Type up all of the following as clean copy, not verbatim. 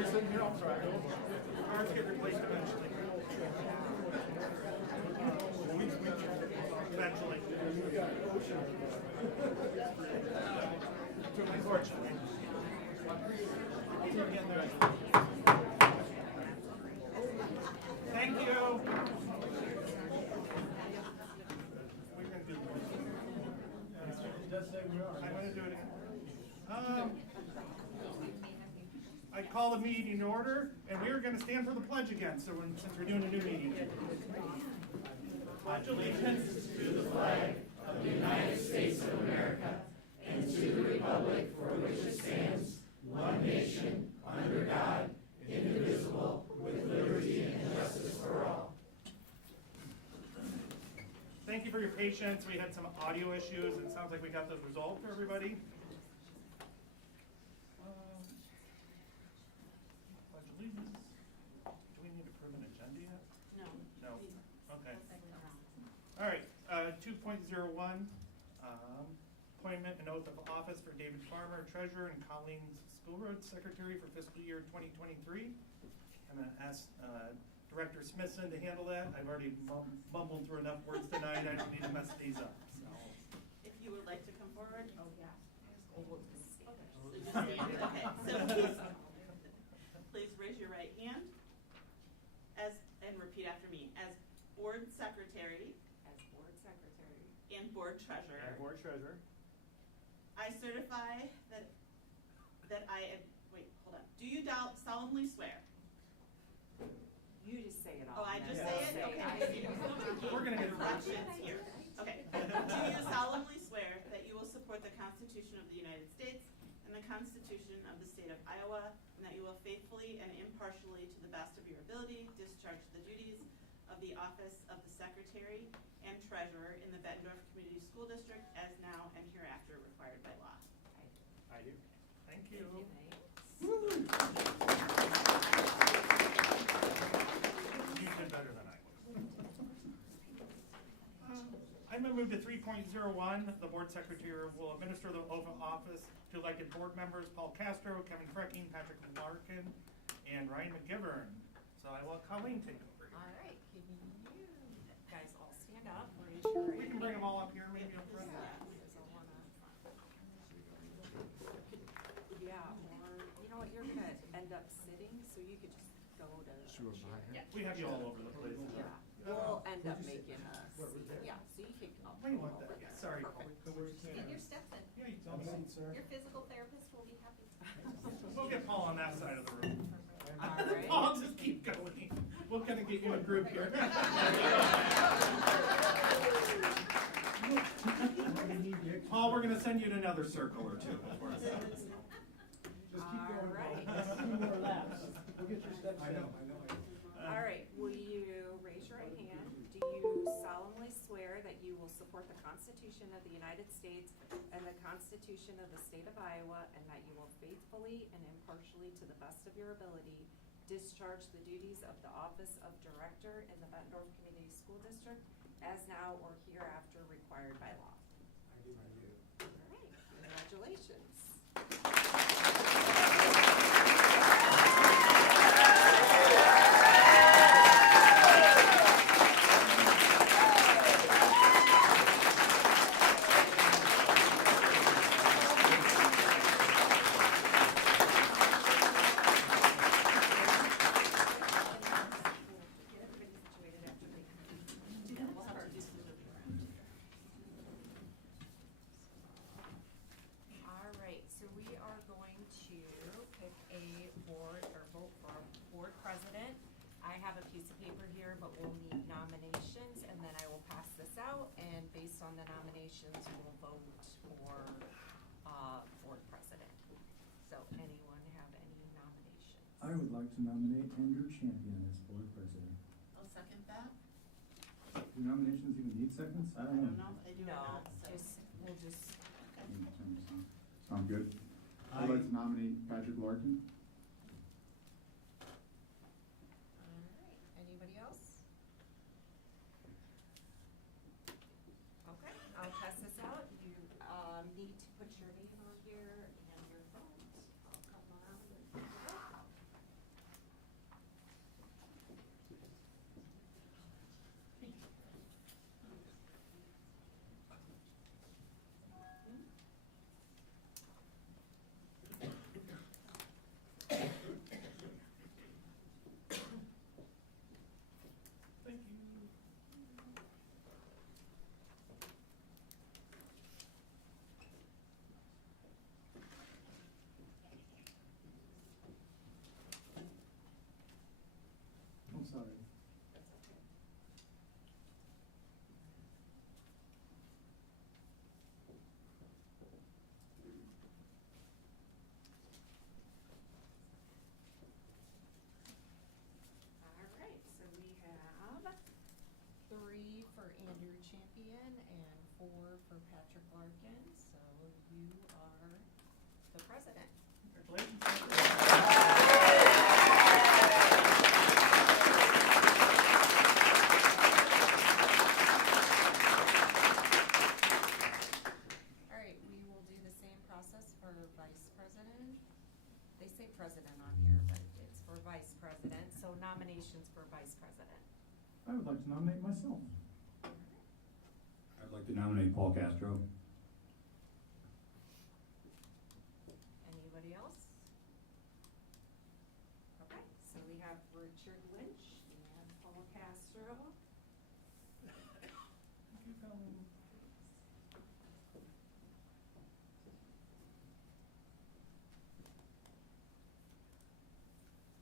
you're sitting here, I'm sorry. Ours get replaced eventually. Eventually. Unfortunately. I'll see you again there. Thank you. We're going to do this. I'm going to do it again. I call the meeting in order, and we are going to stand for the pledge again. So since we're doing a new meeting. Pledge allegiance to the flag of the United States of America and to the republic for which it stands, one nation, under God, indivisible, with liberty and justice for all. Thank you for your patience. We had some audio issues, and it sounds like we got those resolved for everybody. Pledge allegiance. Do we need to prove an agenda yet? No. Okay. All right. 2.01. Appointment and oath of office for David Farmer, Treasurer, and Colleen Schoolroad, Secretary for fiscal year 2023. I'm going to ask Director Smithson to handle that. I've already mumbled through enough words tonight. I don't need to mess these up. So. If you would like to come forward. Oh, yeah. Okay, so please raise your right hand and repeat after me. As Board Secretary. And Board Treasurer. I certify that I am, wait, hold on. Do you solemnly swear? You just say it all. Oh, I just say it? Okay. We're going to get directions here. Okay. Do you solemnly swear that you will support the Constitution of the United States and the Constitution of the State of Iowa, and that you will faithfully and impartially, to the best of your ability, discharge the duties of the office of the Secretary and Treasurer in the Bettendorf Community School District as now and hereafter required by law? I do. Thank you. You did better than I would. I'm going to move to 3.01. The Board Secretary will administer the oath of office to elected board members Paul Castro, Kevin Frecking, Patrick Larkin, and Ryan McGivern. So I will Colleen take over. All right. Can you guys all stand up? Raise your right We can bring them all up here, maybe up front. Yeah, or you know what, you're going to end up sitting, so you could just go to. Sure, yeah. We have you all over the place. Yeah, we'll end up making a seat. Yeah, so you could. Wait, what the? Yeah, sorry. Get your steps in. Yeah, you tell me. Your physical therapist will be happy. We'll get Paul on that side of the room. All right. Paul, just keep going. We'll kind of get you a group here. Paul, we're going to send you to another circle or two before it's done. Just keep going. Right. A few more laps. We'll get your steps in. I know. All right, will you raise your right hand? Do you solemnly swear that you will support the Constitution of the United States and the Constitution of the State of Iowa, and that you will faithfully and impartially, to the best of your ability, discharge the duties of the office of Director in the Bettendorf Community School District as now or hereafter required by law? I do. All right, congratulations. So we are going to pick a board or vote for a board president. I have a piece of paper here, but we'll need nominations, and then I will pass this out, and based on the nominations, we'll vote for board president. So anyone have any nominations? I would like to nominate Andrew Champion as board president. I'll second that. Do nominations even need seconds? I I don't don't know. know if they do or No, not, so. we'll just, Sound good? I'd like to nominate Patrick Larkin. all right, anybody else? Okay, I'll pass this out. You need to put your name on here and your vote. I'll come around and sorry. That's okay. All right, so we have 3 for Andrew Champion and 4 for Patrick Larkin, so you are the president. Congratulations. All right, we will do the same process for vice president. They say president on here, but it's for vice president, so nominations for vice president. I would like to nominate myself. I'd like to nominate Paul Castro. Anybody else? Okay, so we have Richard Lynch and Paul Castro.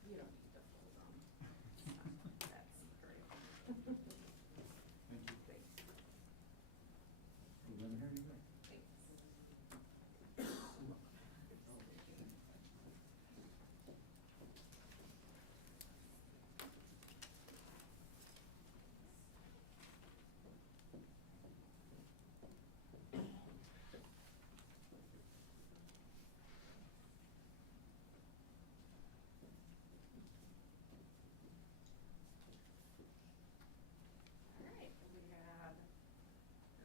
You don't need to fold them. That's great. Thank you. Thanks. Well, then here you go. Thanks. All right, we have,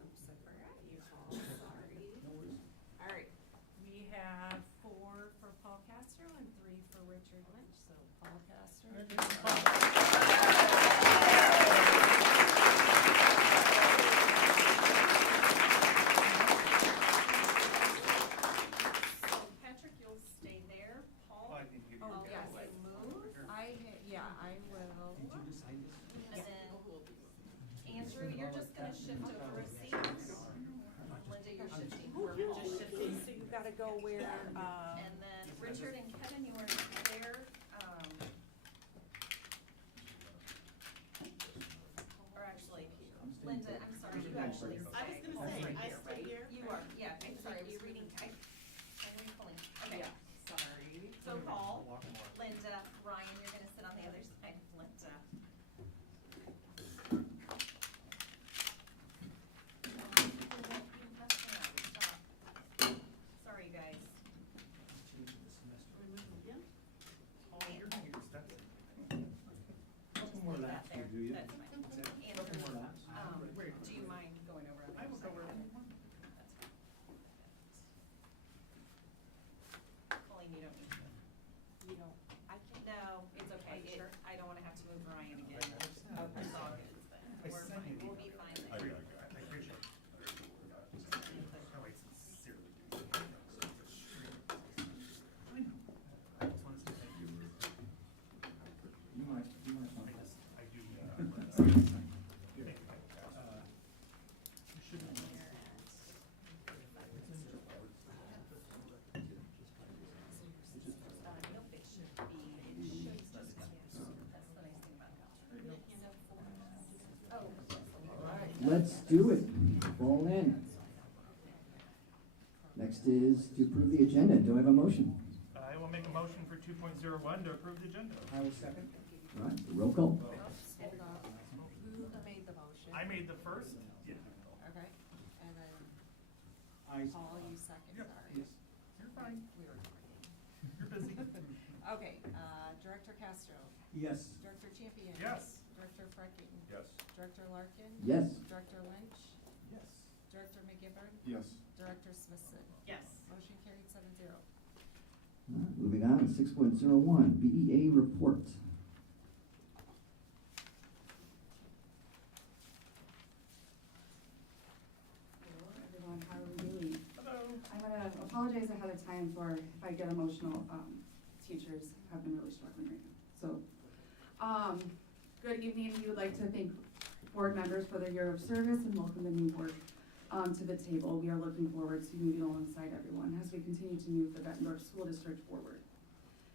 oops, I forgot you, Paul, sorry. No worries. All right, we have 4 for Paul Castro and 3 for Richard Lynch, so Paul Castro. Congratulations, Paul. So Patrick, you'll stay there, Paul? Oh, I need to give you Oh, a yes, giveaway. move. Yeah, I will. Did you decide this? Yeah. Andrew, you're just gonna shift over a seat. Linda, you're shifting. We're just shifting. So you've gotta go where, And then Richard and Kevin, you are there, or actually, I'm staying Linda, put. I'm sorry, you actually. I was gonna Oh, say, right I here, stood right? here. You are, yeah, I'm sorry, I was reading, I'm recalling. Okay, yeah, sorry. so Paul, Walk more. Linda, Ryan, you're gonna sit on the other side of Linda. Sorry, guys. Paul, you're gonna get your steps in. Couple more Leave laps, that there. do you? That's fine. Couple more laps. Do you mind going over on the I other will go side? wherever you want. That's fine. Colleen, you don't need to. You don't, I can. No, it's okay. Are you sure? I don't wanna have to move Ryan again. Okay. It's all good. I We're sent fine. you the We'll be email. fine I then. appreciate it. Oh, I sincerely do. I know. I just wanted to say thank you. You might want I to. just, I do, Good. thank you. You should. Nope, it should be, that's the nice thing about it. Oh. Let's do it. Fall in. Next is to approve the agenda. Do I have a motion? I will make a motion for 2.01 to approve the agenda. I will second. All right, roll call. Hold on. Who made the motion? I made the first. Yeah. Okay, and then I. Paul, you second, Yep. sorry. Yes. You're fine. We were talking. You're busy. Okay, Director Castro, Yes. Director Champion. Yes. Director Frecking. Yes. Director Larkin. Yes. Director Lynch. Yes. Director McGivern. Yes. Director Smithson. Yes. Motion carried 7-0. Moving on, 6.01, BEA report. Hello, everyone. How are we doing? Hello. I'm gonna apologize ahead of time for if I get emotional. Teachers have been really struggling right now. So, good evening. We would like to thank board members for their year of service and welcome the new board to the table. We are looking forward to moving alongside everyone as we continue to move the Bettendorf School District forward.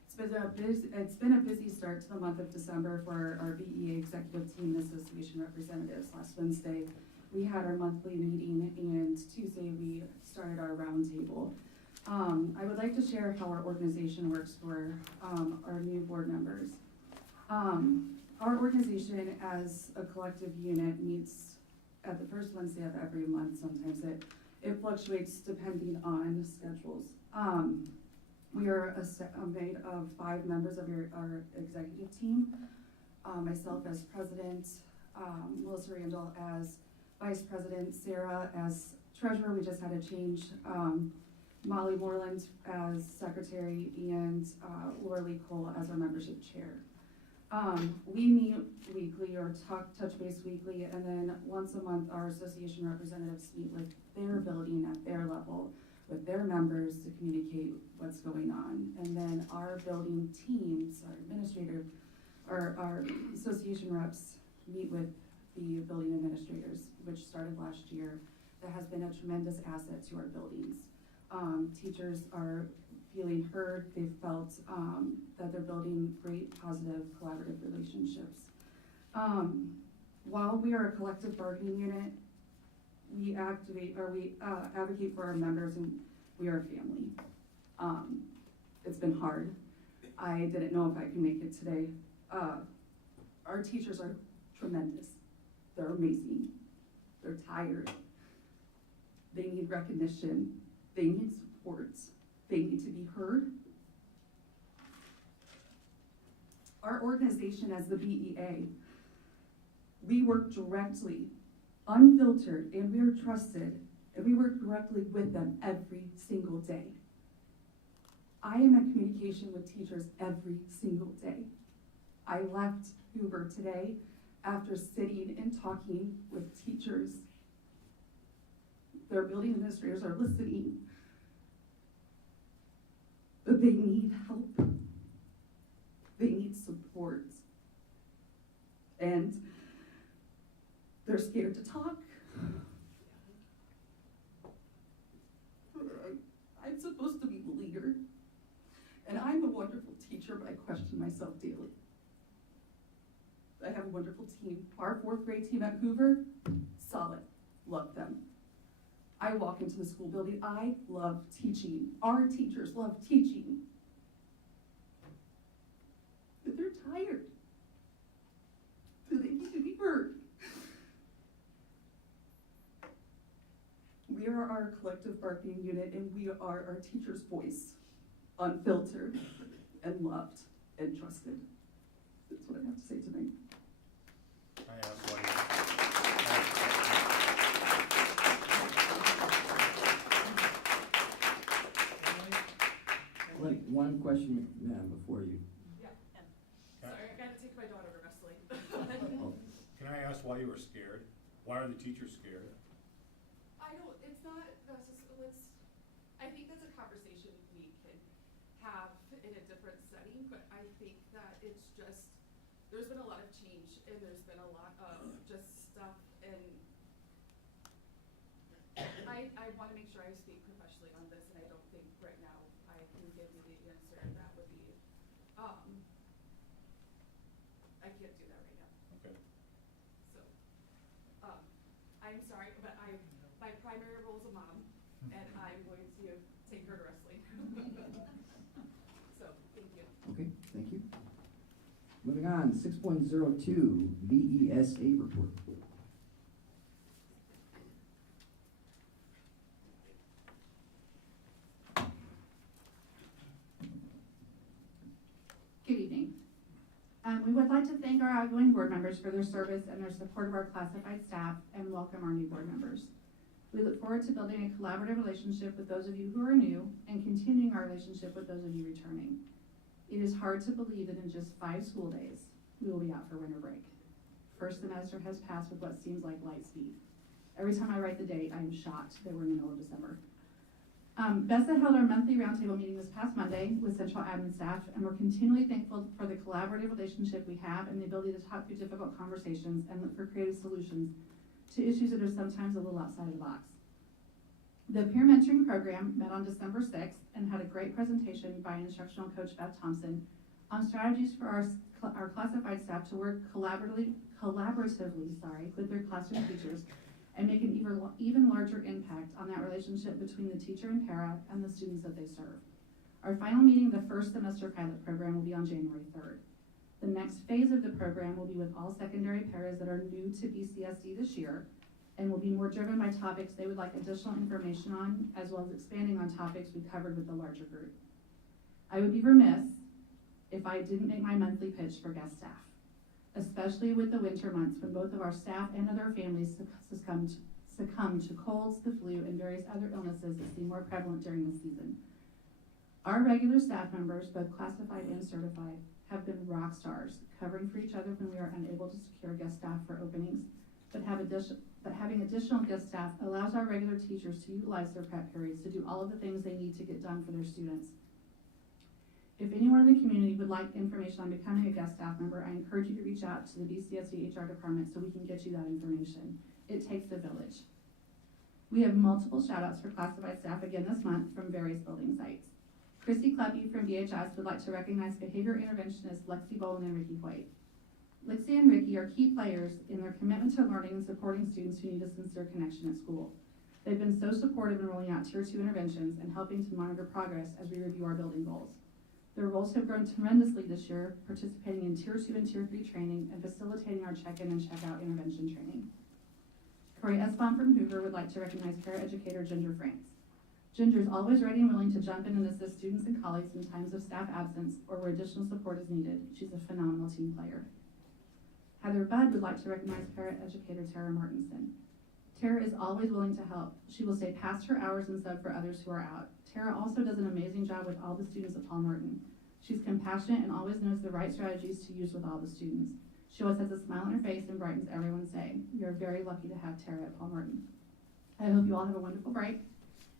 It's It's been a busy start to the month of December for our BEA Executive Team and Association representatives. Last Wednesday, we had our monthly meeting, and Tuesday we started our roundtable. I would like to share how our organization works for our new board members. Our organization as a collective unit meets at the first Wednesday of every month. Sometimes it fluctuates depending on schedules. We are made of 5 members of our executive team. Myself as president, Melissa Randall as vice president, Sarah as treasurer, we just had a change, Molly Moreland as secretary, and Laura Lee Cole as our membership chair. We meet weekly or touch base weekly, and then once a month our association representatives meet with their building at their level with their members to communicate what's going on. And then our building teams, our administrator, our association reps meet with the building administrators, which started last year. That has been a tremendous asset to our buildings. Teachers are feeling heard. They've felt that they're building great, positive, collaborative relationships. While we are a collective bargaining unit, we advocate for our members, and we are a family. It's been hard. I didn't know if I could make it today. Our teachers are tremendous. They're amazing. They're tired. They need recognition. They need support. They need to be heard. Our organization as the BEA, we work directly, unfiltered, and we are trusted, and we work directly with them every single day. I am in communication with teachers every single day. I left Hoover today after sitting and talking with teachers. Their building administrators are listening, but they need help. They need support. And they're scared to talk. I'm supposed to be the leader, and I'm a wonderful teacher, but I question myself daily. I have a wonderful team. Our 4th grade team at Hoover, solid, love them. I walk into the school building, I love teaching. Our teachers love teaching. But they're tired. So they need to be heard. We are our collective bargaining unit, and we are our teacher's voice, unfiltered and loved and trusted. That's what I have to say tonight. I asked why One question, ma'am, before you. Yeah. Sorry, I gotta take my daughter to wrestling. Oh, Can I ask why you were scared? Why are the teachers scared? It's not necessarily, I think that's a conversation we can have in a different setting, but I think that it's just, there's been a lot of change, and there's been a lot of just stuff, and I wanna make sure I speak professionally on this, and I don't think right now I can give you the answer that would be, I can't do that right now. Okay. So, I'm sorry, but my primary role is a mom, and I'm going to take her to wrestling. So, thank you. okay, thank you. Moving on, 6.02, BESA report. Good evening. We would like to thank our outgoing board members for their service and their support of our classified staff, and welcome our new board members. We look forward to building a collaborative relationship with those of you who are new and continuing our relationship with those of you returning. It is hard to believe that in just 5 school days, we will be out for winter break. First semester has passed with what seems like light speed. Every time I write the date, I am shocked that we're in the middle of December. BESA held our monthly roundtable meeting this past Monday with central admin staff, and we're continually thankful for the collaborative relationship we have and the ability to talk through difficult conversations and look for creative solutions to issues that are sometimes a little outside of the box. The peer mentoring program met on December 6th and had a great presentation by instructional coach Beth Thompson on strategies for our classified staff to work collaboratively with their classroom teachers and make an even larger impact on that relationship between the teacher and para and the students that they serve. Our final meeting of the first semester pilot program will be on January 3rd. The next phase of the program will be with all secondary paras that are new to BCSD this year and will be more driven by topics they would like additional information on, as well as expanding on topics we covered with the larger group. I would be remiss if I didn't make my monthly pitch for guest staff, especially with the winter months when both of our staff and other families succumb to colds, the flu, and various other illnesses that seem more prevalent during this season. Our regular staff members, both classified and certified, have been rock stars, covering for each other when we are unable to secure guest staff for openings, but having additional guest staff allows our regular teachers to utilize their prep periods to do all of the things they need to get done for their students. If anyone in the community would like information on becoming a guest staff member, I encourage you to reach out to the BCSD HR department so we can get you that information. It takes a village. We have multiple shout outs for classified staff again this month from various building sites. Christy Kleppe from BHS would like to recognize behavior interventionists Lexi Bowen and Ricky White. Lexi and Ricky are key players in their commitment to learning and supporting students who need a sincere connection at school. They've been so supportive in rolling out Tier 2 interventions and helping to monitor progress as we review our building goals. Their roles have grown tremendously this year, participating in Tier 2 and Tier 3 training and facilitating our check-in and check-out intervention training. Corey Esbon from Hoover would like to recognize paraeducator Ginger Franks. Ginger is always ready and willing to jump in and assist students and colleagues in times of staff absence or where additional support is needed. She's a phenomenal team player. Heather Budd would like to recognize paraeducator Tara Martinson. Tara is always willing to help. She will stay past her hours and sub for others who are out. Tara also does an amazing job with all the students at Paul Martin. She's compassionate and always knows the right strategies to use with all the students. She always has a smile on her face and brightens everyone's day. We are very lucky to have Tara at Paul Martin. I hope you all have a wonderful break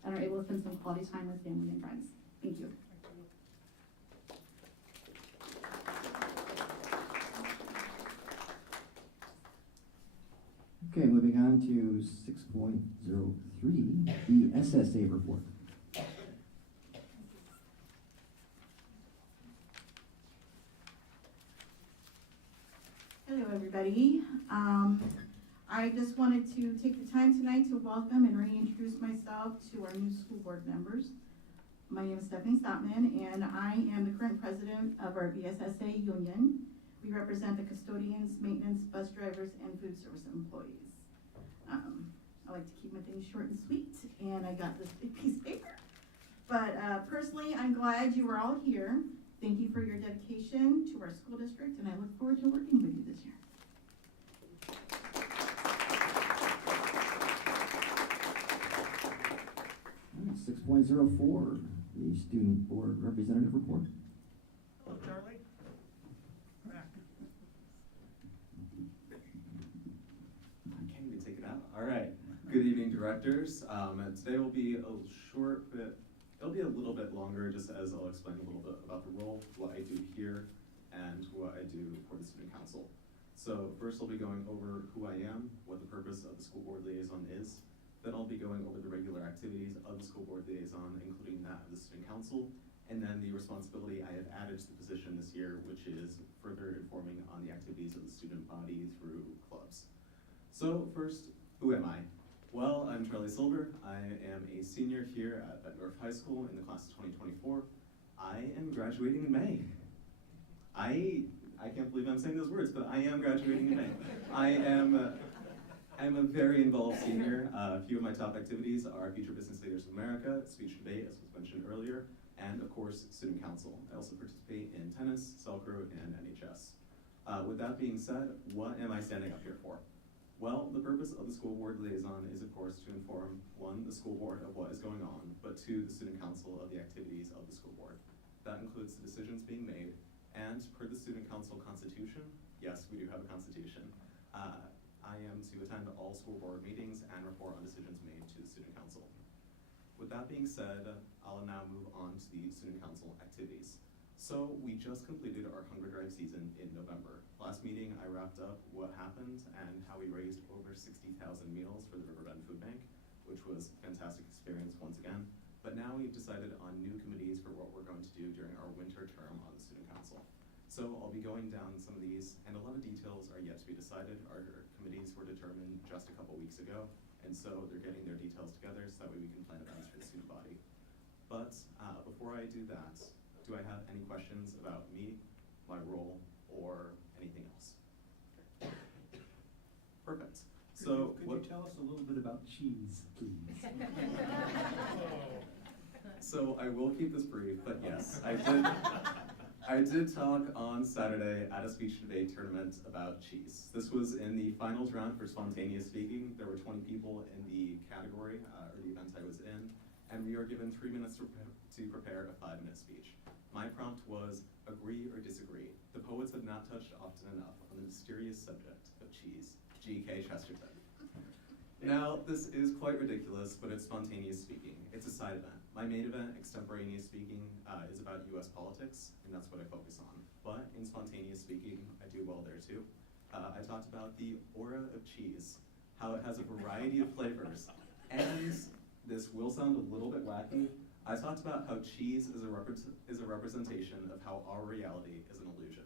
and are able to spend some quality time with family and friends. Thank you. Okay, moving on to 6.03, the SSA report. Hello, everybody. I just wanted to take the time tonight to welcome and reintroduce myself to our new school board members. My name is Stephanie Stotman, and I am the current president of our BSSA union. We represent the custodians, maintenance, bus drivers, and food service employees. I like to keep my things short and sweet, and I got this big piece of paper. But personally, I'm glad you are all here. Thank you for your dedication to our school district, and I look forward to working with you this year. 6.04, the student board representative report. Hello, Charlie. I can't even take it out. All right. Good evening, directors. Today will be a short bit, it'll be a little bit longer just as I'll explain a little bit about the role, what I do here, and what I do for the student council. So first I'll be going over who I am, what the purpose of the school board liaison is. Then I'll be going over the regular activities of the school board liaison, including that of the student council, and then the responsibility I have added to the position this year, which is further informing on the activities of the student body through clubs. So first, who am I? Well, I'm Charlie Silver. I am a senior here at Bett High School in the class of 2024. I am graduating in May. I can't believe I'm saying those words, but I am graduating in May. I'm a very involved senior. A few of my top activities are Future Business Leaders of America, speech and debate, as was mentioned earlier, and of course, student council. I also participate in tennis, Selcro, and NHS. With that being said, what am I standing up here for? Well, the purpose of the school board liaison is, of course, to inform, one, the school board of what is going on, but two, the student council of the activities of the school board. That includes the decisions being made, and per the student council constitution, yes, we do have a constitution, I am to attend all school board meetings and report on decisions made to the student council. With that being said, I'll now move on to the student council activities. So we just completed our Hunger Drive season in November. Last meeting, I wrapped up what happened and how we raised over 60,000 meals for the Riverbend Food Bank, which was a fantastic experience once again. But now we've decided on new committees for what we're going to do during our winter term on the student council. So I'll be going down some of these, and a lot of details are yet to be decided. Our committees were determined just a couple weeks ago, and so they're getting their details together so that way we can plan events for the student body. But before I do that, do I have any questions about me, my role, or anything else? Perfect. So could you tell us a little bit about cheese, please? So I will keep this brief, but yes, I did talk on Saturday at a speech debate tournament about cheese. This was in the finals round for spontaneous speaking. There were 20 people in the category, or the event I was in, and we are given 3 minutes to prepare a 5-minute speech. My prompt was, agree or disagree. The poets have not touched often enough on the mysterious subject of cheese. G.K. Chesterton. Now, this is quite ridiculous, but it's spontaneous speaking. It's a side event. My main event, extemporaneous speaking, is about US politics, and that's what I focus on. But in spontaneous speaking, I do well there too. I talked about the aura of cheese, how it has a variety of flavors, and this will sound a little bit wacky. I talked about how cheese is a representation of how our reality is an illusion.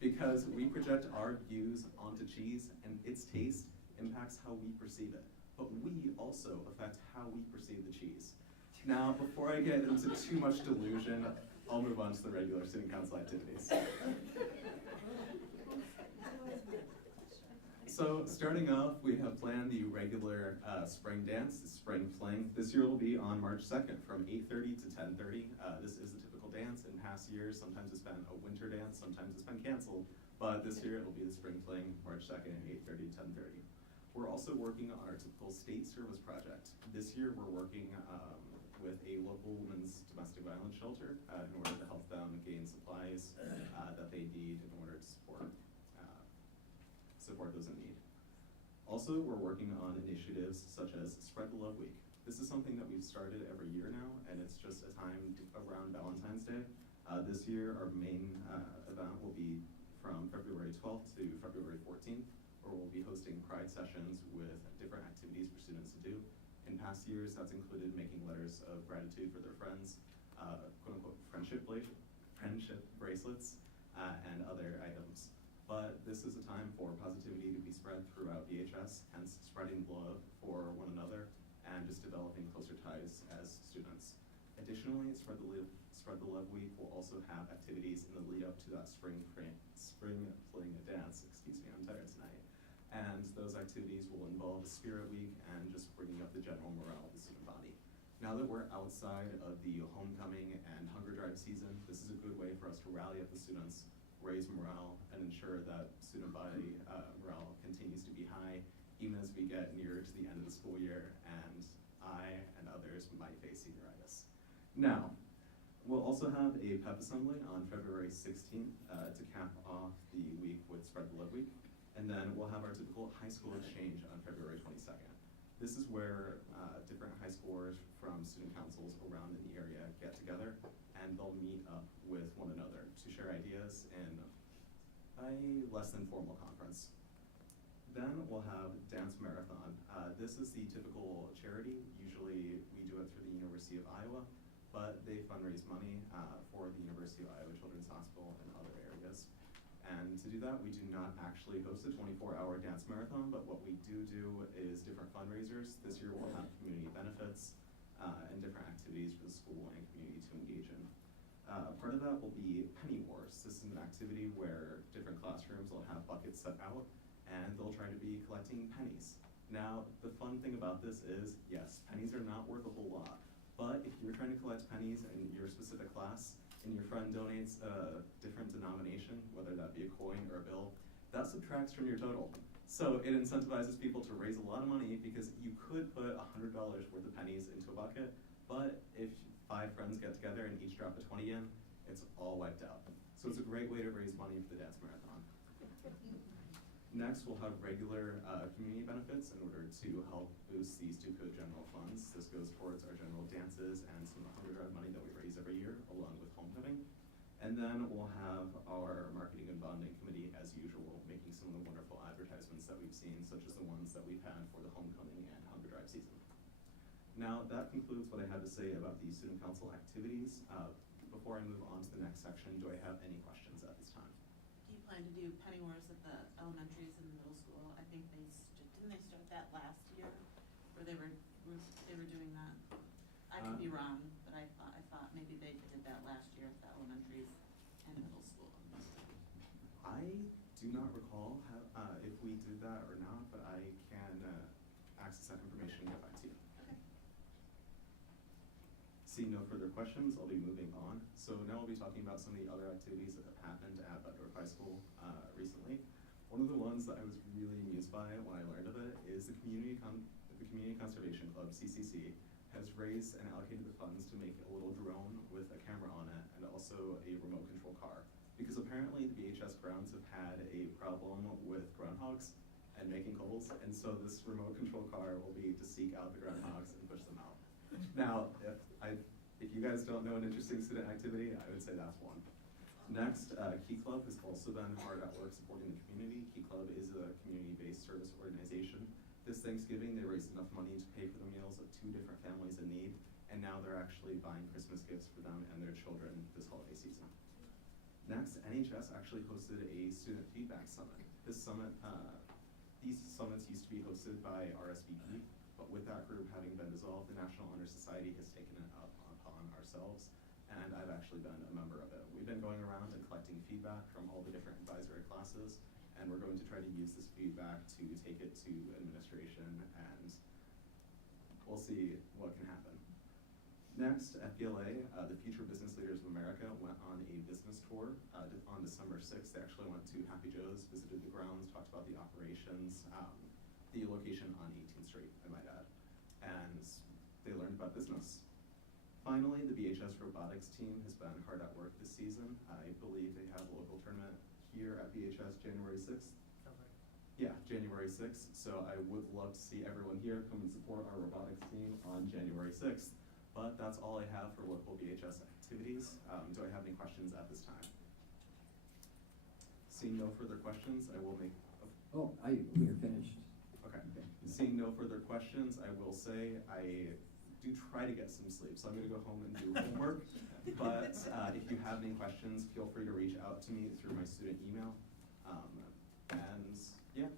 Because we project our views onto cheese, and its taste impacts how we perceive it. But we also affect how we perceive the cheese. Now, before I get into too much delusion, I'll move on to the regular student council activities. So starting off, we have planned the regular spring dance, the spring fling. This year will be on March 2nd from 8:30 to 10:30. This is the typical dance. In past years, sometimes it's been a winter dance, sometimes it's been canceled. But this year it'll be the spring fling, March 2nd, 8:30 to 10:30. We're also working on our typical state service project. This year we're working with a local women's domestic violence shelter in order to help them gain supplies that they need in order to support those in need. Also, we're working on initiatives such as Spread the Love Week. This is something that we've started every year now, and it's just a time around Valentine's Day. This year, our main event will be from February 12th to February 14th, where we'll be hosting pride sessions with different activities for students to do. In past years, that's included making letters of gratitude for their friends, quote-unquote friendship bracelets, and other items. But this is a time for positivity to be spread throughout VHS, hence spreading love for one another and just developing closer ties as students. Additionally, Spread the Love Week will also have activities in the lead up to that spring fling dance. Excuse me, I'm tired tonight. And those activities will involve a spirit week and just bringing up the general morale of the student body. Now that we're outside of the homecoming and hunger drive season, this is a good way for us to rally up the students, raise morale, and ensure that student body morale continues to be high, even as we get nearer to the end of the school year and I and others might face senioritis. Now, we'll also have a pep assembly on February 16th to cap off the week with Spread the Love Week. And then we'll have our typical high school exchange on February 22nd. This is where different high schoolers from student councils around in the area get together, and they'll meet up with one another to share ideas in a less than formal conference. Then we'll have Dance Marathon. This is the typical charity. Usually we do it through the University of Iowa, but they fundraise money for the University of Iowa Children's Hospital and other areas. And to do that, we do not actually host a 24-hour dance marathon, but what we do is different fundraisers. This year we'll have community benefits and different activities for the school and community to engage in. Part of that will be Penny Wars. This is an activity where different classrooms will have buckets set out, and they'll try to be collecting pennies. Now, the fun thing about this is, yes, pennies are not worth a whole lot, but if you're trying to collect pennies in your specific class, and your friend donates a different denomination, whether that be a coin or a bill, that subtracts from your total. So it incentivizes people to raise a lot of money because you could put $100 worth of pennies into a bucket, but if 5 friends get together and each drop a 20 in, it's all wiped out. So it's a great way to raise money for the dance marathon. Next, we'll have regular community benefits in order to help boost the Stuco general funds. This goes towards our general dances and some of the hunger drive money that we raise every year, along with homecoming. And then we'll have our marketing and bonding committee, as usual, making some of the wonderful advertisements that we've seen, such as the ones that we've had for the homecoming and hunger drive season. Now, that concludes what I had to say about the student council activities. Before I move on to the next section, do I have any questions at this time? Do you plan to do penny wars at the elementaries and the middle school? I think didn't they start that last year? Or they were doing that? I could be wrong, but I thought maybe they did that last year at the elementaries and middle school. I do not recall if we did that or not, but I can access that information and get back to you. Okay. Seeing no further questions, I'll be moving on. So now we'll be talking about some of the other activities that have happened at Bett High School recently. One of the ones that I was really amused by when I learned of it is the Community Conservation Club, CCC, has raised and allocated the funds to make a little drone with a camera on it and also a remote control car. Because apparently the BHS grounds have had a problem with groundhogs and making holes, and so this remote control car will be to seek out the groundhogs and push them out. Now, if you guys don't know an interesting student activity, I would say that's one. Next, Key Club has also been hard at work supporting the community. Key Club is a community-based service organization. This Thanksgiving, they raised enough money to pay for the meals of 2 different families in need, and now they're actually buying Christmas gifts for them and their children this holiday season. Next, NHS actually hosted a student feedback summit. This summit, these summits used to be hosted by RSVP, but with that group having been dissolved, the National Honor Society has taken it up upon ourselves, and I've actually been a member of it. We've been going around and collecting feedback from all the different advisory classes, and we're going to try to use this feedback to take it to administration, and we'll see what can happen. Next, FBLA, the Future Business Leaders of America, went on a business tour on December 6th. They actually went to Happy Joe's, visited the grounds, talked about the operations, the location on 18th Street, I might add, and they learned about business. Finally, the BHS robotics team has been hard at work this season. I believe they have a local tournament here at BHS January 6th. Yeah, January 6th. So I would love to see everyone here come and support our robotics team on January 6th. But that's all I have for local BHS activities. Do I have any questions at this time? Seeing no further questions, I will make. We are finished. Okay. Seeing no further questions, I will say I do try to get some sleep, so I'm going to go home and do homework. But if you have any questions, feel free to reach out to me through my student email. And yeah,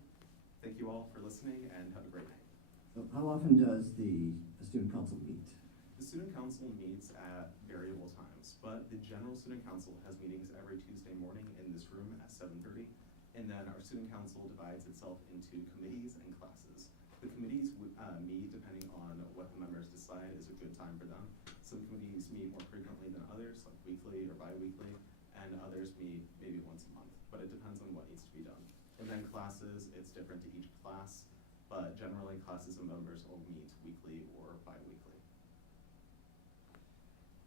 thank you all for listening and have a great night. So how often does the student council meet? The student council meets at variable times, but the general student council has meetings every Tuesday morning in this room at 7:30. And then our student council divides itself into committees and classes. The committees meet depending on what the members decide is a good time for them. Some committees meet more frequently than others, like weekly or bi-weekly, and others meet maybe once a month, but it depends on what needs to be done. And then classes, it's different to each class, but generally classes and members will meet weekly or bi-weekly.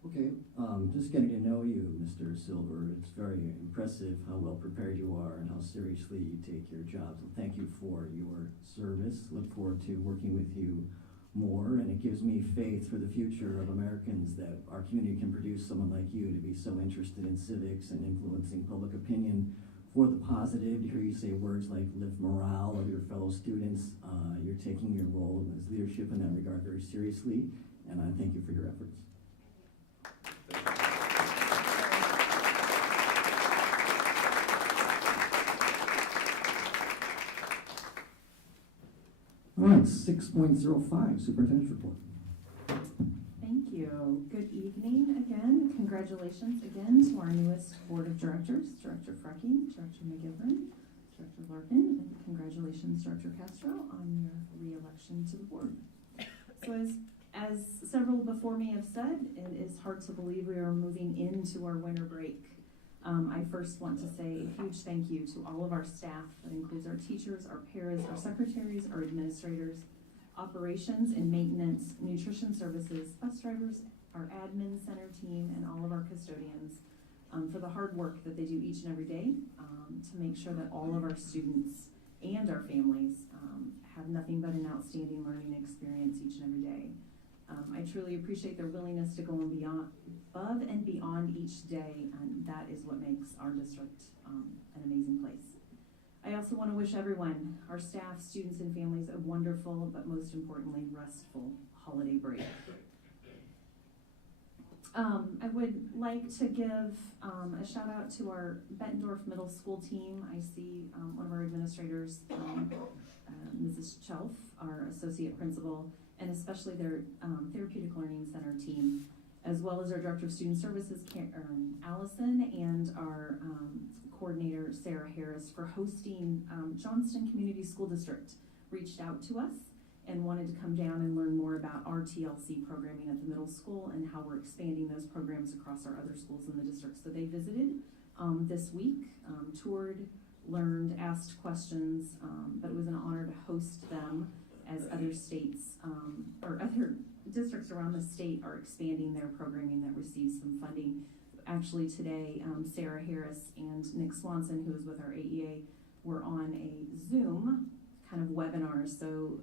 Okay, just getting to know you, Mr. Silver. It's very impressive how well prepared you are and how seriously you take your job. So thank you for your service. Look forward to working with you more, and it gives me faith for the future of Americans that our community can produce someone like you to be so interested in civics and influencing public opinion for the positive. To hear you say words like lift morale of your fellow students, you're taking your role as leadership in that regard very seriously, and I thank you for your efforts. All right, 6.05, Superintendent's Report. Thank you. Good evening again. Congratulations again to our newest Board of Directors, Director Frecky, Director McGivern, Director Larkin, and congratulations, Director Castro, on your re-election to the board. So as several before me have said, it is hard to believe we are moving into our winter break. I first want to say a huge thank you to all of our staff. That includes our teachers, our paras, our secretaries, our administrators, operations and maintenance, nutrition services, bus drivers, our admin center team, and all of our custodians for the hard work that they do each and every day to make sure that all of our students and our families have nothing but an outstanding learning experience each and every day. I truly appreciate their willingness to go above and beyond each day, and that is what makes our district an amazing place. I also want to wish everyone, our staff, students, and families, a wonderful, but most importantly, restful holiday break. I would like to give a shout out to our Bettendorf Middle School team. I see one of our administrators, Mrs. Chelf, our associate principal, and especially their Therapeutic Learning Center team, as well as our Director of Student Services, Allison, and our coordinator, Sarah Harris, for hosting Johnston Community School District reached out to us and wanted to come down and learn more about our TLC programming at the middle school and how we're expanding those programs across our other schools in the district. So they visited this week, toured, learned, asked questions, but it was an honor to host them as other states or other districts around the state are expanding their programming that receives some funding. Actually today, Sarah Harris and Nick Swanson, who is with our AEA, were on a Zoom kind of webinar. So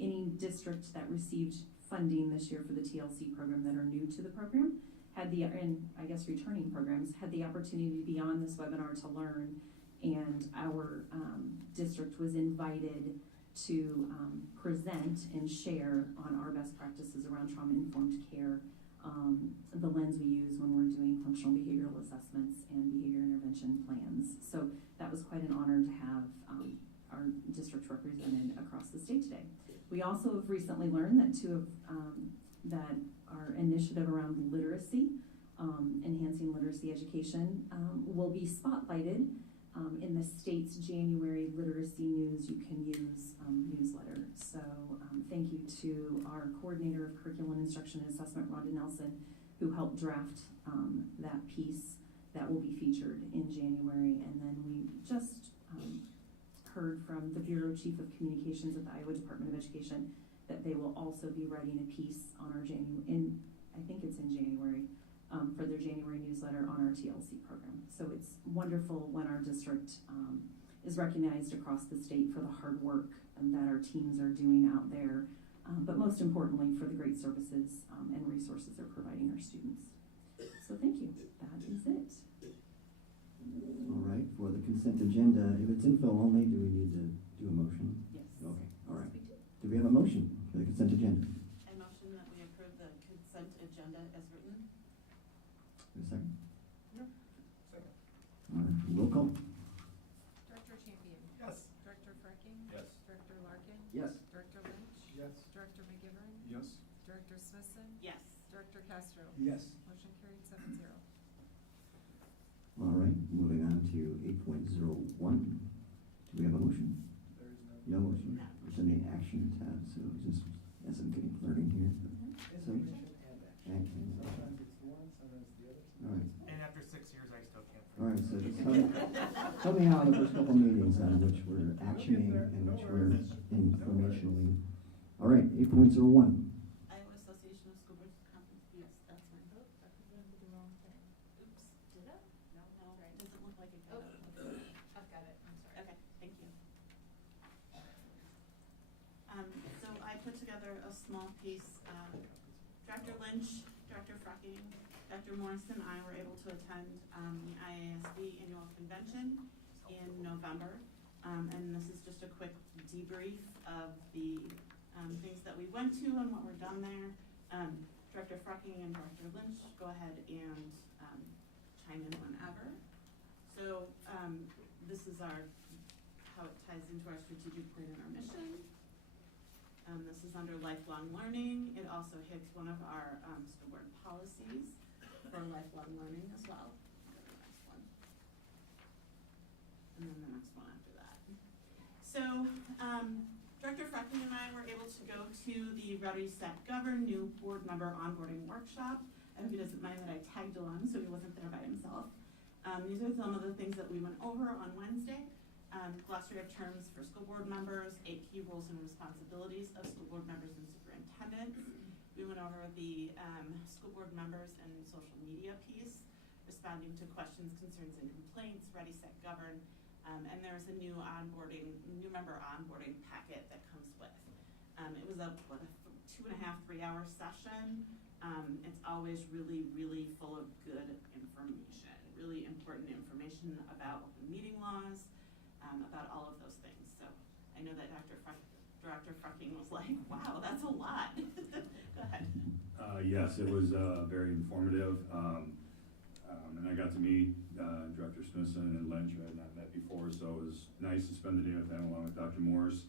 any district that received funding this year for the TLC program that are new to the program had the, and I guess returning programs, had the opportunity to be on this webinar to learn, and our district was invited to present and share on our best practices around trauma-informed care, the lens we use when we're doing functional behavioral assessments and behavior intervention plans. So that was quite an honor to have our district represented across the state today. We also have recently learned that that our initiative around literacy, enhancing literacy education, will be spotlighted in the state's January Literacy News You Can Use newsletter. So thank you to our coordinator of curriculum instruction and assessment, Rhonda Nelson, who helped draft that piece that will be featured in January. And then we just heard from the Bureau Chief of Communications at the Iowa Department of Education that they will also be writing a piece on our I think it's in January, for their January newsletter on our TLC program. So it's wonderful when our district is recognized across the state for the hard work that our teams are doing out there, but most importantly for the great services and resources they're providing our students. So thank you. That is it. All right, for the consent agenda, if it's info only, do we need to do a motion? Yes. Okay, all right. Do we have a motion for the consent agenda? I motion that we approve the consent agenda as written. A second? Yep. Second. All right, roll call? Director Champion? Yes. Director Fracking? Yes. Director Larkin? Yes. Director Lynch? Yes. Director McGivern? Yes. Director Smithson? Yes. Director Castro? Yes. Motion carried 7-0. All right, moving on to 8.01. Do we have a motion? There is No motion. No. It's in the action tab, so just as I'm getting flirting here. So, action. Sometimes it's one, sometimes the other. All right. And after 6 years, I still can't. All right, so just tell me how the first couple meetings on which we're actioning and which we're informationally. All right, 8.01. Iowa Association of School Boards Conference. Yes, that's mine. Oh, I presented the wrong thing. Oops. Did I? No, it doesn't look like it. Oh, does. I've got it, I'm sorry. Okay, thank you. So I put together a small piece. Dr. Lynch, Dr. Fracking, Dr. Morrison and I were able to attend the IASB annual convention in November. And this is just a quick debrief of the things that we went to and what were done there. Director Fracking and Dr. Lynch, go ahead and chime in whenever. So this is how it ties into our strategic plan and our mission. This is under lifelong learning. It also hits one of our school board policies for lifelong learning as well. Go to the next one. And then the next one after that. So Director Fracking and I were able to go to the Ready, Set, Govern new board member onboarding workshop. I hope he doesn't mind that I tagged along, so he wasn't there by himself. These are some of the things that we went over on Wednesday. Glossary of terms for school board members, 8 key roles and responsibilities of school board members and superintendents. We went over the school board members and social media piece, responding to questions, concerns, and complaints, Ready, Set, Govern. And there's a new member onboarding packet that comes with. It was a 2.5, 3-hour session. It's always really, really full of good information, really important information about open meeting laws, about all of those things. So I know that Director Fracking was like, wow, that's a lot. Yes, it was very informative, and I got to meet Director Smithson and Lynch, who I had not met before, so it was nice to spend the day with them along with Dr. Morris.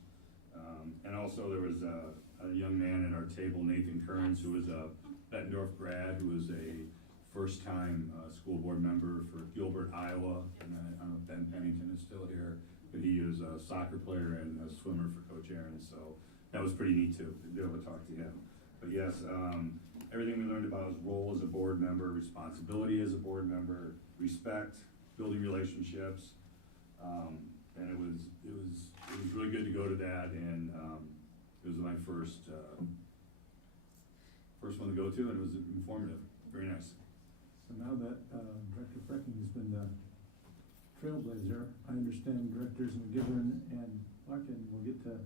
And also there was a young man at our table, Nathan Kearns, who was a Bettendorf grad, who was a first-time school board member for Gilbert, Iowa, and I don't know if Ben Pennington is still here, but he is a soccer player and a swimmer for Coach Aaron, so that was pretty neat too, to be able to talk to him. But yes, everything we learned about his role as a board member, responsibility as a board member, respect, building relationships, and it was really good to go to that, and it was my first one to go to, and it was informative, very nice. So now that Director Frecking has been the trailblazer, I understand Directors McGivern and Larkin will get to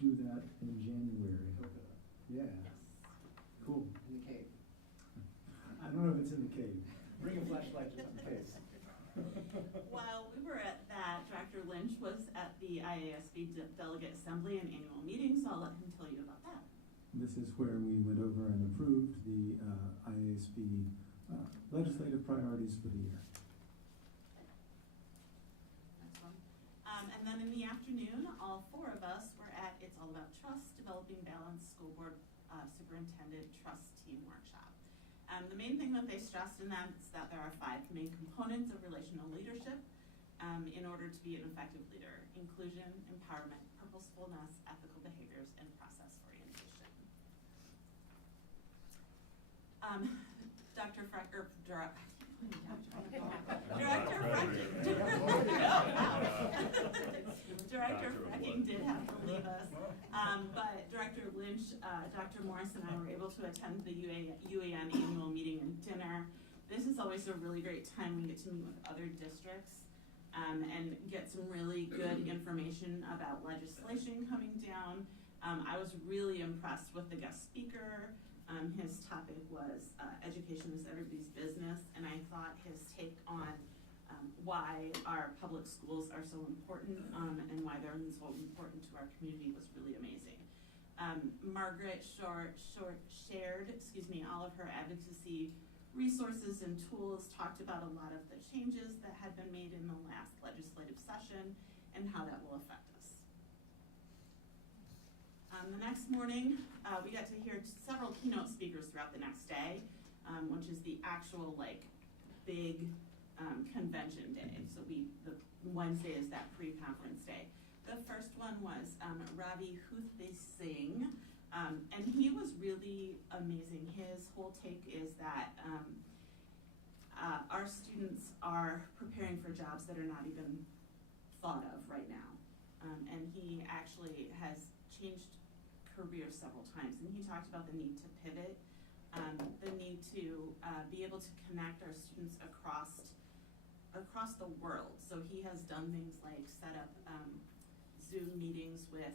do that in January. Yeah. Cool. In the cave. I don't know if it's in the cave. Bring a flashlight just in case. While we were at that, Director Lynch was at the IASB Delegate Assembly and Annual Meeting, so I'll let him tell you about that. This is where we went over and approved the IASB legislative priorities for the year. Next one. And then in the afternoon, all four of us were at It's All About Trust, Developing Balanced School Board Superintendent Trust Team Workshop. The main thing that they stressed in that is that there are 5 main components of relational leadership in order to be an effective leader: inclusion, empowerment, purposefulness, ethical behaviors, and process orientation. Director Frecking did have to leave us, but Director Lynch, Dr. Morris, and I were able to attend the UAN annual meeting and dinner. This is always a really great time. We get to meet with other districts and get some really good information about legislation coming down. I was really impressed with the guest speaker. His topic was education is everybody's business, and I thought his take on why our public schools are so important and why they're so important to our community was really amazing. Margaret shared all of her advocacy resources and tools, talked about a lot of the changes that had been made in the last legislative session and how that will affect us. The next morning, we got to hear several keynote speakers throughout the next day, which is the actual big convention day. So the Wednesday is that pre-conference day. The first one was Ravi Huthbi Singh, and he was really amazing. His whole take is that our students are preparing for jobs that are not even thought of right now. And he actually has changed careers several times, and he talked about the need to pivot, the need to be able to connect our students across the world. So he has done things like set up Zoom meetings with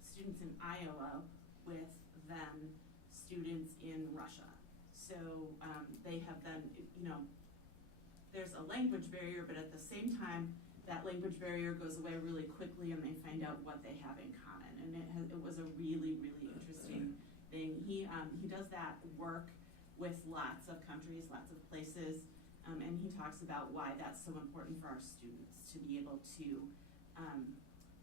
students in Iowa with then students in Russia. So they have then, there's a language barrier, but at the same time, that language barrier goes away really quickly and they find out what they have in common. And it was a really, really interesting thing. He does that work with lots of countries, lots of places, and he talks about why that's so important for our students to be able to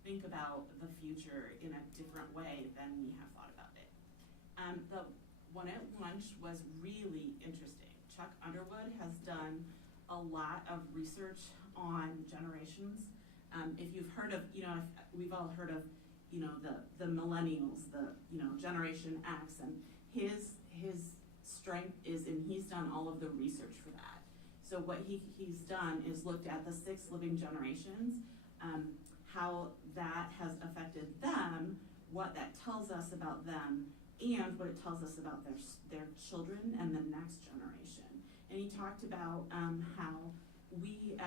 think about the future in a different way than we have thought about it. The one at lunch was really interesting. Chuck Underwood has done a lot of research on generations. If you've heard of, we've all heard of, the millennials, Generation X, and his strength is, and he's done all of the research for that. So what he's done is looked at the 6 living generations, how that has affected them, what that tells us about them, and what it tells us about their children and the next generation. And he talked about how we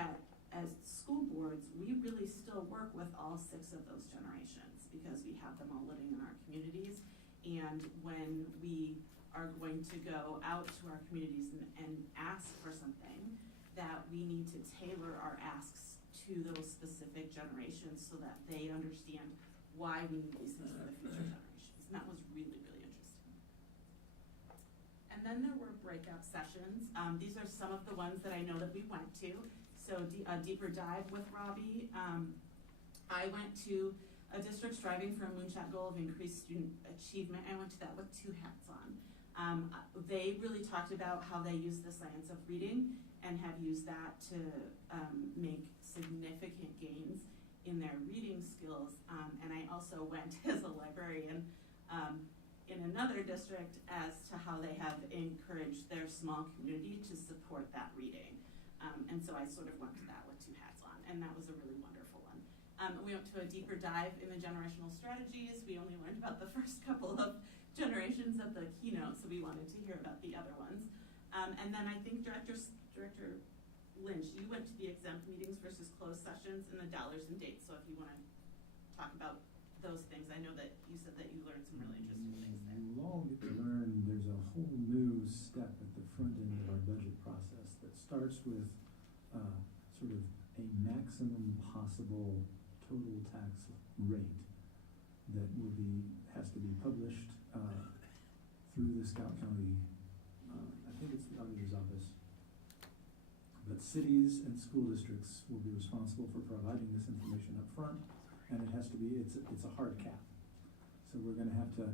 as school boards, we really still work with all 6 of those generations because we have them all living in our communities. And when we are going to go out to our communities and ask for something, that we need to tailor our asks to those specific generations so that they understand why we need these things for the future generations. And that was really, really interesting. And then there were breakout sessions. These are some of the ones that I know that we went to. So a deeper dive with Robbie. I went to a district striving for a moonshot goal of increased student achievement. I went to that with two hats on. They really talked about how they use the science of reading and have used that to make significant gains in their reading skills. And I also went as a librarian in another district as to how they have encouraged their small community to support that reading. And so I sort of went to that with two hats on, and that was a really wonderful one. We went to a deeper dive in the generational strategies. We only learned about the first couple of generations of the keynote, so we wanted to hear about the other ones. And then I think Director Lynch, you went to the exempt meetings versus closed sessions and the dollars and dates. So if you want to talk about those things, I know that you said that you learned some really interesting things there. You all get to learn there's a whole new step at the front end of our budget process that starts with sort of a maximum possible total tax rate that has to be published through the Scott County, I think it's the auditor's office. But cities and school districts will be responsible for providing this information up front, and it has to be, it's a hard cap. So we're gonna have to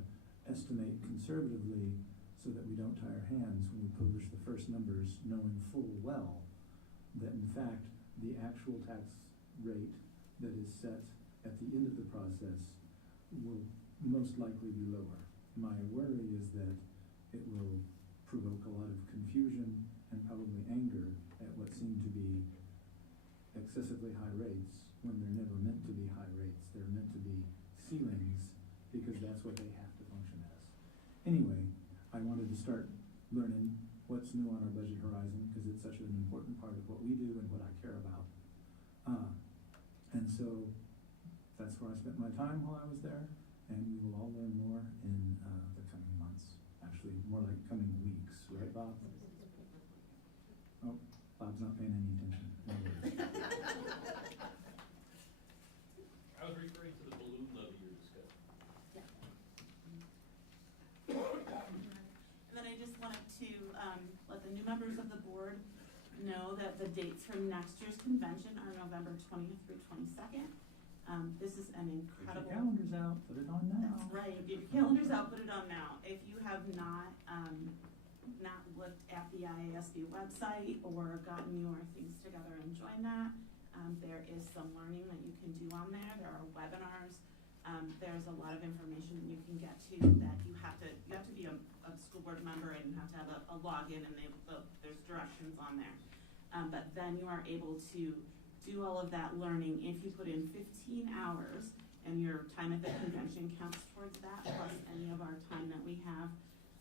estimate conservatively so that we don't tie our hands when we publish the first numbers, knowing full well that in fact the actual tax rate that is set at the end of the process will most likely be lower. My worry is that it will provoke a lot of confusion and probably anger at what seem to be excessively high rates when they're never meant to be high rates. They're meant to be ceilings because that's what they have to function as. Anyway, I wanted to start learning what's new on our budget horizon because it's such an important part of what we do and what I care about. And so that's where I spent my time while I was there, and we will all learn more in the coming months. Actually, more like coming weeks, right, Bob? Oh, Bob's not paying any attention. No worries. I was referring to the balloon levy you're discussing. Yeah. And then I just wanted to let the new members of the board know that the dates for next year's convention are November 20th through 22nd. This is an incredible. Get your calendars out, put it on now. That's right. Get your calendars out, put it on now. If you have not looked at the IASB website or gotten your things together and joined that, there is some learning that you can do on there. There are webinars. There's a lot of information that you can get to that you have to be a school board member and you have to have a login, and there's directions on there. But then you are able to do all of that learning if you put in 15 hours, and your time at the convention counts towards that, plus any of our time that we have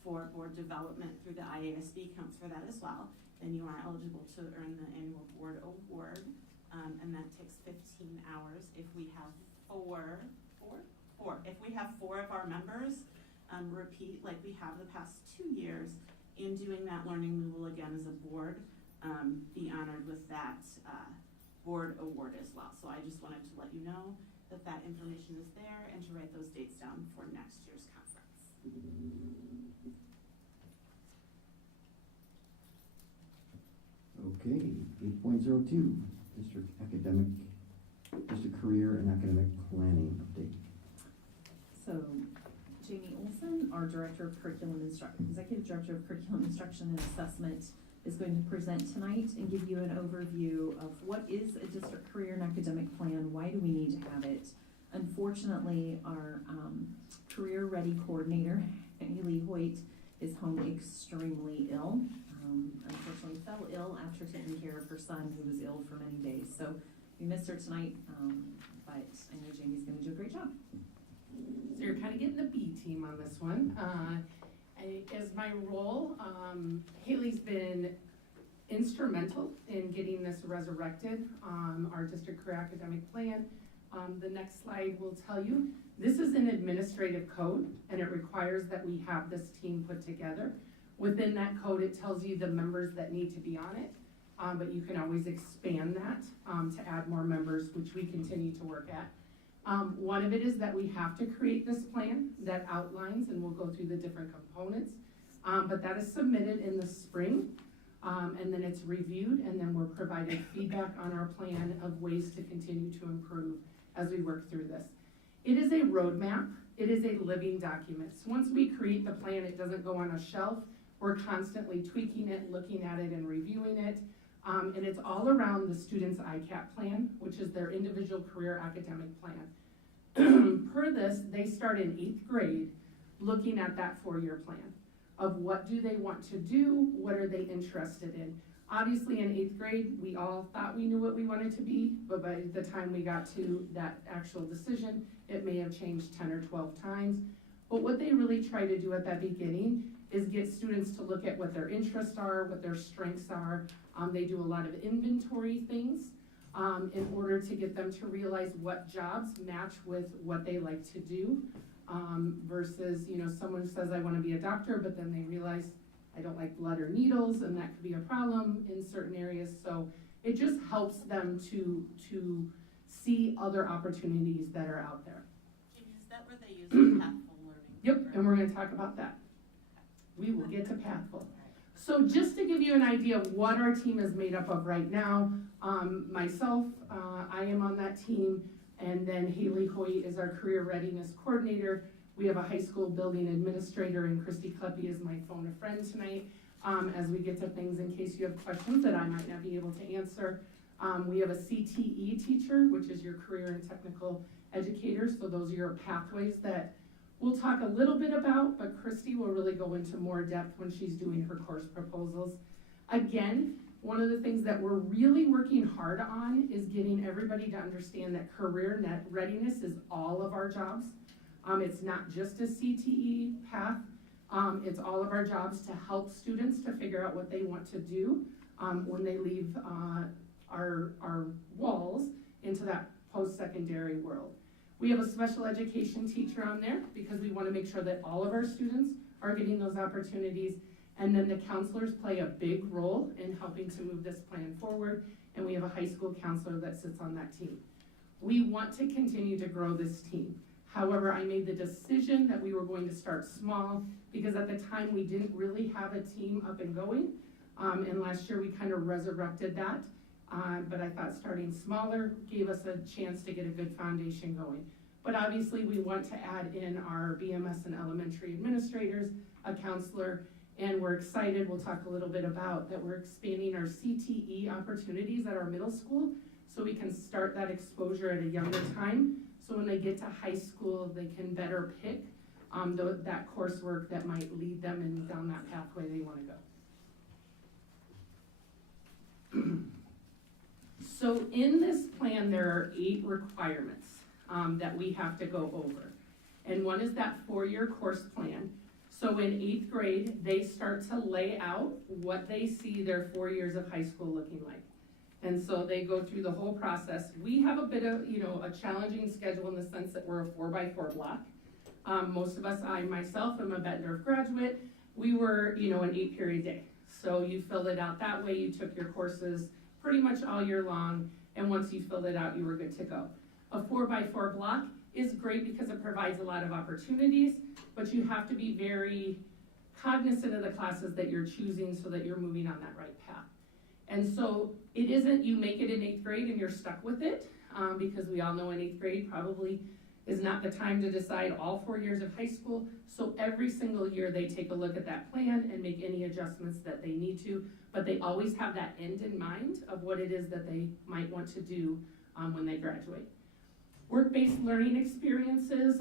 for board development through the IASB counts for that as well. Then you are eligible to earn the annual board award, and that takes 15 hours. If we have if we have four of our members repeat like we have the past 2 years in doing that learning, we will again as a board be honored with that board award as well. So I just wanted to let you know that that information is there and to write those dates down for next year's conference. Okay, 8.02, district career and academic planning update. So, Jamie Olson, our Executive Director of Curriculum Instruction and Assessment, is going to present tonight and give you an overview of what is a district career and academic plan, why do we need to have it. Unfortunately, our career ready coordinator, Haley Hoyt, is home extremely ill. Unfortunately fell ill after taking care of her son who was ill for many days. So we missed her tonight, but I know Jamie's gonna do a great job. So you're kind of getting the B team on this one. As my role, Haley's been instrumental in getting this resurrected, our district career academic plan. The next slide will tell you, this is an administrative code, and it requires that we have this team put together. Within that code, it tells you the members that need to be on it, but you can always expand that to add more members, which we continue to work at. One of it is that we have to create this plan that outlines, and we'll go through the different components, but that is submitted in the spring. And then it's reviewed, and then we're provided feedback on our plan of ways to continue to improve as we work through this. It is a roadmap. It is a living document. So once we create the plan, it doesn't go on a shelf. We're constantly tweaking it, looking at it, and reviewing it. And it's all around the student's ICAP plan, which is their individual career academic plan. Per this, they start in 8th grade looking at that 4-year plan of what do they want to do, what are they interested in. Obviously in 8th grade, we all thought we knew what we wanted to be, but by the time we got to that actual decision, it may have changed 10 or 12 times. But what they really try to do at that beginning is get students to look at what their interests are, what their strengths are. They do a lot of inventory things in order to get them to realize what jobs match with what they like to do. Versus, someone says, I want to be a doctor, but then they realize I don't like blood or needles, and that could be a problem in certain areas. So it just helps them to see other opportunities that are out there. Is that where they use the pathful learning? Yep, and we're going to talk about that. We will get to pathful. So just to give you an idea of what our team is made up of right now, myself, I am on that team. And then Haley Hoyt is our career readiness coordinator. We have a high school building administrator, and Christy Kleppe is my phone a friend tonight as we get to things in case you have questions that I might not be able to answer. We have a CTE teacher, which is your career and technical educator. So those are your pathways that we'll talk a little bit about, but Christy will really go into more depth when she's doing her course proposals. Again, one of the things that we're really working hard on is getting everybody to understand that career readiness is all of our jobs. It's not just a CTE path. It's all of our jobs to help students to figure out what they want to do when they leave our walls into that post-secondary world. We have a special education teacher on there because we want to make sure that all of our students are getting those opportunities. And then the counselors play a big role in helping to move this plan forward, and we have a high school counselor that sits on that team. We want to continue to grow this team. However, I made the decision that we were going to start small because at the time we didn't really have a team up and going, and last year we kind of resurrected that, but I thought starting smaller gave us a chance to get a good foundation going. But obviously we want to add in our BMS and elementary administrators, a counselor, and we're excited, we'll talk a little bit about that we're expanding our CTE opportunities at our middle school so we can start that exposure at a younger time. So when they get to high school, they can better pick that coursework that might lead them down that pathway they want to go. So in this plan, there are 8 requirements that we have to go over. And one is that 4-year course plan. So in 8th grade, they start to lay out what they see their 4 years of high school looking like. And so they go through the whole process. We have a bit of, a challenging schedule in the sense that we're a 4x4 block. Most of us, I myself am a Bettendorf graduate. We were, an 8-period day. So you filled it out that way. You took your courses pretty much all year long. And once you filled it out, you were good to go. A 4x4 block is great because it provides a lot of opportunities, but you have to be very cognizant of the classes that you're choosing so that you're moving on that right path. And so it isn't you make it in 8th grade and you're stuck with it, because we all know in 8th grade probably is not the time to decide all 4 years of high school. So every single year they take a look at that plan and make any adjustments that they need to, but they always have that end in mind of what it is that they might want to do when they graduate. Work-based learning experiences,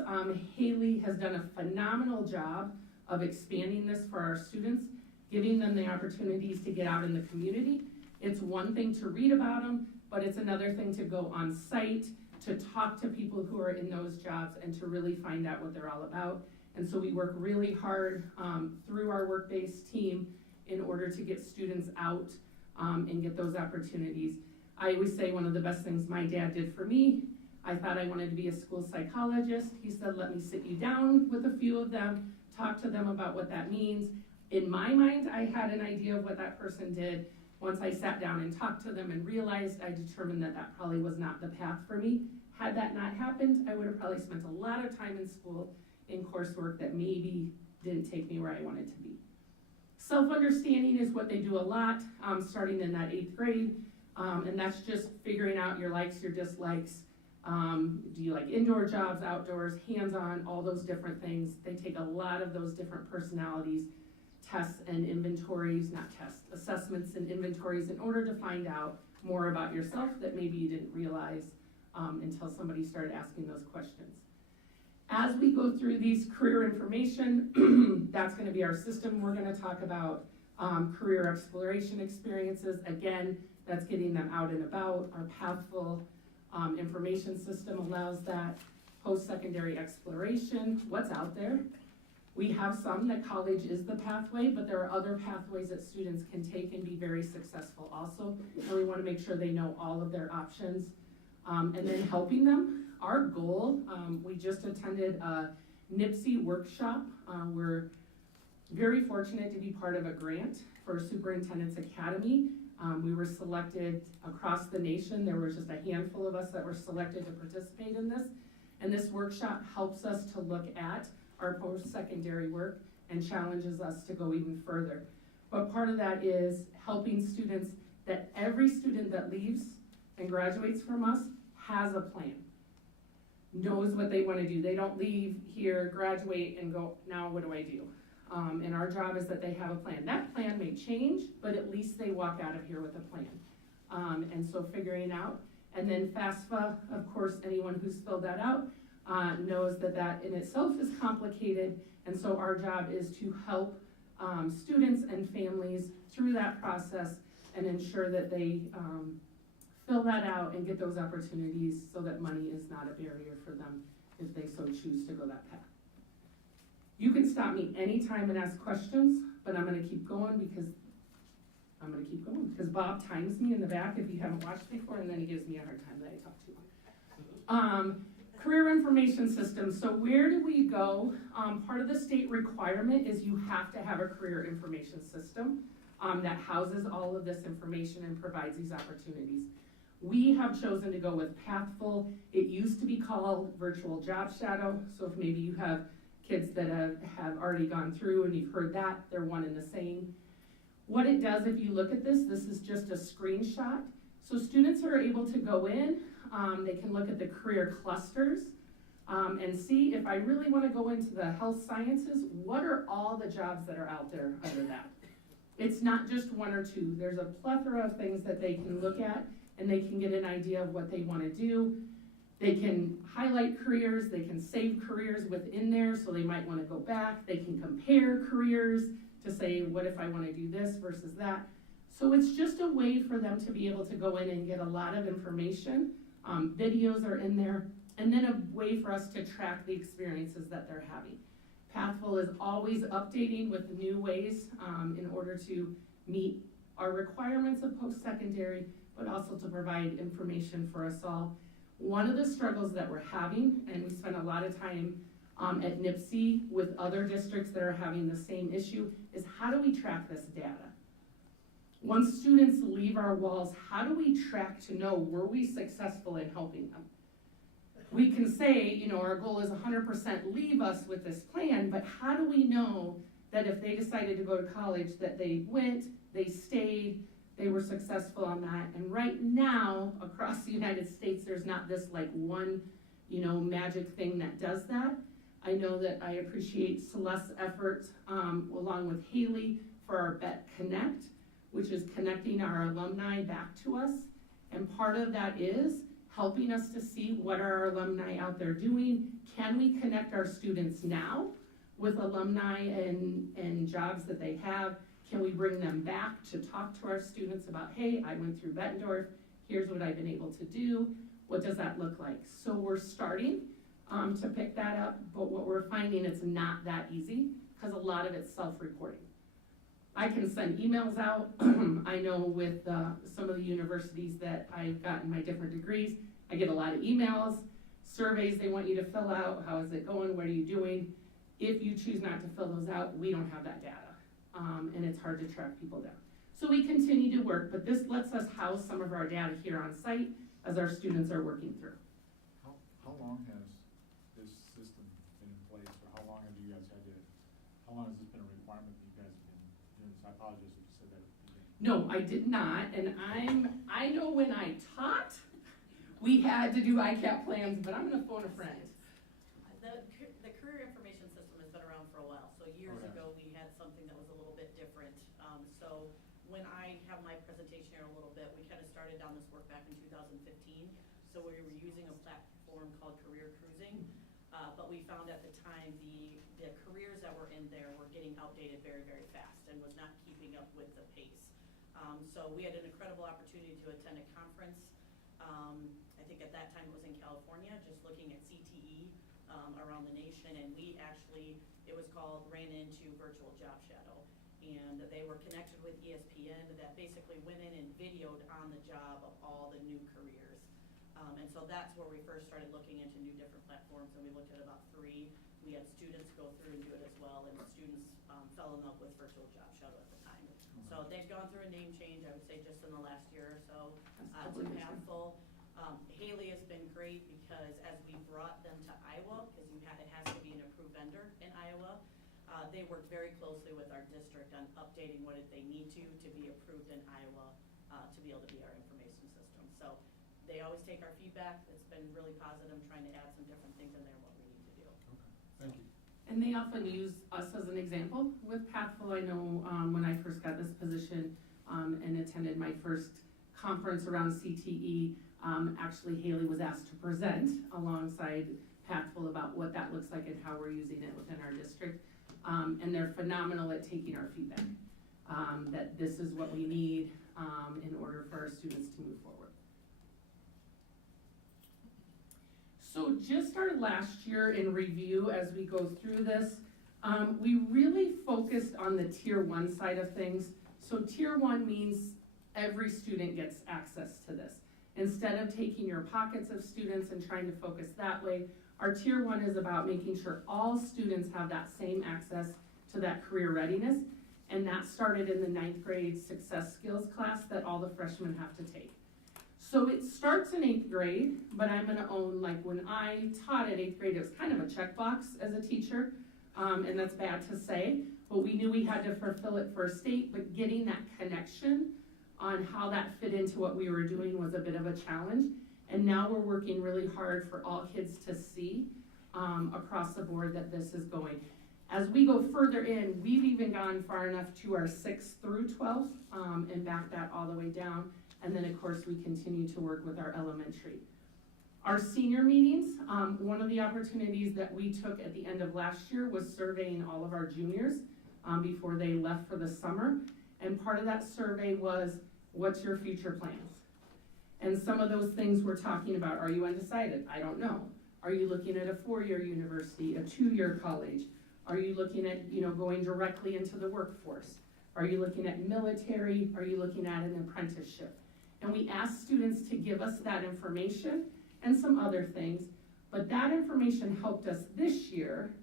Haley has done a phenomenal job of expanding this for our students, giving them the opportunities to get out in the community. It's one thing to read about them, but it's another thing to go on site, to talk to people who are in those jobs, and to really find out what they're all about. And so we work really hard through our work-based team in order to get students out and get those opportunities. I always say one of the best things my dad did for me, I thought I wanted to be a school psychologist. He said, let me sit you down with a few of them, talk to them about what that means. In my mind, I had an idea of what that person did. Once I sat down and talked to them and realized, I determined that that probably was not the path for me. Had that not happened, I would have probably spent a lot of time in school in coursework that maybe didn't take me where I wanted to be. Self-understanding is what they do a lot, starting in that 8th grade, and that's just figuring out your likes, your dislikes. Do you like indoor jobs, outdoors, hands-on, all those different things. They take a lot of those different personalities, tests and inventories, not tests, assessments and inventories in order to find out more about yourself that maybe you didn't realize until somebody started asking those questions. As we go through these career information, that's going to be our system. We're going to talk about career exploration experiences. Again, that's getting them out and about. Our Pathful information system allows that. Post-secondary exploration, what's out there. We have some that college is the pathway, but there are other pathways that students can take and be very successful also. And we want to make sure they know all of their options. And then helping them. Our goal, we just attended a NIPSE workshop. We're very fortunate to be part of a grant for Superintendent's Academy. We were selected across the nation. There was just a handful of us that were selected to participate in this. And this workshop helps us to look at our post-secondary work and challenges us to go even further. But part of that is helping students, that every student that leaves and graduates from us has a plan, knows what they want to do. They don't leave here, graduate, and go, now what do I do? And our job is that they have a plan. That plan may change, but at least they walk out of here with a plan. And so figuring out, and then FAFSA, of course, anyone who's filled that out knows that that in itself is complicated, and so our job is to help students and families through that process and ensure that they fill that out and get those opportunities so that money is not a barrier for them if they so choose to go that path. You can stop me anytime and ask questions, but I'm gonna keep going because Bob times me in the back if you haven't watched before, and then he gives me a hard time that I talk too long. Career information system. So where do we go? Part of the state requirement is you have to have a career information system that houses all of this information and provides these opportunities. We have chosen to go with Pathful. It used to be called Virtual Job Shadow. So if maybe you have kids that have already gone through and you've heard that, they're one and the same. What it does, if you look at this is just a screenshot. So students are able to go in, they can look at the career clusters and see if I really want to go into the health sciences, what are all the jobs that are out there under that? It's not just one or two. There's a plethora of things that they can look at and they can get an idea of what they want to do. They can highlight careers, they can save careers within there, so they might want to go back. They can compare careers to say, what if I want to do this versus that? So it's just a way for them to be able to go in and get a lot of information. Videos are in there, and then a way for us to track the experiences that they're having. Pathful is always updating with new ways in order to meet our requirements of post-secondary, but also to provide information for us all. One of the struggles that we're having, and we spend a lot of time at NIPSE with other districts that are having the same issue, is how do we track this data? Once students leave our walls, how do we track to know, were we successful in helping them? We can say, our goal is 100% leave us with this plan, but how do we know that if they decided to go to college, that they went, they stayed, they were successful on that? And right now, across the United States, there's not this like one, magic thing that does that. I know that I appreciate Celeste's efforts along with Haley for our Bett Connect, which is connecting our alumni back to us. And part of that is helping us to see what are our alumni out there doing. Can we connect our students now with alumni and jobs that they have? Can we bring them back to talk to our students about, hey, I went through Bettendorf, here's what I've been able to do. What does that look like? So we're starting to pick that up, but what we're finding, it's not that easy because a lot of it's self-reporting. I can send emails out. I know with some of the universities that I've gotten my different degrees, I get a lot of emails, surveys they want you to fill out. How is it going? What are you doing? If you choose not to fill those out, we don't have that data. And it's hard to track people down. So we continue to work, but this lets us house some of our data here on site as our students are working through. How long has this system been in place, or how long has this been a requirement that you guys have been doing so I apologize if you said that at the beginning. No, I did not, and I know when I taught, we had to do ICAP plans, but I'm gonna phone a friend. The career information system has been around for a while, so years Okay. ago, we had something that was a little bit different. So when I have my presentation here in a little bit, we kind of started down this work back in 2015. So we were using a platform called Career Cruising, but we found at the time the careers that were in there were getting outdated very, very fast and was not keeping up with the pace. So we had an incredible opportunity to attend a conference. I think at that time it was in California, just looking at CTE around the nation, and we actually, it was called Ran Into Virtual Job Shadow. And they were connected with ESPN that basically went in and videoed on the job of all the new careers. And so that's where we first started looking into new different platforms, and we looked at about 3. We had students go through and do it as well, and students fell in love with Virtual Job Shadow at the time. So they've gone through a name change, I would say, just in the last year or so, to Pathful. Haley has been great because as we brought them to Iowa, because it has to be an approved vendor in Iowa, they work very closely with our district on updating what they need to be approved in Iowa to be able to be our information system. So they always take our feedback. It's been really positive. I'm trying to add some different things in there, what we need to do. Okay, thank you. And they often use us as an example. With Pathful, I know when I first got this position and attended my first conference around CTE, actually Haley was asked to present alongside Pathful about what that looks like and how we're using it within our district. And they're phenomenal at taking our feedback, that this is what we need in order for our students to move forward. So just our last year in review as we go through this, we really focused on the Tier 1 side of things. So Tier 1 means every student gets access to this. Instead of taking your pockets of students and trying to focus that way, our Tier 1 is about making sure all students have that same access to that career readiness. And that started in the 9th grade success skills class that all the freshmen have to take. So it starts in 8th grade, but I'm gonna own, like when I taught at 8th grade, it was kind of a checkbox as a teacher, and that's bad to say, but we knew we had to fulfill it for a state, but getting that connection on how that fit into what we were doing was a bit of a challenge. And now we're working really hard for all kids to see across the board that this is going. As we go further in, we've even gone far enough to our 6th through 12th and back that all the way down. And then of course we continue to work with our elementary. Our senior meetings, one of the opportunities that we took at the end of last year was surveying all of our juniors before they left for the summer. And part of that survey was, what's your future plans? And some of those things we're talking about, are you undecided? I don't know. Are you looking at a 4-year university, a 2-year college? Are you looking at, going directly into the workforce? Are you looking at military? Are you looking at an apprenticeship? And we asked students to give us that information and some other things, but that information helped us this year,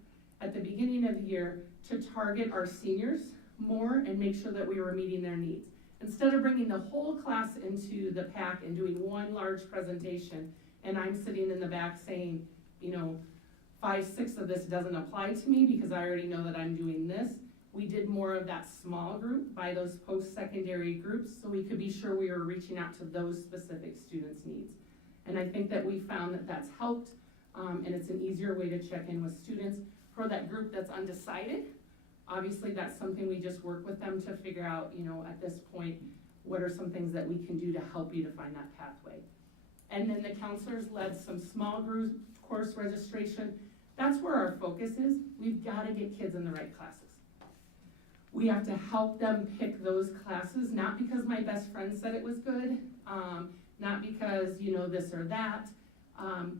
at the beginning of the year, to target our seniors more and make sure that we were meeting their needs. Instead of bringing the whole class into the pack and doing one large presentation, and I'm sitting in the back saying, 5, 6 of this doesn't apply to me because I already know that I'm doing this. We did more of that small group by those post-secondary groups so we could be sure we were reaching out to those specific students' needs. And I think that we found that that's helped, and it's an easier way to check in with students. For that group that's undecided, obviously that's something we just work with them to figure out, at this point, what are some things that we can do to help you to find that pathway. And then the counselors led some small group course registration. That's where our focus is. We've got to get kids in the right classes. We have to help them pick those classes, not because my best friend said it was good, not because, this or that,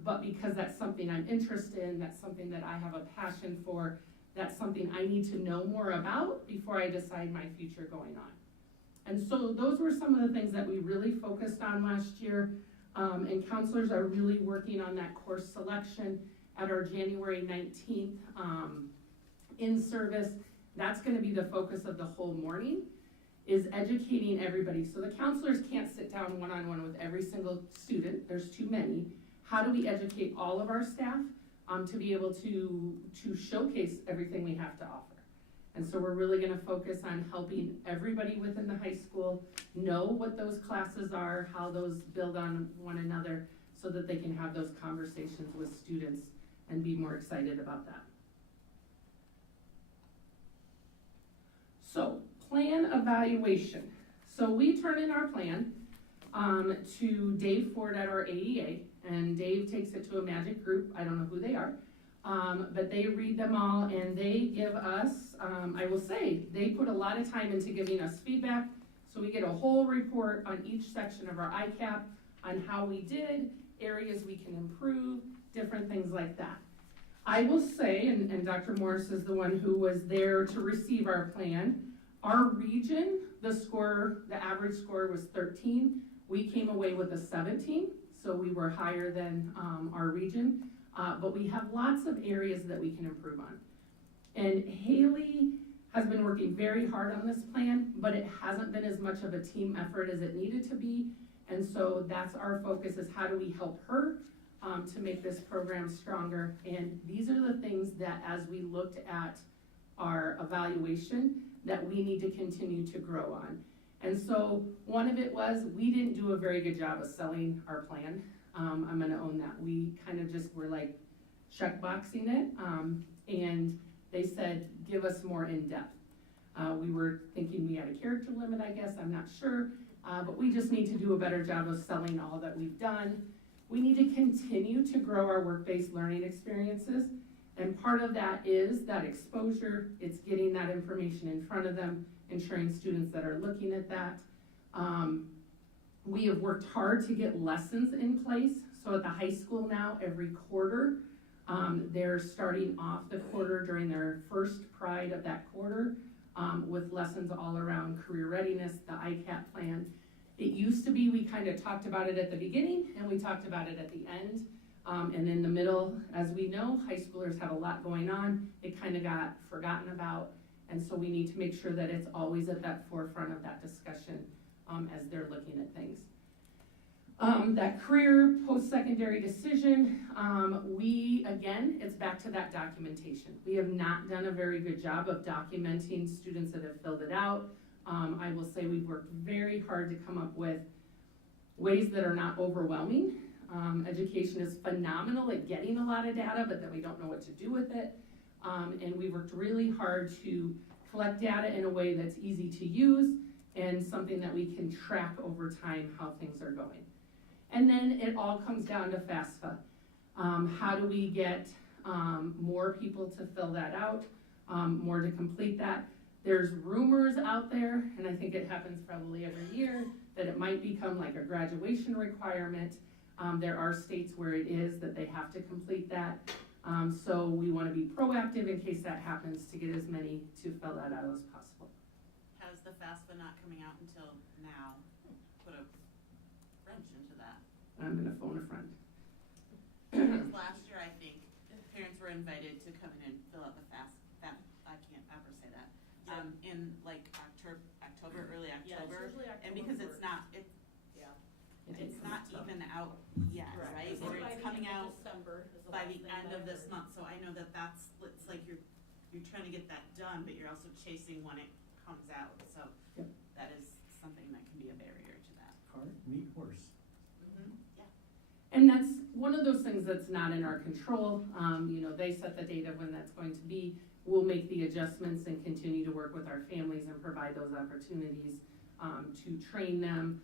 but because that's something I'm interested in, that's something that I have a passion for, that's something I need to know more about before I decide my future going on. And so those were some of the things that we really focused on last year, and counselors are really working on that course selection at our January 19th in-service. That's going to be the focus of the whole morning, is educating everybody. So the counselors can't sit down one-on-one with every single student. There's too many. How do we educate all of our staff to be able to showcase everything we have to offer? And so we're really gonna focus on helping everybody within the high school know what those classes are, how those build on one another, so that they can have those conversations with students and be more excited about that. So, plan evaluation. So we turn in our plan to Dave Ford at our AEA, and Dave takes it to a magic group. I don't know who they are, but they read them all and they give us, I will say, they put a lot of time into giving us feedback. So we get a whole report on each section of our ICAP on how we did, areas we can improve, different things like that. I will say, and Dr. Morris is the one who was there to receive our plan, our region, the average score was 13. We came away with a 17, so we were higher than our region, but we have lots of areas that we can improve on. And Haley has been working very hard on this plan, but it hasn't been as much of a team effort as it needed to be, and so that's our focus, is how do we help her to make this program stronger. And these are the things that, as we looked at our evaluation, that we need to continue to grow on. And so one of it was, we didn't do a very good job of selling our plan. I'm gonna own that. We kind of just were like checkboxing it, and they said, give us more in depth. We were thinking we had a character limit, I guess, I'm not sure, but we just need to do a better job of selling all that we've done. We need to continue to grow our work-based learning experiences, and part of that is that exposure. It's getting that information in front of them, ensuring students that are looking at that. We have worked hard to get lessons in place. So at the high school now, every quarter, they're starting off the quarter during their first pride of that quarter with lessons all around career readiness, the ICAP plan. It used to be we kind of talked about it at the beginning and we talked about it at the end. And in the middle, as we know, high schoolers have a lot going on. It kind of got forgotten about. And so we need to make sure that it's always at that forefront of that discussion as they're looking at things. That career post-secondary decision, again, it's back to that documentation. We have not done a very good job of documenting students that have filled it out. I will say we've worked very hard to come up with ways that are not overwhelming. Education is phenomenal at getting a lot of data, but then we don't know what to do with it. And we worked really hard to collect data in a way that's easy to use and something that we can track over time how things are going. And then it all comes down to FAFSA. How do we get more people to fill that out, more to complete that? There's rumors out there, and I think it happens probably every year, that it might become like a graduation requirement. There are states where it is that they have to complete that. So we want to be proactive in case that happens to get as many to fill that out as possible. Has the FAFSA not coming out until now put a wrench into that? I'm gonna phone a friend. Because last year, I think, parents were invited to come in and fill out the FAFSA, I can't ever say that, in like October, early October. And because it's not, it's not even out yet, right? Or it's coming out by the end of this month, so I know that it's like you're trying to get that done, but you're also chasing when it comes out, so that is something that can be a barrier to that. Cart, meat, horse. Yeah. And that's one of those things that's not in our control. They set the date of when that's going to be. We'll make the adjustments and continue to work with our families and provide those opportunities to train them.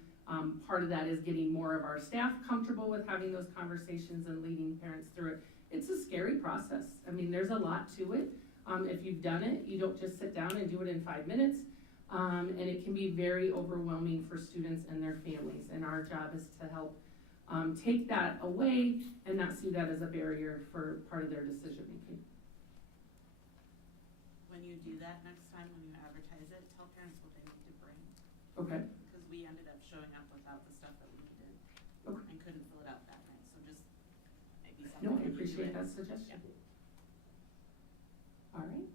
Part of that is getting more of our staff comfortable with having those conversations and leading parents through it. It's a scary process. I mean, there's a lot to it. If you've done it, you don't just sit down and do it in 5 minutes. And it can be very overwhelming for students and their families. And our job is to help take that away and not see that as a barrier for part of their decision making. When you do that next time, when you advertise it, tell parents what they need to bring. Okay. Because we ended up showing up without the stuff that we needed and couldn't fill it out that night. So just maybe something. No, I appreciate that suggestion. All right.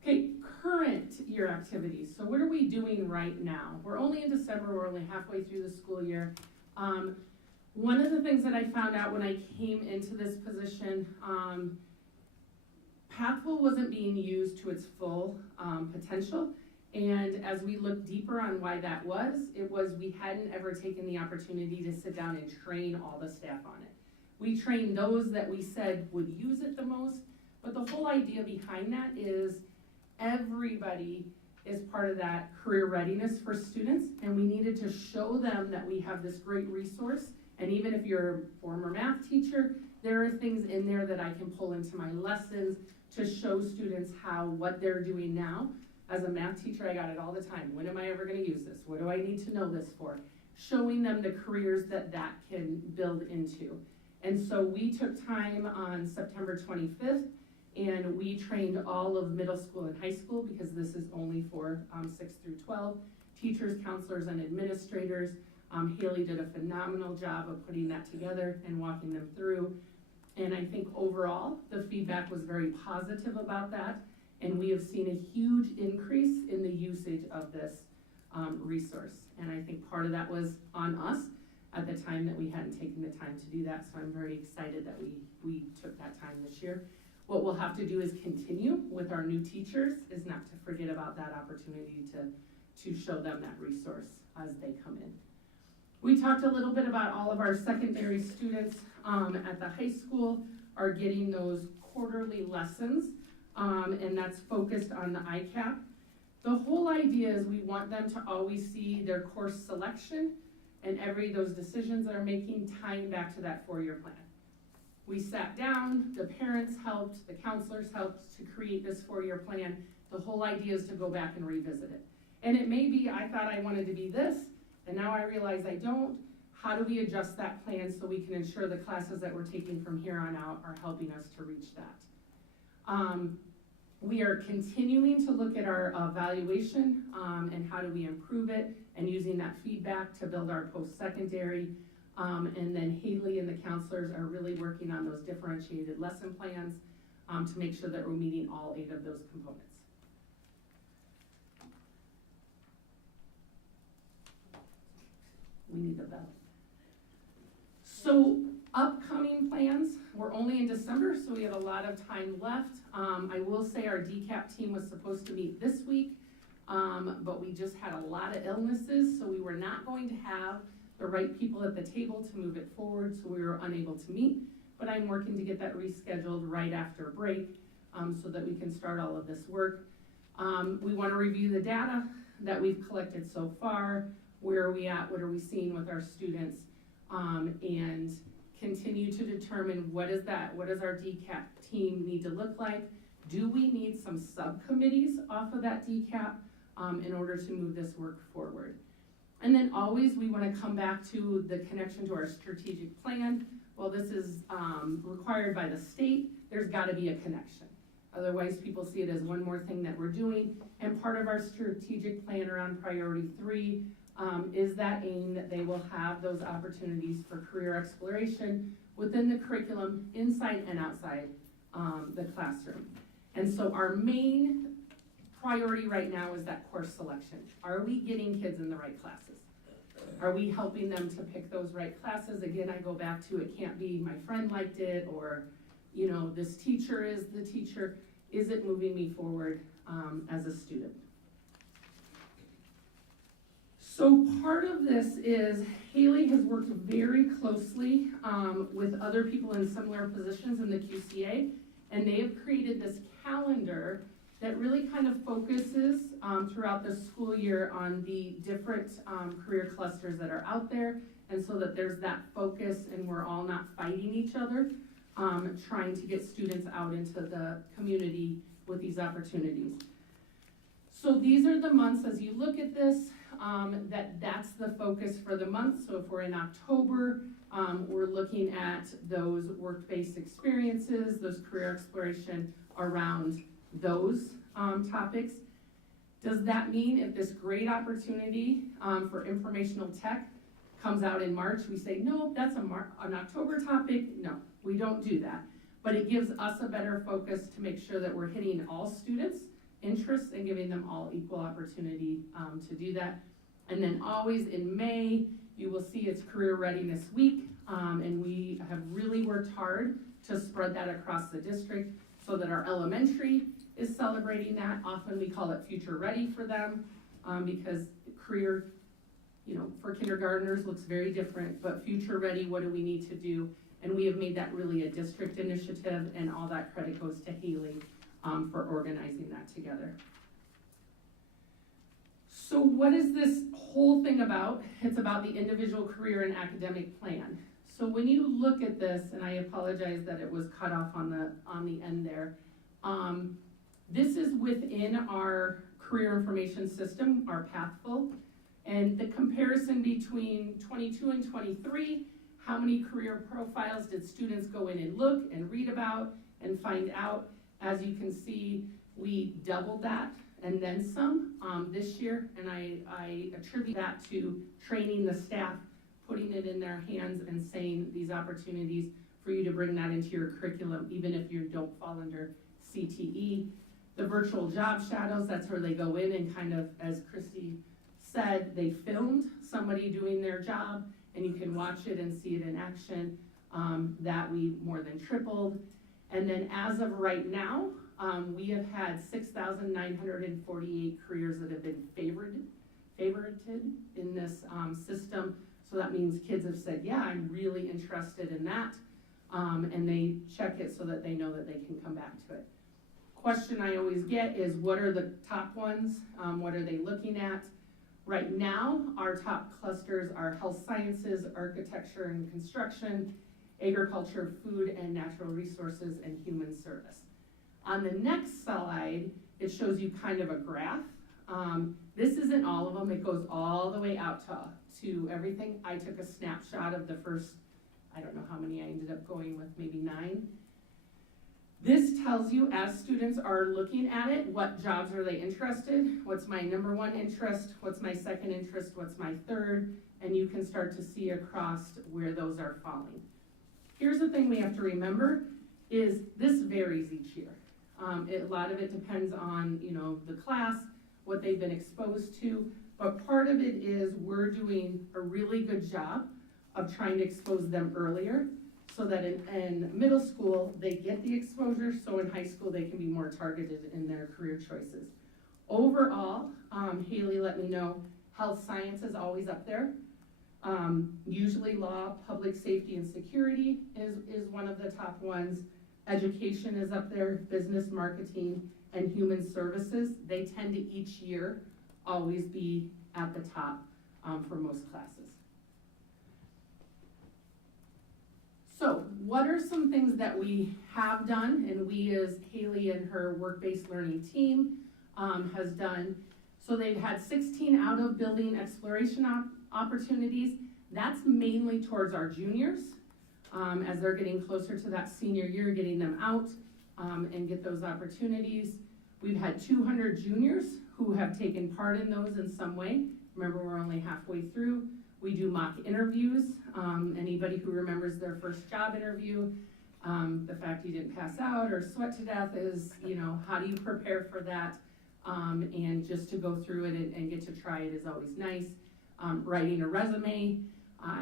Okay, current year activities. So what are we doing right now? We're only in December, we're only halfway through the school year. One of the things that I found out when I came into this position, Pathful wasn't being used to its full potential. And as we looked deeper on why that was, it was we hadn't ever taken the opportunity to sit down and train all the staff on it. We trained those that we said would use it the most, but the whole idea behind that is everybody is part of that career readiness for students, and we needed to show them that we have this great resource. And even if you're a former math teacher, there are things in there that I can pull into my lessons to show students how what they're doing now. As a math teacher, I got it all the time. When am I ever going to use this? What do I need to know this for? Showing them the careers that that can build into. And so we took time on September 25th, and we trained all of middle school and high school, because this is only for 6 through 12, teachers, counselors, and administrators. Haley did a phenomenal job of putting that together and walking them through. And I think overall, the feedback was very positive about that. And we have seen a huge increase in the usage of this resource. And I think part of that was on us at the time that we hadn't taken the time to do that. So I'm very excited that we took that time this year. What we'll have to do is continue with our new teachers, is not to forget about that opportunity to show them that resource as they come in. We talked a little bit about all of our secondary students at the high school are getting those quarterly lessons, and that's focused on the ICAP. The whole idea is we want them to always see their course selection and those decisions that are making tying back to that 4-year plan. We sat down, the parents helped, the counselors helped to create this 4-year plan. The whole idea is to go back and revisit it. And it may be, I thought I wanted to be this, and now I realize I don't. How do we adjust that plan so we can ensure the classes that we're taking from here on out are helping us to reach that? We are continuing to look at our evaluation and how do we improve it, and using that feedback to build our post-secondary. And then Haley and the counselors are really working on those differentiated lesson plans to make sure that we're meeting all 8 of those components. We need the bell. So upcoming plans, we're only in December, so we have a lot of time left. I will say our DCAP team was supposed to meet this week, but we just had a lot of illnesses, so we were not going to have the right people at the table to move it forward, so we were unable to meet. But I'm working to get that rescheduled right after break so that we can start all of this work. We want to review the data that we've collected so far. Where are we at? What are we seeing with our students? And continue to determine what does our DCAP team need to look like? Do we need some subcommittees off of that DCAP in order to move this work forward? And then always we want to come back to the connection to our strategic plan. Well, this is required by the state. There's got to be a connection. Otherwise, people see it as one more thing that we're doing. And part of our strategic plan around priority 3 is that aim that they will have those opportunities for career exploration within the curriculum, inside and outside the classroom. And so our main priority right now is that course selection. Are we getting kids in the right classes? Are we helping them to pick those right classes? Again, I go back to it can't be my friend liked it, or this teacher is the teacher. Is it moving me forward as a student? So part of this is Haley has worked very closely with other people in similar positions in the QCA, and they have created this calendar that really kind of focuses throughout the school year on the different career clusters that are out there, and so that there's that focus and we're all not fighting each other, trying to get students out into the community with these opportunities. So these are the months, as you look at this, that's the focus for the month. So if we're in October, we're looking at those work-based experiences, those career exploration around those topics. Does that mean if this great opportunity for informational tech comes out in March, we say, no, that's an October topic? No, we don't do that. But it gives us a better focus to make sure that we're hitting all students' interests and giving them all equal opportunity to do that. And then always in May, you will see it's Career Readiness Week, and we have really worked hard to spread that across the district so that our elementary is celebrating that. Often we call it future ready for them, because career, for kindergartners looks very different, but future ready, what do we need to do? And we have made that really a district initiative, and all that credit goes to Haley for organizing that together. So what is this whole thing about? It's about the individual career and academic plan. So when you look at this, and I apologize that it was cut off on the end there, this is within our career information system, our Pathful, and the comparison between 22 and 23, how many career profiles did students go in and look and read about and find out? As you can see, we doubled that and then some this year, and I attribute that to training the staff, putting it in their hands and saying these opportunities for you to bring that into your curriculum, even if you don't fall under CTE. The virtual job shadows, that's where they go in and kind of, as Christy said, they filmed somebody doing their job, and you can watch it and see it in action. That we more than tripled. And then as of right now, we have had 6,948 careers that have been favorited in this system. So that means kids have said, yeah, I'm really interested in that. And they check it so that they know that they can come back to it. Question I always get is, what are the top ones? What are they looking at? Right now, our top clusters are health sciences, architecture and construction, agriculture, food and natural resources, and human service. On the next slide, it shows you kind of a graph. This isn't all of them. It goes all the way out to everything. I took a snapshot of the first, I don't know how many I ended up going with, maybe 9. This tells you, as students are looking at it, what jobs are they interested? What's my number 1 interest? What's my second interest? What's my third? And you can start to see across where those are falling. Here's the thing we have to remember is this varies each year. A lot of it depends on, the class, what they've been exposed to, but part of it is we're doing a really good job of trying to expose them earlier so that in middle school, they get the exposure, so in high school, they can be more targeted in their career choices. Overall, Haley let me know, health science is always up there. Usually law, public safety and security is one of the top ones. Education is up there, business, marketing, and human services. They tend to each year always be at the top for most classes. So what are some things that we have done, and we as Haley and her work-based learning team has done? So they've had 16 out-of-building exploration opportunities. That's mainly towards our juniors, as they're getting closer to that senior year, getting them out and get those opportunities. We've had 200 juniors who have taken part in those in some way. Remember, we're only halfway through. We do mock interviews. Anybody who remembers their first job interview, the fact you didn't pass out or sweat to death is, how do you prepare for that? And just to go through it and get to try it is always nice. Writing a resume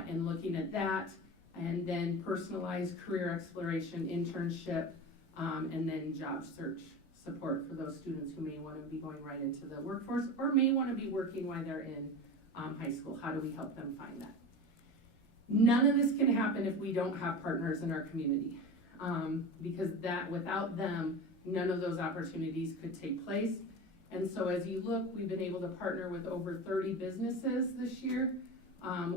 and looking at that, and then personalized career exploration, internship, and then job search support for those students who may want to be going right into the workforce or may want to be working while they're in high school. How do we help them find that? None of this can happen if we don't have partners in our community, because without them, none of those opportunities could take place. And so as you look, we've been able to partner with over 30 businesses this year.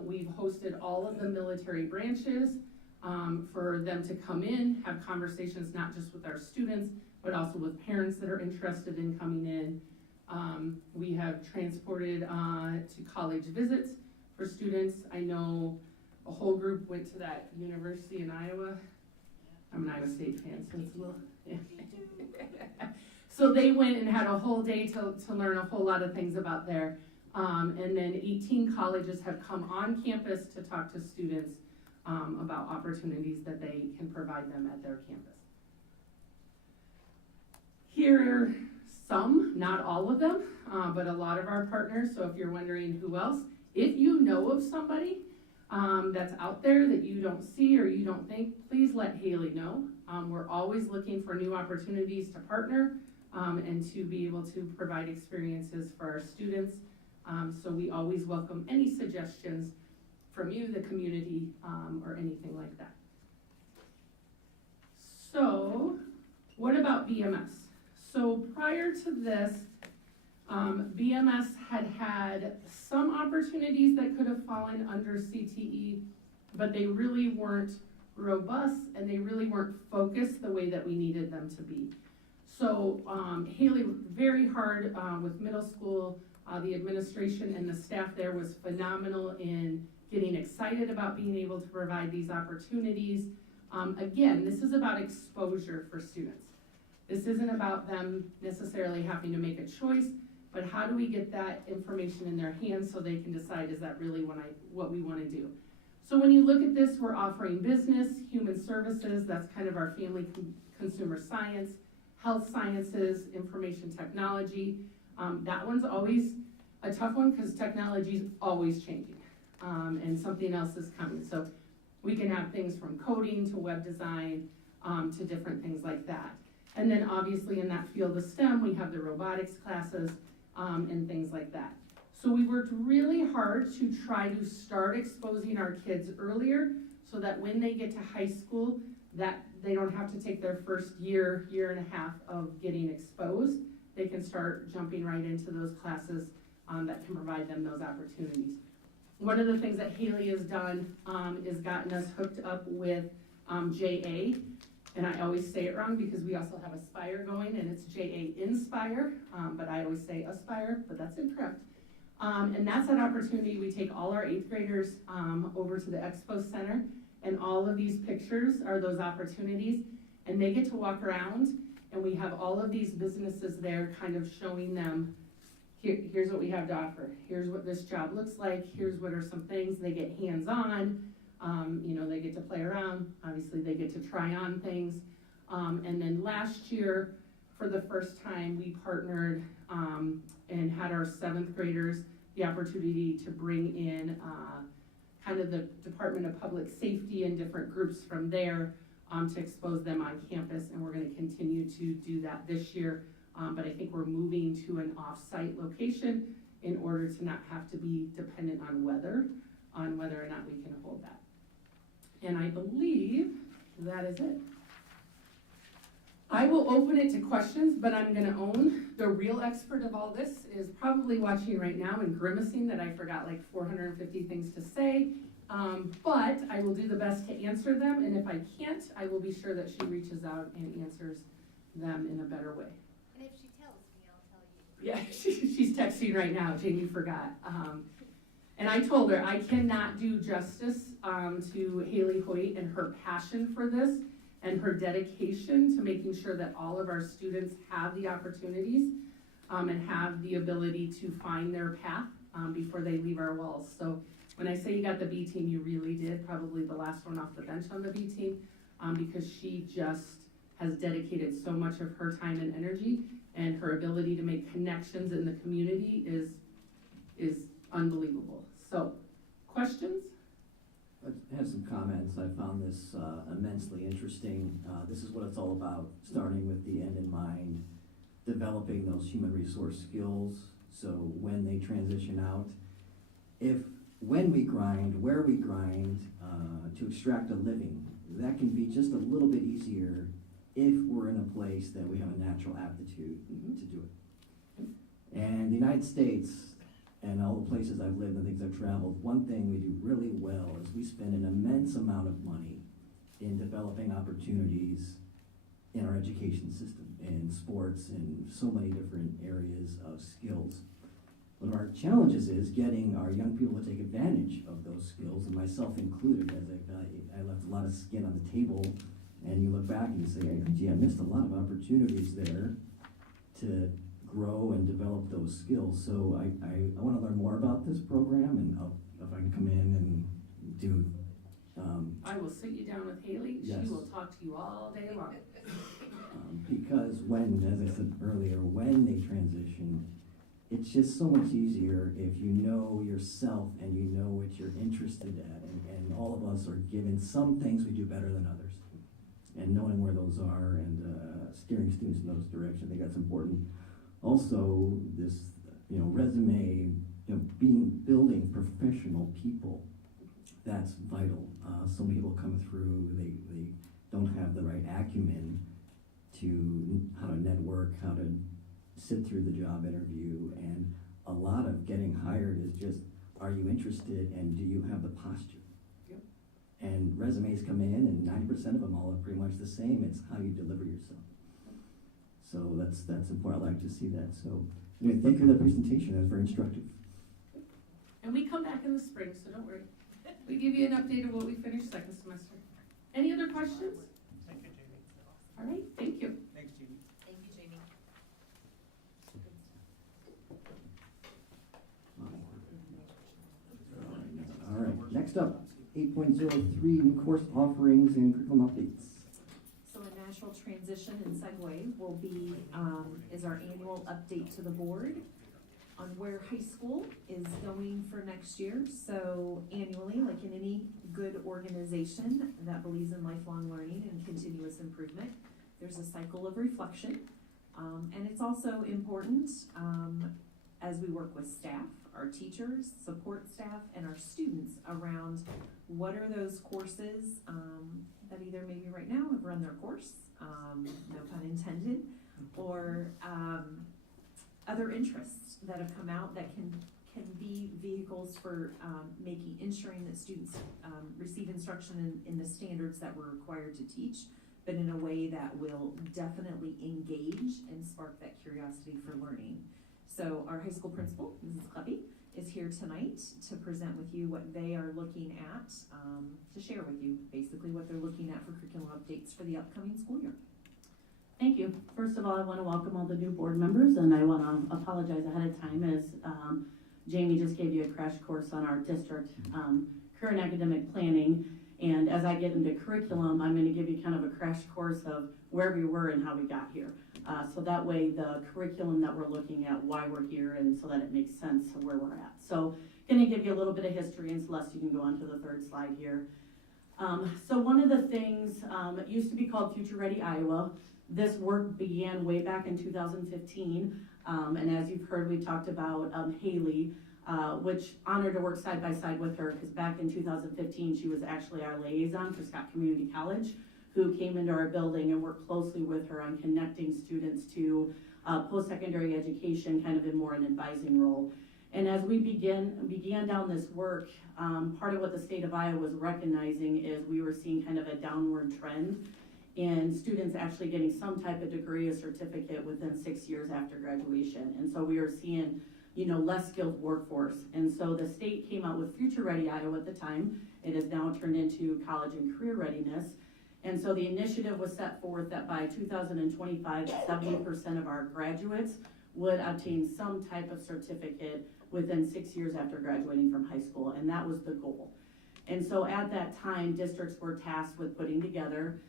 We've hosted all of the military branches for them to come in, have conversations not just with our students, but also with parents that are interested in coming in. We have transported to college visits for students. I know a whole group went to that university in Iowa. I'm an Iowa State fan, so it's a little, yeah. So they went and had a whole day to learn a whole lot of things about there. And then 18 colleges have come on campus to talk to students about opportunities that they can provide them at their campus. Here are some, not all of them, but a lot of our partners. So if you're wondering who else, if you know of somebody that's out there that you don't see or you don't think, please let Haley know. We're always looking for new opportunities to partner and to be able to provide experiences for our students. So we always welcome any suggestions from you, the community, or anything like that. So, what about BMS? So prior to this, BMS had some opportunities that could have fallen under CTE, but they really weren't robust and they really weren't focused the way that we needed them to be. So Haley worked very hard with middle school. The administration and the staff there was phenomenal in getting excited about being able to provide these opportunities. Again, this is about exposure for students. This isn't about them necessarily having to make a choice, but how do we get that information in their hands so they can decide, is that really what we want to do? So when you look at this, we're offering business, human services, that's kind of our family consumer science, health sciences, information technology. That one's always a tough one because technology is always changing and something else is coming. So we can have things from coding to web design to different things like that. And then obviously in that field of STEM, we have the robotics classes and things like that. So we worked really hard to try to start exposing our kids earlier so that when they get to high school, that they don't have to take their first year and a half of getting exposed. They can start jumping right into those classes that can provide them those opportunities. One of the things that Haley has done is gotten us hooked up with JA, and I always say it wrong because we also have Aspire going, and it's JA Inspire, but I always say Aspire, but that's incorrect. And that's an opportunity. We take all our 8th graders over to the Expo Center, and all of these pictures are those opportunities, and they get to walk around, and we have all of these businesses there kind of showing them, here's what we have to offer. Here's what this job looks like. Here's what are some things. They get hands-on. They get to play around. Obviously, they get to try on things. And then last year, for the first time, we partnered and had our 7th graders the opportunity to bring in kind of the Department of Public Safety and different groups from there to expose them on campus. And we're going to continue to do that this year. But I think we're moving to an off-site location in order to not have to be dependent on whether or not we can hold that. And I believe that is it. I will open it to questions, but I'm gonna own the real expert of all this is probably watching right now and grimacing that I forgot like 450 things to say. But I will do the best to answer them, and if I can't, I will be sure that she reaches out and answers them in a better way. And if she tells me, I'll tell you. Yeah, she's texting right now, Jamie forgot. And I told her I cannot do justice to Haley Hoyt and her passion for this and her dedication to making sure that all of our students have the opportunities and have the ability to find their path before they leave our walls. So when I say you got the B team, you really did, probably the last one off the bench on the B team, because she just has dedicated so much of her time and energy, and her ability to make connections in the community is unbelievable. So, questions? I have some comments. I found this immensely interesting. This is what it's all about, starting with the end in mind, developing those human resource skills, so when they transition out, when we grind, where we grind, to extract a living, that can be just a little bit easier if we're in a place that we have a natural aptitude to do it. And the United States, and all the places I've lived and things I've traveled, one thing we do really well is we spend an immense amount of money in developing opportunities in our education system, in sports, and so many different areas of skills. One of our challenges is getting our young people to take advantage of those skills, and myself included, as I left a lot of skin on the table, and you look back and you say, gee, I missed a lot of opportunities there to grow and develop those skills. So I want to learn more about this program, and if I can come in and do. I will sit you down with Haley. Yes. She will talk to you all day long. Because as I said earlier, when they transition, it's just so much easier if you know yourself and you know what you're interested at And all of us are given some things we do better than others. And knowing where those are and steering students in those directions, I think that's important. Also, this, resume, building professional people, that's vital. So many people come through, they don't have the right acumen to how to network, how to sit through the job interview, and a lot of getting hired is just, are you interested and do you have the posture? Yep. And resumes come in and 90% of them all are pretty much the same. It's how you deliver yourself. So that's important. I like to see that. So anyway, thank you for the presentation. That was very instructive. And we come back in the spring, so don't worry. We give you an update of what we finished second semester. Any other questions? Thank you, Jamie. All right, thank you. Thanks, Jamie. Thank you, Jamie. All right, next up, 8.03, new course offerings and curriculum updates. So a natural transition and segue will be, is our annual update to the board on where high school is going for next year. So annually, like in any good organization that believes in lifelong learning and continuous improvement, there's a cycle of reflection. And it's also important as we work with staff, our teachers, support staff, and our students around what are those courses that either maybe right now have run their course, no pun intended, or other interests that have come out that can be vehicles for ensuring that students receive instruction in the standards that we're required to teach, but in a way that will definitely engage and spark that curiosity for learning. So our high school principal, Mrs. Kleppe, is here tonight to present with you what they are looking at, to share with you basically what they're looking at for curriculum updates for the upcoming school year. Thank you. First of all, I want to welcome all the new board members, and I want to apologize ahead of time as Jamie just gave you a crash course on our district career and academic planning. And as I get into curriculum, I'm going to give you kind of a crash course of where we were and how we got here. So that way the curriculum that we're looking at, why we're here, and so that it makes sense of where we're at. So going to give you a little bit of history, and Celeste, you can go on to the third slide here. So one of the things, it used to be called Future Ready Iowa. This work began way back in 2015, and as you've heard, we talked about Haley, which honored to work side by side with her, because back in 2015, she was actually our liaison for Scott Community College, who came into our building and worked closely with her on connecting students to post-secondary education, kind of in more an advising role. And as we began down this work, part of what the state of Iowa was recognizing is we were seeing kind of a downward trend in students actually getting some type of degree or certificate within 6 years after graduation. And so we were seeing, less skilled workforce. And so the state came out with Future Ready Iowa at the time. It has now turned into College and Career Readiness. And so the initiative was set forth that by 2025, 70% of our graduates would obtain some type of certificate within 6 years after graduating from high school, and that was the goal. And so at that time, districts were tasked with putting together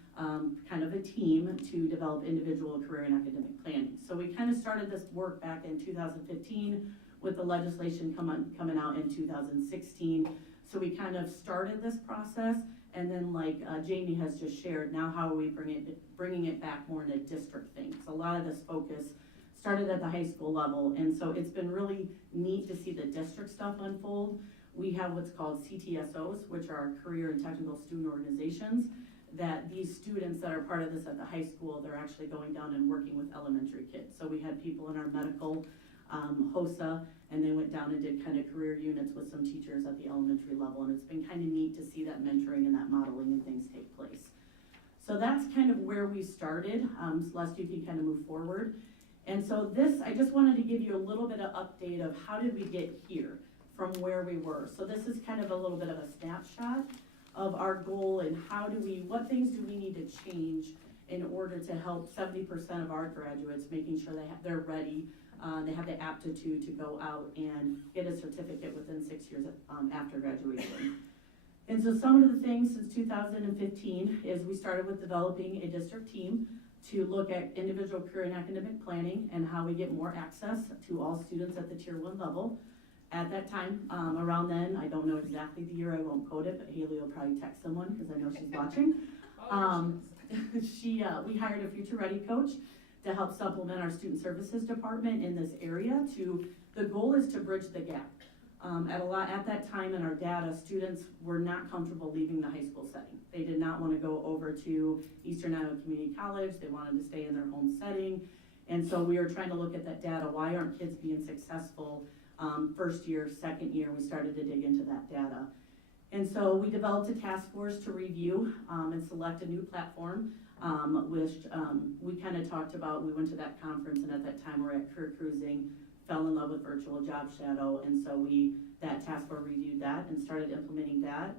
kind of a team to develop individual career and academic planning. So we kind of started this work back in 2015 with the legislation coming out in 2016. So we kind of started this process, and then like Jamie has just shared, now how are we bringing it back more in a district thing? So a lot of this focus started at the high school level, and so it's been really neat to see the district stuff unfold. We have what's called CTSOs, which are career and technical student organizations, that these students that are part of this at the high school, they're actually going down and working with elementary kids. So we had people in our medical HOSA, and they went down and did kind of career units with some teachers at the elementary level, and it's been kind of neat to see that mentoring and that modeling and things take place. So that's kind of where we started. Celeste, you can kind of move forward. And so this, I just wanted to give you a little bit of update of how did we get here from where we were. So this is kind of a little bit of a snapshot of our goal and what things do we need to change in order to help 70% of our graduates, making sure they're ready, they have the aptitude to go out and get a certificate within 6 years after graduation. And so some of the things since 2015 is we started with developing a district team to look at individual career and academic planning and how we get more access to all students at the Tier 1 level. At that time, around then, I don't know exactly the year, I won't quote it, but Haley will probably text someone, because I know she's watching. We hired a Future Ready coach to help supplement our student services department in this area the goal is to bridge the gap. At that time in our data, students were not comfortable leaving the high school setting. They did not want to go over to Eastern Iowa Community College, they wanted to stay in their home setting. And so we were trying to look at that data, why aren't kids being successful first year, second year, we started to dig into that data. And so we developed a task force to review and select a new platform, which we kind of talked about. We went to that conference, and at that time we're at Career Cruising, fell in love with virtual job shadow, and so that task force reviewed that and started implementing that.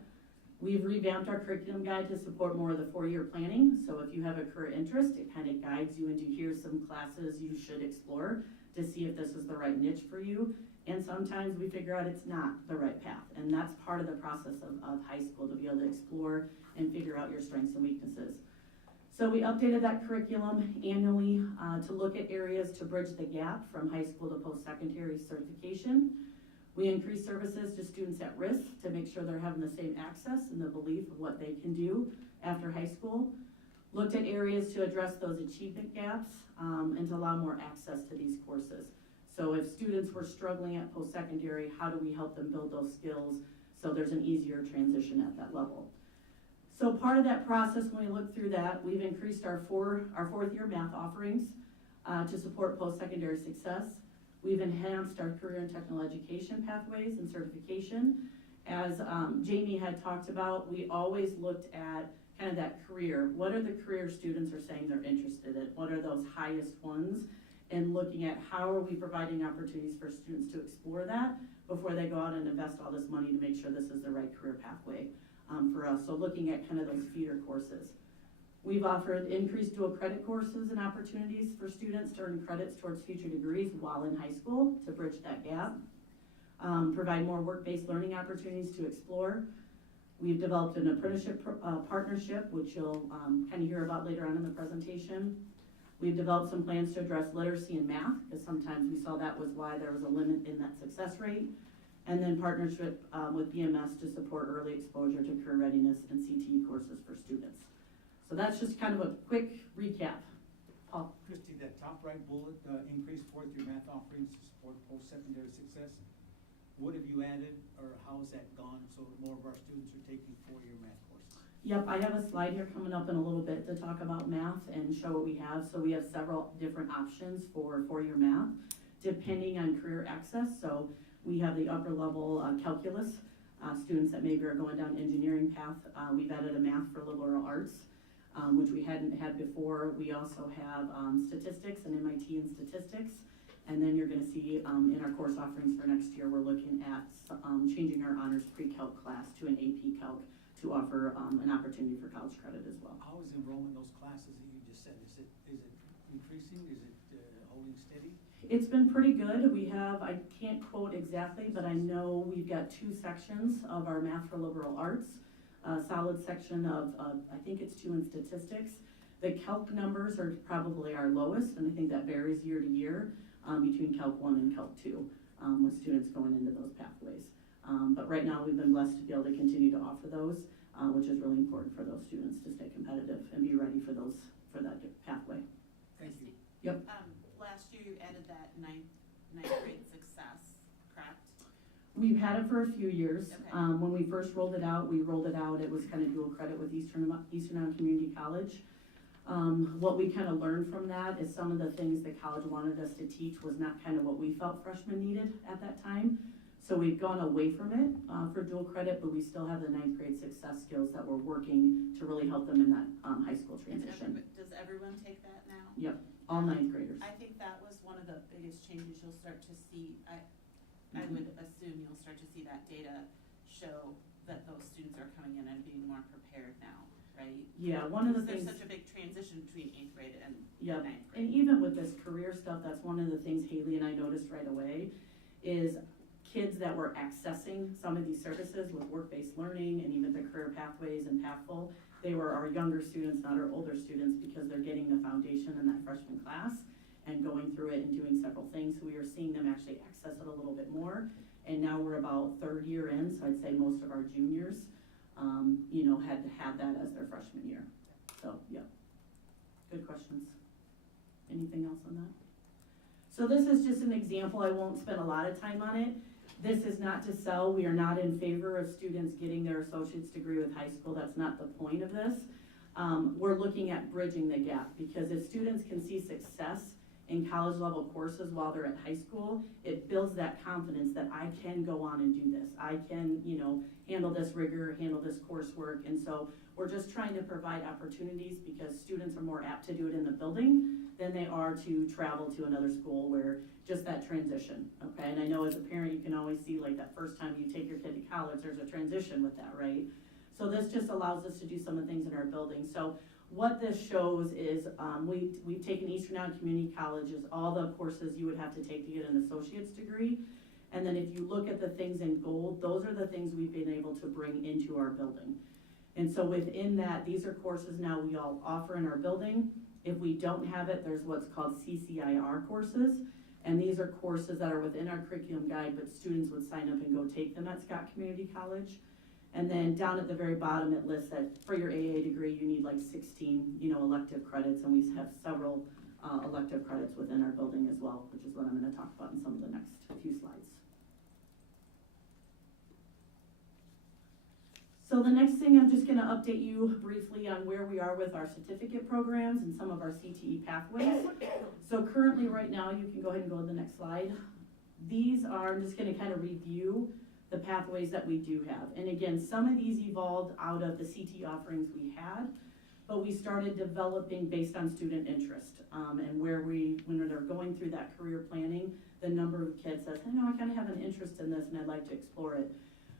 We've revamped our curriculum guide to support more of the 4-year planning. So if you have a career interest, it kind of guides you into here's some classes you should explore to see if this is the right niche for you. And sometimes we figure out it's not the right path. And that's part of the process of high school, to be able to explore and figure out your strengths and weaknesses. So we updated that curriculum annually to look at areas to bridge the gap from high school to post-secondary certification. We increased services to students at risk to make sure they're having the same access and the belief of what they can do after high school. Looked at areas to address those achievement gaps and to allow more access to these courses. So if students were struggling at post-secondary, how do we help them build those skills so there's an easier transition at that level? So part of that process, when we look through that, we've increased our fourth year math offerings to support post-secondary success. We've enhanced our career and technical education pathways and certification. As Jamie had talked about, we always looked at kind of that career. What are the career students are saying they're interested in? What are those highest ones? And looking at how are we providing opportunities for students to explore that before they go out and invest all this money to make sure this is the right career pathway for us. So looking at kind of those feeder courses. We've offered increased dual credit courses and opportunities for students to earn credits towards future degrees while in high school to bridge that gap. Provide more work-based learning opportunities to explore. We've developed an apprenticeship partnership, which you'll kind of hear about later on in the presentation. We've developed some plans to address literacy and math, because sometimes we saw that was why there was a limit in that success rate. And then partnership with BMS to support early exposure to career readiness and CTE courses for students. So that's just kind of a quick recap. Paul? Christy, that top right bullet, increased fourth-year math offerings to support post-secondary success. What have you added, or how has that gone so more of our students are taking 4-year math courses? Yep, I have a slide here coming up in a little bit to talk about math and show what we have. So we have several different options for 4-year math, depending on career access. So we have the upper level calculus, students that maybe are going down engineering path. We've added a math for liberal arts, which we hadn't had before. We also have statistics and MIT in statistics. And then you're gonna see in our course offerings for next year, we're looking at changing our honors pre-calc class to an AP calc to offer an opportunity for college credit as well. How is enrollment in those classes that you just said? Is it increasing? Is it holding steady? It's been pretty good. We have, I can't quote exactly, but I know we've got 2 sections of our math for liberal arts. A solid section of, I think it's 2 in statistics. The calc numbers are probably our lowest, and I think that varies year to year between calc 1 and calc 2 with students going into those pathways. But right now we've been blessed to be able to continue to offer those, which is really important for those students to stay competitive and be ready for that pathway. Thank you. Yep. Last year you added that ninth grade success, correct? We've had it for a few years. Okay. When we first rolled it out, it was kind of dual credit with Eastern Iowa Community College. What we kind of learned from that is some of the things the college wanted us to teach was not kind of what we felt freshmen needed at that time. So we've gone away from it for dual credit, but we still have the 9th grade success skills that we're working to really help them in that high school transition. Does everyone take that now? Yep, all 9th graders. I think that was one of the biggest changes you'll start to see. I would assume you'll start to see that data show that those students are coming in and being more prepared now, right? Yeah, one of the things. There's such a big transition between 8th grade and Yep. 9th grade. And even with this career stuff, that's one of the things Haley and I noticed right away is kids that were accessing some of these services with work-based learning and even the career pathways and Pathful, they were our younger students, not our older students, because they're getting the foundation in that freshman class and going through it and doing several things. So we were seeing them actually access it a little bit more. And now we're about third year in, so I'd say most of our juniors, had to have that as their freshman year. So, yeah, good questions. Anything else on that? So this is just an example. I won't spend a lot of time on it. This is not to sell. We are not in favor of students getting their associate's degree with high school. That's not the point of this. We're looking at bridging the gap, because if students can see success in college level courses while they're at high school, it builds that confidence that I can go on and do this. I can, handle this rigor, handle this coursework. And so we're just trying to provide opportunities, because students are more apt to do it in the building than they are to travel to another school, where just that transition, okay? And I know as a parent, you can always see like that first time you take your kid to college, there's a transition with that, right? So this just allows us to do some of the things in our building. So what this shows is we've taken Eastern Iowa Community College's, all the courses you would have to take to get an associate's degree. And then if you look at the things in gold, those are the things we've been able to bring into our building. And so within that, these are courses now we all offer in our building. If we don't have it, there's what's called CCIR courses. And these are courses that are within our curriculum guide, but students would sign up and go take them at Scott Community College. And then down at the very bottom, it lists that for your AA degree, you need like 16, elective credits. And we have several elective credits within our building as well, which is what I'm going to talk about in some of the next few slides. So the next thing, I'm just going to update you briefly on where we are with our certificate programs and some of our CTE pathways. So currently right now, you can go ahead and go to the next slide. These are, I'm just going to kind of review the pathways that we do have. And again, some of these evolved out of the CTE offerings we had, but we started developing based on student interest. And when they're going through that career planning, the number of kids says, I kind of have an interest in this and I'd like to explore it.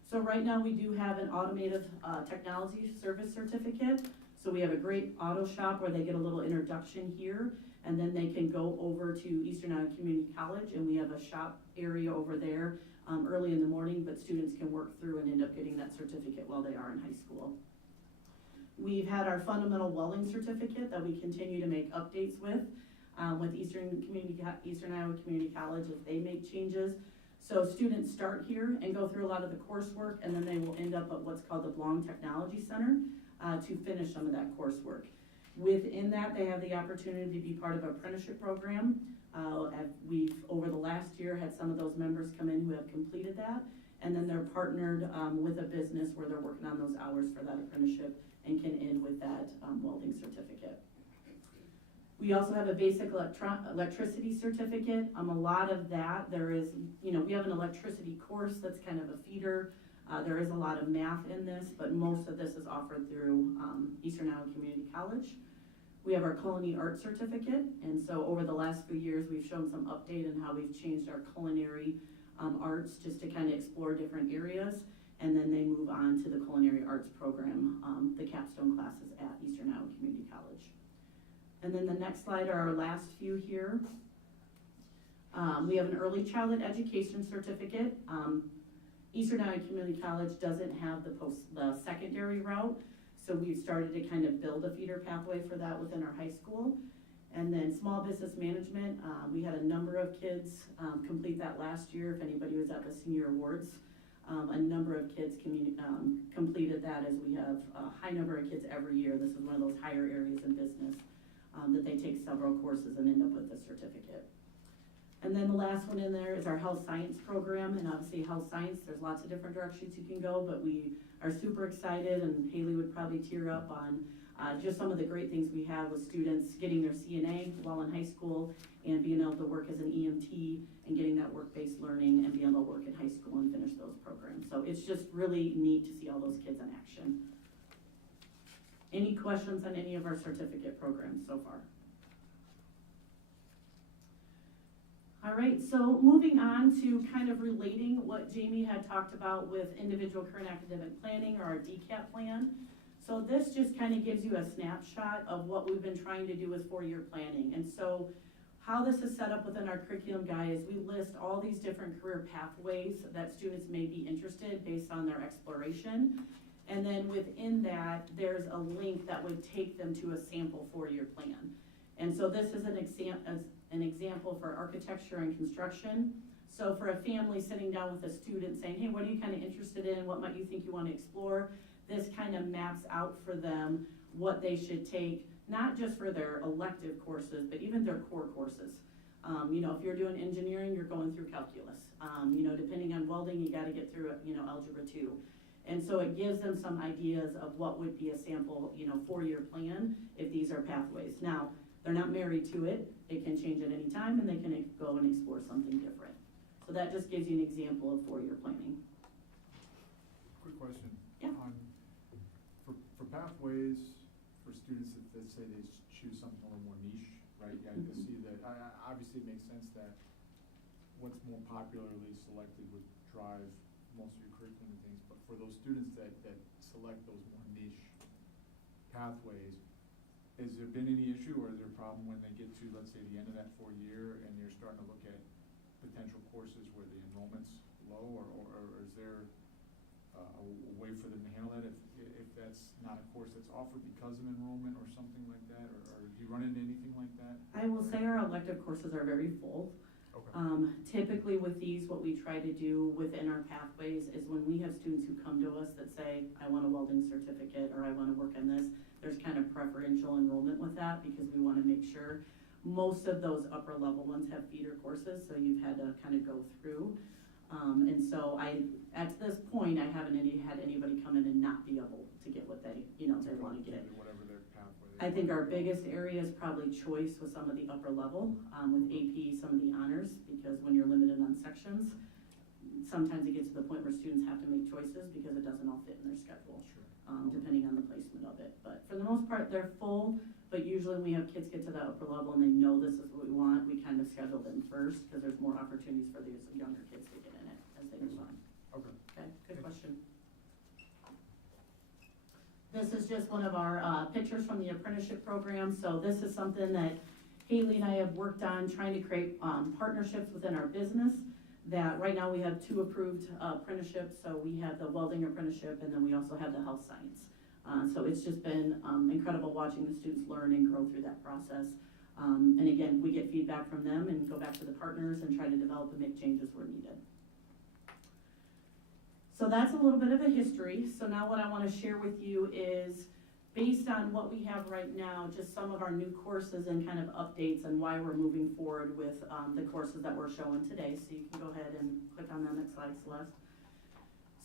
So right now we do have an automated technology service certificate. So we have a great auto shop where they get a little introduction here, and then they can go over to Eastern Iowa Community College, and we have a shop area over there early in the morning, but students can work through and end up getting that certificate while they are in high school. We've had our fundamental welding certificate that we continue to make updates with Eastern Iowa Community College as they make changes. So students start here and go through a lot of the coursework, and then they will end up at what's called the Blong Technology Center to finish some of that coursework. Within that, they have the opportunity to be part of an apprenticeship program. We've, over the last year, had some of those members come in who have completed that, and then they're partnered with a business where they're working on those hours for that apprenticeship and can end with that welding certificate. We also have a basic electricity certificate. A lot of that, there is, we have an electricity course that's kind of a feeder. There is a lot of math in this, but most of this is offered through Eastern Iowa Community College. We have our culinary arts certificate, and so over the last few years, we've shown some update on how we've changed our culinary arts just to kind of explore different areas, and then they move on to the culinary arts program, the capstone classes at Eastern Iowa Community College. And then the next slide are our last few here. We have an early childhood education certificate. Eastern Iowa Community College doesn't have the secondary route, so we've started to kind of build a feeder pathway for that within our high school. And then small business management, we had a number of kids complete that last year. If anybody was at the senior awards, a number of kids completed that, as we have a high number of kids every year. This is one of those higher areas in business that they take several courses and end up with a certificate. And then the last one in there is our health science program, and obviously health science, there's lots of different directions you can go, but we are super excited, and Haley would probably tear up on just some of the great things we have with students getting their CNA while in high school and being able to work as an EMT and getting that work-based learning and being able to work in high school and finish those programs. So it's just really neat to see all those kids in action. Any questions on any of our certificate programs so far? All right, so moving on to kind of relating what Jamie had talked about with individual current academic planning, or our DCAP plan. So this just kind of gives you a snapshot of what we've been trying to do with four-year planning. And so how this is set up within our curriculum guide is we list all these different career pathways that students may be interested based on their exploration. And then within that, there's a link that would take them to a sample four-year plan. And so this is an example for architecture and construction. So for a family sitting down with a student saying, hey, what are you kind of interested in? What might you think you want to explore? This kind of maps out for them what they should take, not just for their elective courses, but even their core courses. You know, if you're doing engineering, you're going through calculus. You know, depending on welding, you got to get through, you know, algebra 2. And so it gives them some ideas of what would be a sample, you know, 4-year plan if these are pathways. Now, they're not married to it. It can change at any time, and they can go and explore something different. So that just gives you an example of 4-year planning. Quick question. Yeah. For pathways, for students that, let's say they choose something a little more niche, right? Yeah, I can see that, obviously it makes sense that what's more popularly selected would drive most of your curriculum and things, but for those students that select those more niche pathways, has there been any issue or is there a problem when they get to, let's say, the end of that 4-year and you're starting to look at potential courses where the enrollment's low, or is there a way for them to handle that if that's not a course that's offered because of enrollment or something like that, or do you run into anything like that? I will say our elective courses are very full. Okay. Typically with these, what we try to do within our pathways is when we have students who come to us that say, I want a welding certificate or I want to work on this, there's kind of preferential enrollment with that because we want to make sure. Most of those upper level ones have feeder courses, so you've had to kind of go through. And so at this point, I haven't had anybody come in and not be able to get what they want to get. Whatever their pathway. I think our biggest area is probably choice with some of the upper level, with AP, some of the honors, because when you're limited on sections, sometimes it gets to the point where students have to make choices because it doesn't all fit in their schedule, depending on the placement of it. But for the most part, they're full, but usually when we have kids get to that upper level and they know this is what we want, we kind of schedule them first because there's more opportunities for these younger kids to get in it as they move on. Okay. Okay, good question. This is just one of our pictures from the apprenticeship program. So this is something that Haley and I have worked on, trying to create partnerships within our business. That right now we have 2 approved apprenticeships. So we have the welding apprenticeship and then we also have the health science. So it's just been incredible watching the students learn and grow through that process. And again, we get feedback from them and go back to the partners and try to develop and make changes where needed. So that's a little bit of a history. So now what I want to share with you is, based on what we have right now, just some of our new courses and kind of updates and why we're moving forward with the courses that we're showing today. So you can go ahead and click on that next slide, Celeste.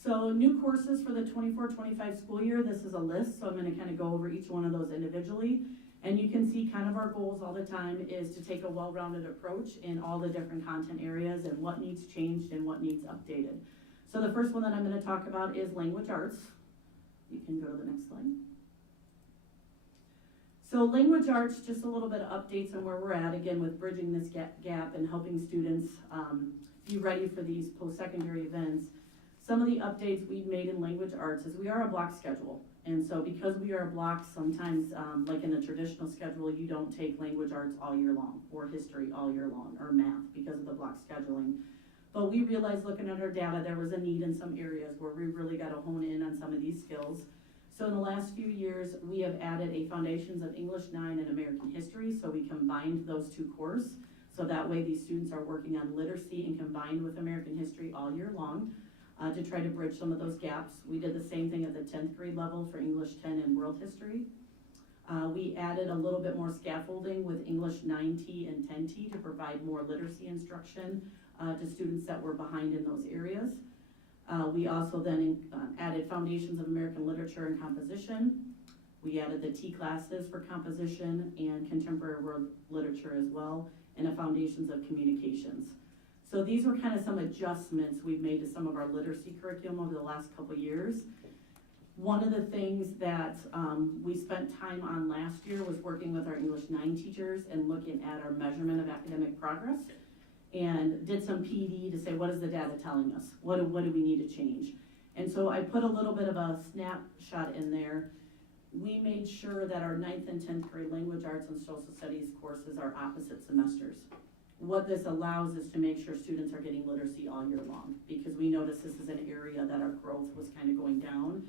So new courses for the 24-25 school year, this is a list, so I'm going to kind of go over each one of those individually. And you can see kind of our goals all the time is to take a well-rounded approach in all the different content areas and what needs changed and what needs updated. So the first one that I'm going to talk about is language arts. You can go to the next slide. So language arts, just a little bit of updates on where we're at, again, with bridging this gap and helping students be ready for these post-secondary events. Some of the updates we've made in language arts is we are a block schedule. And so because we are a block, sometimes like in a traditional schedule, you don't take language arts all year long, or history all year long, or math because of the block scheduling. But we realized looking at our data, there was a need in some areas where we really got to hone in on some of these skills. So in the last few years, we have added a Foundations of English 9 and American History. So we combined those 2 courses. So that way these students are working on literacy and combined with American History all year long to try to bridge some of those gaps. We did the same thing at the 10th grade level for English 10 and World History. We added a little bit more scaffolding with English 9T and 10T to provide more literacy instruction to students that were behind in those areas. We also then added Foundations of American Literature and Composition. We added the T classes for composition and contemporary world literature as well, and a Foundations of Communications. So these were kind of some adjustments we've made to some of our literacy curriculum over the last couple years. One of the things that we spent time on last year was working with our English 9 teachers and looking at our measurement of academic progress, and did some PD to say, what is the data telling us? What do we need to change? And so I put a little bit of a snapshot in there. We made sure that our 9th and 10th grade language arts and social studies courses are opposite semesters. What this allows is to make sure students are getting literacy all year long, because we noticed this is an area that our growth was kind of going down.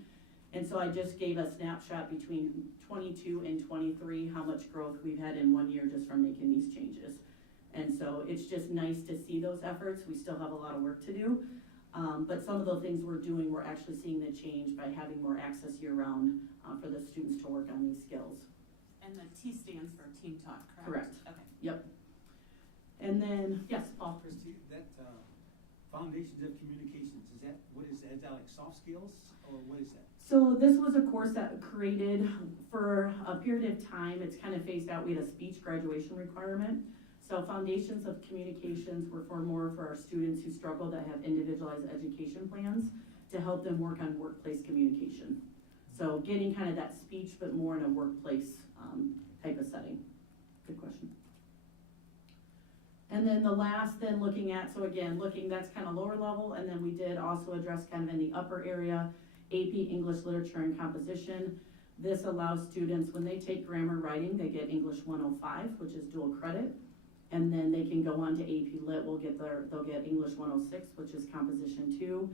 And so I just gave a snapshot between 22 and 23, how much growth we've had in 1 year just from making these changes. And so so it's just nice to see those efforts. We still have a lot of work to do. But some of the things we're doing, we're actually seeing the change by having more access year-round for the students to work on these skills. And the T stands for Team Talk, correct? Correct. Okay. Yep. And then, yes, Paul? Christy, that, Foundations of Communications, is that, what is that? Is that like soft skills, or what is that? So this was a course that created for a period of time. It's kind of phased out. We had a speech graduation requirement. So Foundations of Communications were more for our students who struggle that have individualized education plans to help them work on workplace communication. So getting kind of that speech, but more in a workplace type of setting. Good question. And then the last, then looking at, so again, that's kind of lower level, and then we did also address kind of in the upper area, AP English Literature and Composition. This allows students, when they take grammar writing, they get English 105, which is dual credit, and then they can go on to AP Lit, they'll get English 106, which is composition 2.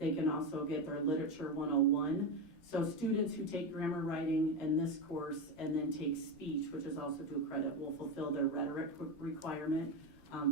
They can also get their literature 101. So students who take grammar writing in this course and then take speech, which is also dual credit, will fulfill their rhetoric requirement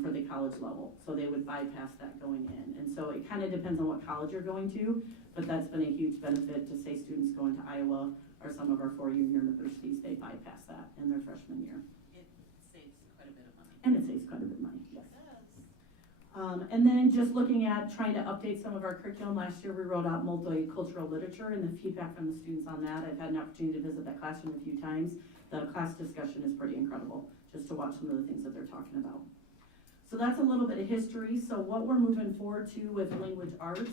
for the college level. So they would bypass that going in. And so it kind of depends on what college you're going to, but that's been a huge benefit to say students going to Iowa or some of our four-year universities, they bypass that in their freshman year. It saves quite a bit of money. And it saves quite a bit of money, yes. It does. And then just looking at trying to update some of our curriculum. Last year we wrote out multicultural literature, and the feedback from the students on that, I've had an opportunity to visit that classroom a few times. The class discussion is pretty incredible, just to watch some of the things that they're talking about. So that's a little bit of history. So what we're moving forward to with language arts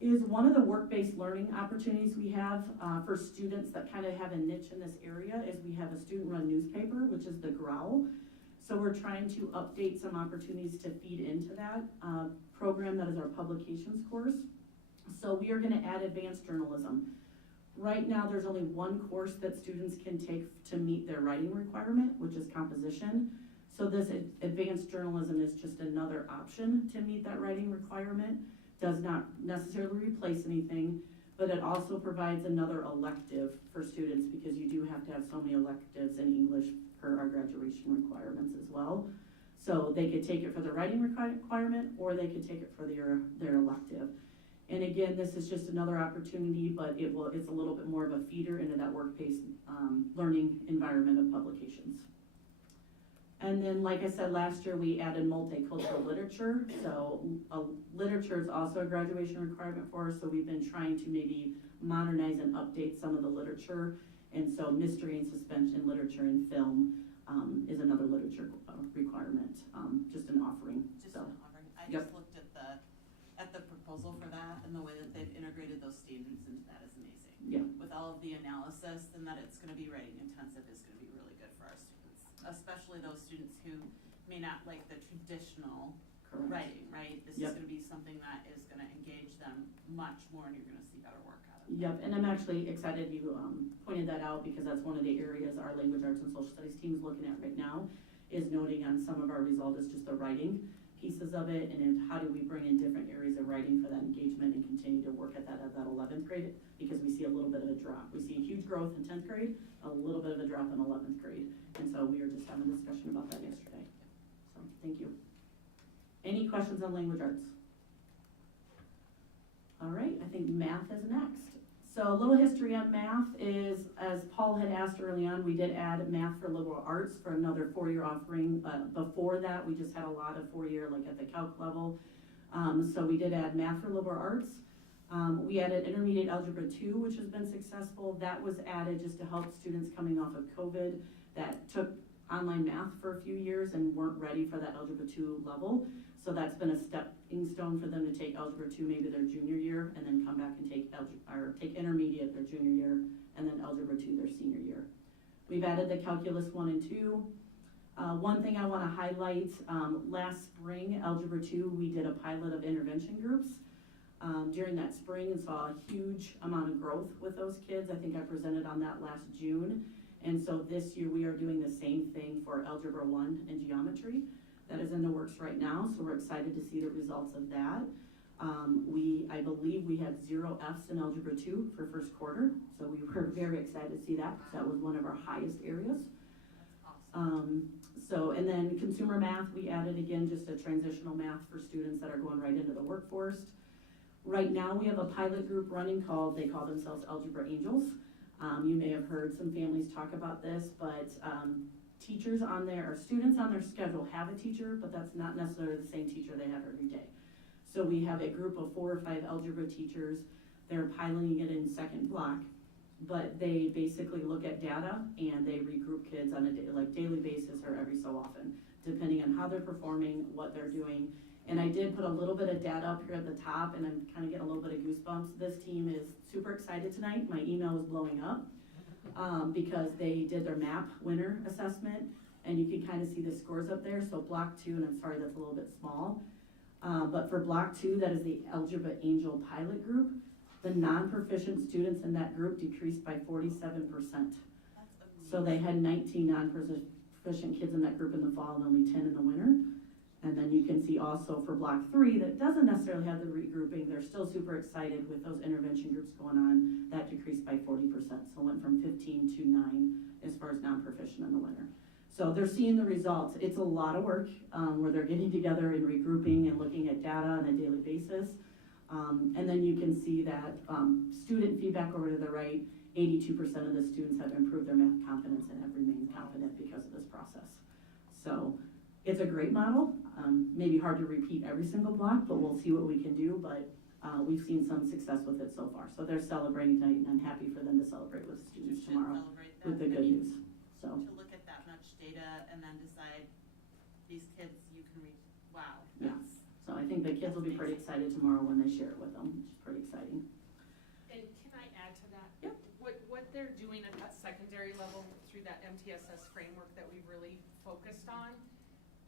is one of the work-based learning opportunities we have for students that kind of have a niche in this area is we have a student-run newspaper, which is the Growl. So we're trying to update some opportunities to feed into that program that is our publications course. So we are gonna add advanced journalism. Right now, there's only one course that students can take to meet their writing requirement, which is composition. So this advanced journalism is just another option to meet that writing requirement. Does not necessarily replace anything, but it also provides another elective for students because you do have to have so many electives in English per our graduation requirements as well. So they could take it for the writing requirement, or they could take it for their elective. And again, this is just another opportunity, but it's a little bit more of a feeder into that work-based learning environment of publications. And then, like I said, last year we added multicultural literature. So literature is also a graduation requirement for us. So we've been trying to maybe modernize and update some of the literature. And so mystery and suspense in literature and film is another literature requirement, just an offering. Just so. an offering. I just looked at the proposal for that, and the way that they've integrated those standards into that is amazing. Yeah. With all of the analysis, and that it's gonna be writing intensive is gonna be really good for our students, especially those students who may not like the traditional Correct. writing, right? This is gonna be something that is gonna engage them much more, and you're gonna see better work out of it. Yep, and I'm actually excited you pointed that out because that's one of the areas our language arts and social studies team is looking at right now, is noting on some of our results is just the writing pieces of it, and then how do we bring in different areas of writing for that engagement and continue to work at that 11th grade, because we see a little bit of a drop. We see a huge growth in 10th grade, a little bit of a drop in 11th grade, and so we were just having a discussion about that yesterday. So, thank you. Any questions on language arts? All right, I think math is next. So a little history on math is, as Paul had asked early on, we did add math for liberal arts for another 4-year offering. Before that, we just had a lot of 4-year, like at the calc level. So we did add math for liberal arts. We added intermediate algebra 2, which has been successful. That was added just to help students coming off of COVID that took online math for a few years and weren't ready for that algebra 2 level. So that's been a stepping stone for them to take algebra 2 maybe their junior year, and then come back and take intermediate their junior year, and then algebra 2 their senior year. We've added the calculus 1 and 2. One thing I want to highlight, last spring, algebra 2, we did a pilot of intervention groups during that spring and saw a huge amount of growth with those kids. I think I presented on that last June. And so this year we are doing the same thing for algebra 1 and geometry. That is in the works right now, so we're excited to see the results of that. I believe we had 0 Fs in algebra 2 for first quarter, so we were very excited to see that, because that was one of our highest areas. That's awesome. And then consumer math, we added again just a transitional math for students that are going right into the workforce. Right now, we have a pilot group running they call themselves Algebra Angels. You may have heard some families talk about this, but teachers on their, or students on their schedule have a teacher, but that's not necessarily the same teacher they have every day. So we have a group of 4 or 5 algebra teachers. They're piloting it in second block, but they basically look at data and they regroup kids on a daily basis or every so often, depending on how they're performing, what they're doing. And I did put a little bit of data up here at the top, and I'm kind of getting a little bit of goosebumps. This team is super excited tonight. My email was blowing up because they did their MAP winner assessment, and you can kind of see the scores up there. So block 2, and I'm sorry that's a little bit small, but for block 2, that is the Algebra Angel pilot group. The non-proficient students in that group decreased by 47%. So they had 19 non-proficient kids in that group in the fall and only 10 in the winter. And then you can see also for block 3 that doesn't necessarily have the regrouping. They're still super excited with those intervention groups going on. That decreased by 40%. So it went from 15 to 9 as far as non-proficient in the winter. So they're seeing the results. It's a lot of work where they're getting together and regrouping and looking at data on a daily basis. And then you can see that student feedback over to the right, 82% of the students have improved their math confidence and have remained confident because of this process. So it's a great model. Maybe hard to repeat every single block, but we'll see what we can do. But we've seen some success with it so far. So they're celebrating tonight, and I'm happy for them to celebrate with students tomorrow with the good news. So to look at that much data and then decide these kids you can reach. Wow. Yeah. So I think the kids will be pretty excited tomorrow when they share it with them, which is pretty exciting. And can I add to that? Yep. What they're doing at that secondary level through that MTSS framework that we've really focused on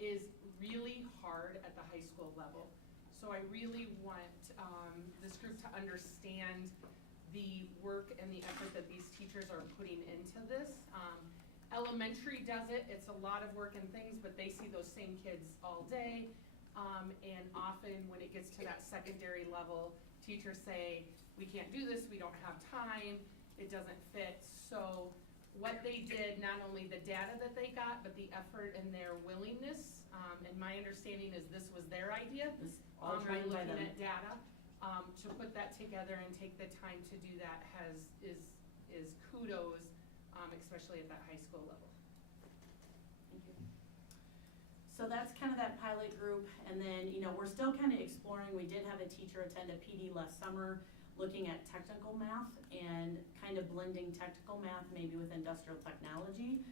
is really hard at the high school level. So I really want this group to understand the work and the effort that these teachers are putting into this. Elementary does it, it's a lot of work and things, but they see those same kids all day. And often when it gets to that secondary level, teachers say, we can't do this, we don't have time, it doesn't fit. So what they did, not only the data that they got, but the effort and their willingness, and my understanding is this was their idea, all trained by them. looking at data, to put that together and take the time to do that is kudos, especially at that high school level. Thank you. So that's kind of that pilot group, and then, we're still kind of exploring. We did have a teacher attend a PD last summer looking at technical math and kind of blending technical math maybe with industrial technology.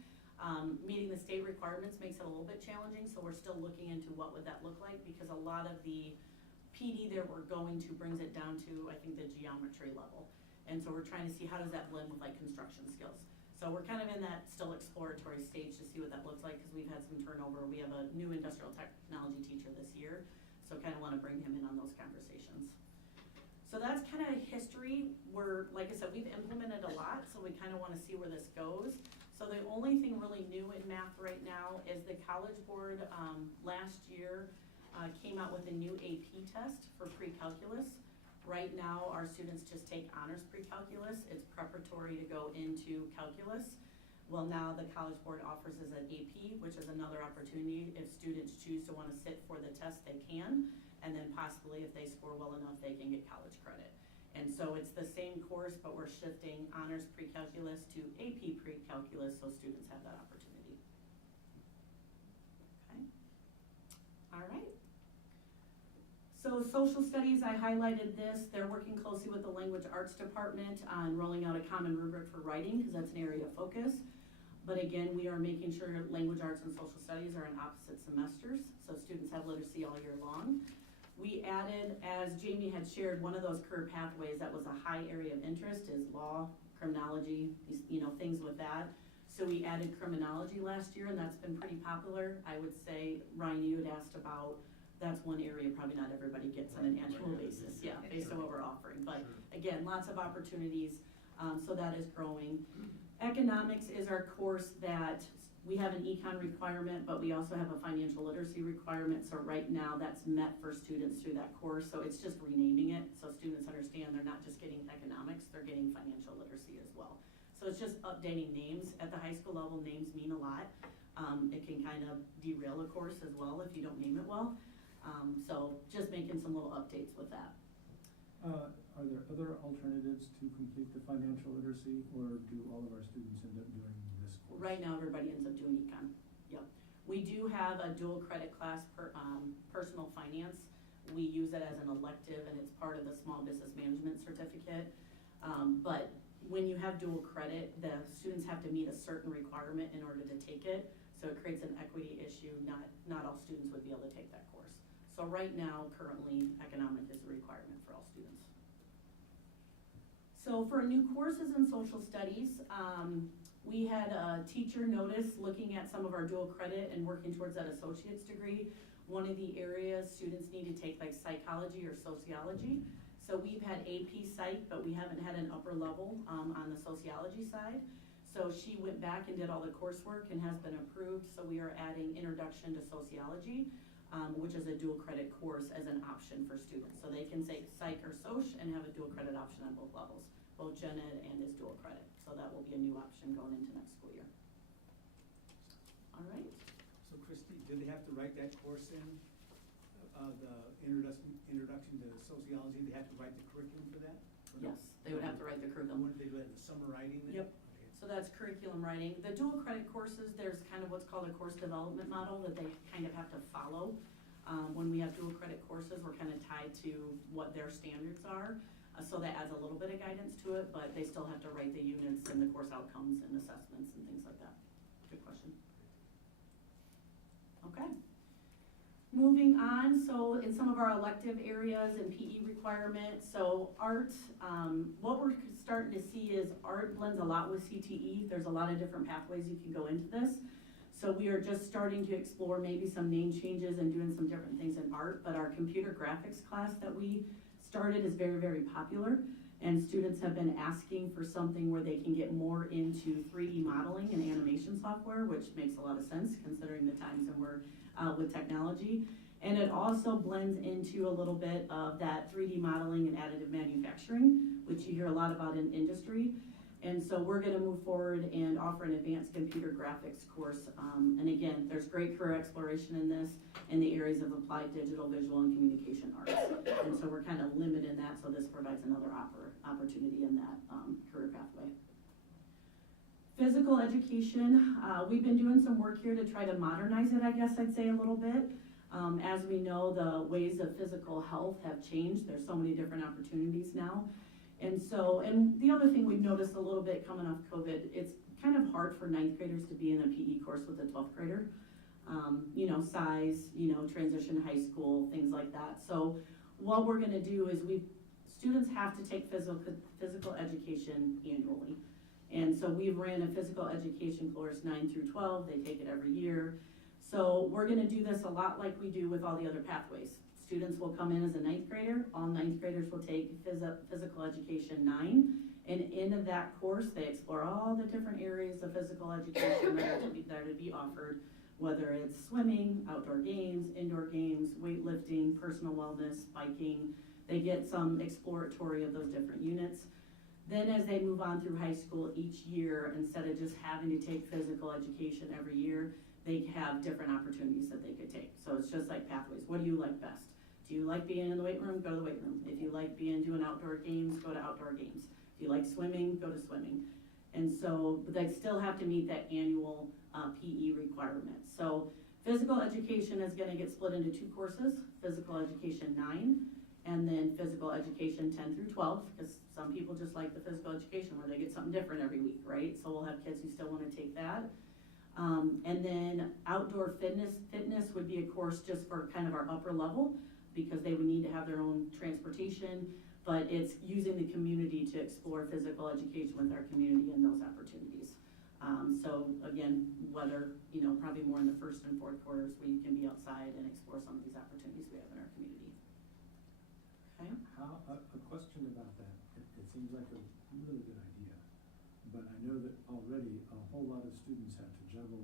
Meeting the state requirements makes it a little bit challenging, so we're still looking into what would that look like, because a lot of the PD that we're going to brings it down to, I think, the geometry level. And so we're trying to see how does that blend with like construction skills. So we're kind of in that still exploratory stage to see what that looks like, because we've had some turnover. We have a new industrial technology teacher this year, so kind of want to bring him in on those conversations. So that's kind of history. Like I said, we've implemented a lot, so we kind of want to see where this goes. So the only thing really new in math right now is the College Board last year came out with a new AP test for pre-calculus. Right now, our students just take honors pre-calculus. It's preparatory to go into calculus. Well, now the College Board offers as an AP, which is another opportunity. If students choose to want to sit for the test, they can. And then possibly if they score well enough, they can get college credit. And so it's the same course, but we're shifting honors pre-calculus to AP pre-calculus, so students have that opportunity. Okay. All right. So social studies, I highlighted this. They're working closely with the language arts department on rolling out a common rubric for writing, because that's an area of focus. But again, we are making sure language arts and social studies are in opposite semesters, so students have literacy all year long. We added, as Jamie had shared, one of those career pathways that was a high area of interest is law, criminology, things with that. So we added criminology last year, and that's been pretty popular. I would say, Ryan, you had asked about, that's one area probably not everybody gets on an annual basis, yeah, based on what we're offering. But again, lots of opportunities, so that is growing. Economics is our course that we have an econ requirement, but we also have a financial literacy requirement. So right now that's met for students through that course. So it's just renaming it so students understand they're not just getting economics, they're getting financial literacy as well. So it's just updating names. At the high school level, names mean a lot. It can kind of derail a course as well if you don't name it well. So just making some little updates with that. Are there other alternatives to complete the financial literacy, or do all of our students end up doing this course? Right now, everybody ends up doing econ. Yep. We do have a dual credit class per personal finance. We use it as an elective, and it's part of the small business management certificate. But when you have dual credit, the students have to meet a certain requirement in order to take it. So it creates an equity issue. Not all students would be able to take that course. So right now, currently, economic is a requirement for all students. So for new courses in social studies, we had a teacher notice looking at some of our dual credit and working towards that associate's degree. One of the areas students need to take like psychology or sociology. So we've had AP Psych, but we haven't had an upper level on the sociology side. So she went back and did all the coursework and has been approved. So we are adding Introduction to Sociology, which is a dual credit course as an option for students. So they can say Psych or Soc and have a dual credit option on both levels, both Gen Ed and as dual credit. So that will be a new option going into next school year. All right. So Christy, do they have to write that course in, the introduction to sociology? They have to write the curriculum for that? Yes, they would have to write the curriculum. Wouldn't they do it in the summer writing then? Yep. So that's curriculum writing. The dual credit courses, there's kind of what's called a course development model that they kind of have to follow. When we have dual credit courses, we're kind of tied to what their standards are. So that adds a little bit of guidance to it, but they still have to write the units and the course outcomes and assessments and things like that. Good question. Okay. Moving on, so in some of our elective areas and PE requirements, so art, what we're starting to see is art blends a lot with CTE. There's a lot of different pathways you can go into this. So we are just starting to explore maybe some name changes and doing some different things in art, but our computer graphics class that we started is very, very popular. And students have been asking for something where they can get more into 3D modeling and animation software, which makes a lot of sense considering the times that we're with technology. And it also blends into a little bit of that 3D modeling and additive manufacturing, which you hear a lot about in industry. And so we're gonna move forward and offer an advanced computer graphics course. And again, there's great career exploration in this in the areas of applied digital, visual, and communication arts. And so we're kind of limited in that, so this provides another opportunity in that career pathway. Physical education, we've been doing some work here to try to modernize it, I guess I'd say a little bit. As we know, the ways of physical health have changed. There's so many different opportunities now. And so, and the other thing we've noticed a little bit coming off COVID, it's kind of hard for 9th graders to be in a PE course with a 12th grader. You know, size, you know, transition high school, things like that. So what we're gonna do is students have to take physical education annually. And so we've ran a physical education course 9 through 12, they take it every year. So we're gonna do this a lot like we do with all the other pathways. Students will come in as a 9th grader, all 9th graders will take physical education 9. And in that course, they explore all the different areas of physical education that are to be offered, whether it's swimming, outdoor games, indoor games, weightlifting, personal wellness, biking. They get some exploratory of those different units. Then as they move on through high school each year, instead of just having to take physical education every year, they have different opportunities that they could take. So it's just like pathways. What do you like best? Do you like being in the weight room? Go to the weight room. If you like doing outdoor games, go to outdoor games. If you like swimming, go to swimming. And so, but they still have to meet that annual PE requirement. So physical education is gonna get split into 2 courses, physical education 9, and then physical education 10 through 12, because some people just like the physical education where they get something different every week, right? So we'll have kids who still wanna take that. And then outdoor fitness would be a course just for kind of our upper level, because they would need to have their own transportation, but it's using the community to explore physical education with our community and those opportunities. So again, whether, you know, probably more in the 1st and 4th quarters where you can be outside and explore some of these opportunities we have in our community. Okay? A question about that. It seems like a really good idea, but I know that already a whole lot of students have to juggle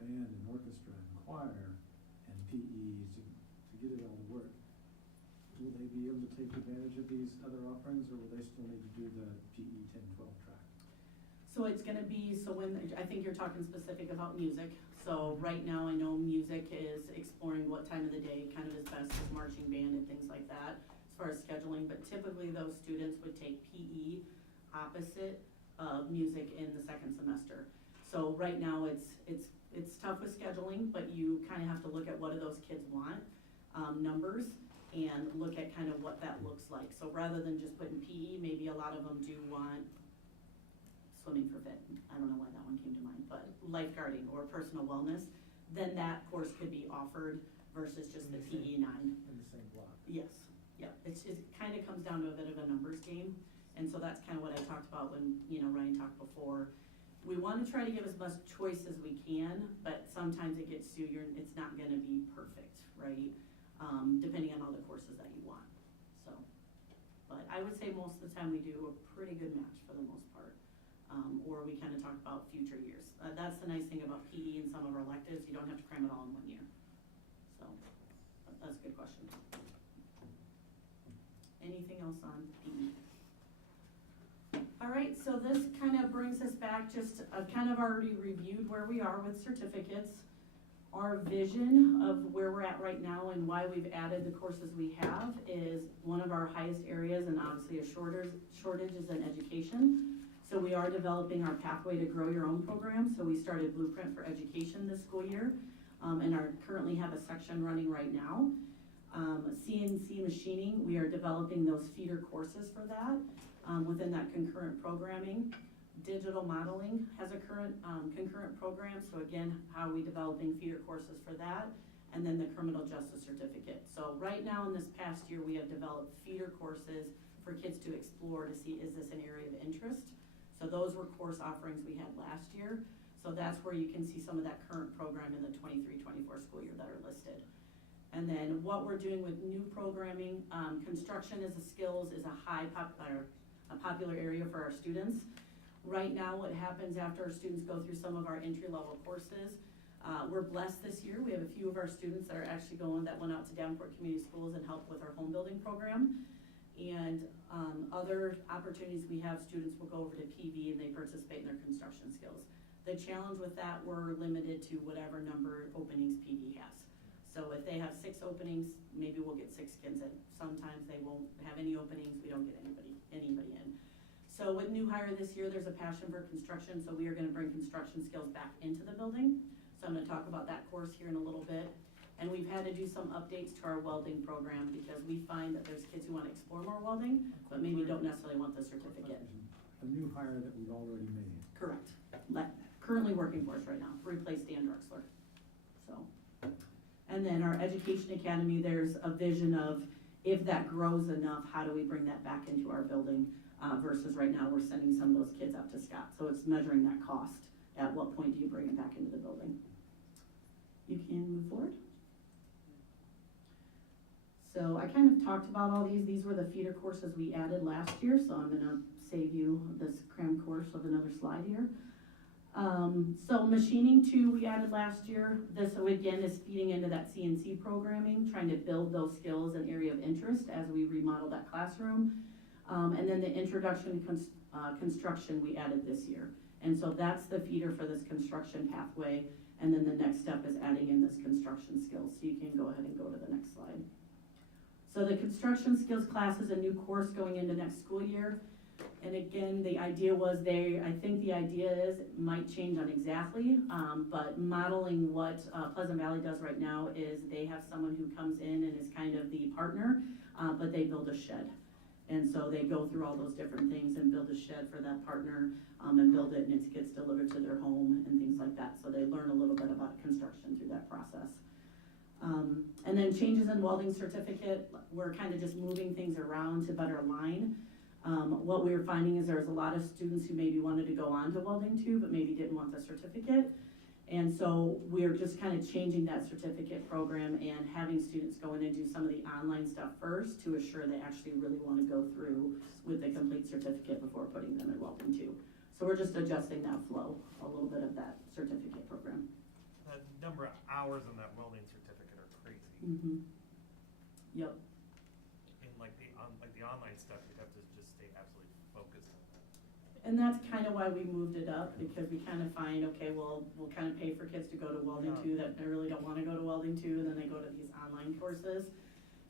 band and orchestra and choir and PE to get it all to work. Will they be able to take advantage of these other offerings, or will they still need to do the PE 10-12 track? So it's gonna be, so when, I think you're talking specific about music. So right now, I know music is exploring what time of the day kind of is best with marching band and things like that, as far as scheduling, but typically those students would take PE opposite of music in the second semester. So right now, it's tough with scheduling, but you kind of have to look at what do those kids want, numbers, and look at kind of what that looks like. So rather than just putting PE, maybe a lot of them do want swimming for fit. I don't know why that one came to mind, but lifeguarding or personal wellness, then that course could be offered versus just the PE 9. In the same block. Yes, yeah, it kind of comes down to a bit of a numbers game. And so that's kind of what I talked about when, Ryan talked before. We want to try to give as much choice as we can, but sometimes it gets to it's not going to be perfect, right? Depending on all the courses that you want. So, but I would say most of the time we do a pretty good match for the most part. Or we kind of talk about future years. That's the nice thing about PE and some of our electives, you don't have to cram it all in 1 year. So, that's a good question. Anything else on PE? All right, so this kind of brings us back, just kind of already reviewed where we are with certificates. Our vision of where we're at right now and why we've added the courses we have is one of our highest areas, and obviously a shortage is in education. So we are developing our Pathway to Grow Your Own program. So we started Blueprint for Education this school year, and currently have a section running right now. CNC machining, we are developing those feeder courses for that within that concurrent programming. Digital modeling has a concurrent program. So again, how are we developing feeder courses for that? And then the criminal justice certificate. So right now in this past year, we have developed feeder courses for kids to explore to see, is this an area of interest? So those were course offerings we had last year. So that's where you can see some of that current program in the 23-24 school year that are listed. And then what we're doing with new programming, construction as a skills is a popular area for our students. Right now, what happens after our students go through some of our entry-level courses, we're blessed this year. We have a few of our students that are actually that went out to Davenport Community Schools and helped with our home building program. And other opportunities we have, students will go over to PV and they participate in their construction skills. The challenge with that, we're limited to whatever number openings PV has. So if they have 6 openings, maybe we'll get 6 kids in. Sometimes they won't have any openings, we don't get anybody in. So with new hire this year, there's a passion for construction, so we are gonna bring construction skills back into the building. So I'm gonna talk about that course here in a little bit. And we've had to do some updates to our welding program because we find that there's kids who want to explore more welding, but maybe don't necessarily want the certificate. A new hire that we've already made. Correct. Currently working for us right now, replace Dan Drexler. So, and then our Education Academy, there's a vision of if that grows enough, how do we bring that back into our building versus right now we're sending some of those kids out to Scott. So it's measuring that cost. At what point do you bring it back into the building? You can move forward. So I kind of talked about all these. These were the feeder courses we added last year, so I'm gonna save you this cram course of another slide here. So machining 2 we added last year. This again is feeding into that CNC programming, trying to build those skills and area of interest as we remodel that classroom. And then the introduction to construction we added this year. And so that's the feeder for this construction pathway. And then the next step is adding in this construction skills. So you can go ahead and go to the next slide. So the construction skills class is a new course going into next school year. And again, the idea was I think the idea is, it might change on exactly, but modeling what Pleasant Valley does right now is they have someone who comes in and is kind of the partner, but they build a shed. And so they go through all those different things and build a shed for that partner and build it, and it gets delivered to their home and things like that. So they learn a little bit about construction through that process. And then changes in welding certificate, we're kind of just moving things around to better align. What we were finding is there's a lot of students who maybe wanted to go on to welding too, but maybe didn't want the certificate. And so we're just kind of changing that certificate program and having students go in and do some of the online stuff first to assure they actually really want to go through with the complete certificate before putting them in welding too. So we're just adjusting that flow, a little bit of that certificate program. The number of hours on that welding certificate are crazy. Mm-hmm. Yep. And like the online stuff, you'd have to just stay absolutely focused on that. And that's kind of why we moved it up, because we kind of find, okay, well, we'll kind of pay for kids to go to welding two that really don't want to go to welding two, and then they go to these online courses.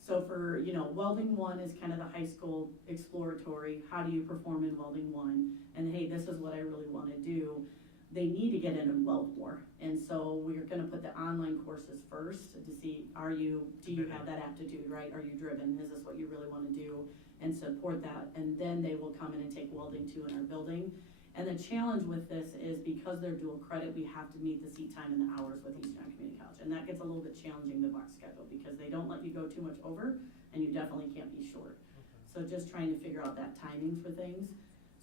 So for, welding one is kind of the high school exploratory, how do you perform in welding one? And hey, this is what I really want to do. They need to get in and weld more. And so we're going to put the online courses first to see, do you have that aptitude, right? Are you driven? Is this what you really want to do? And support that. And then they will come in and take welding two in our building. And the challenge with this is because they're dual credit, we have to meet the seat time and the hours with Eastern Community College. And that gets a little bit challenging, the box schedule, because they don't let you go too much over, and you definitely can't be short. So just trying to figure out that timing for things.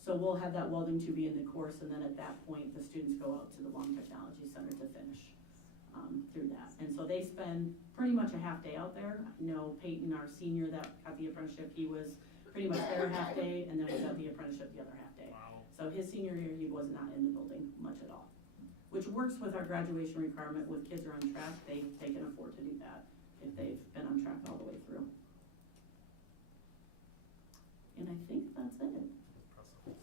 So we'll have that welding to be in the course, and then at that point, the students go out to the Long Technology Center to finish through that. And so they spend pretty much a half day out there. I know Peyton, our senior that got the apprenticeship, he was pretty much there a half day, and then was at the apprenticeship the other half day. Wow. So his senior year, he was not in the building much at all, which works with our graduation requirement. With kids are on track, they can afford to do that if they've been on track all the way through. And I think that's it.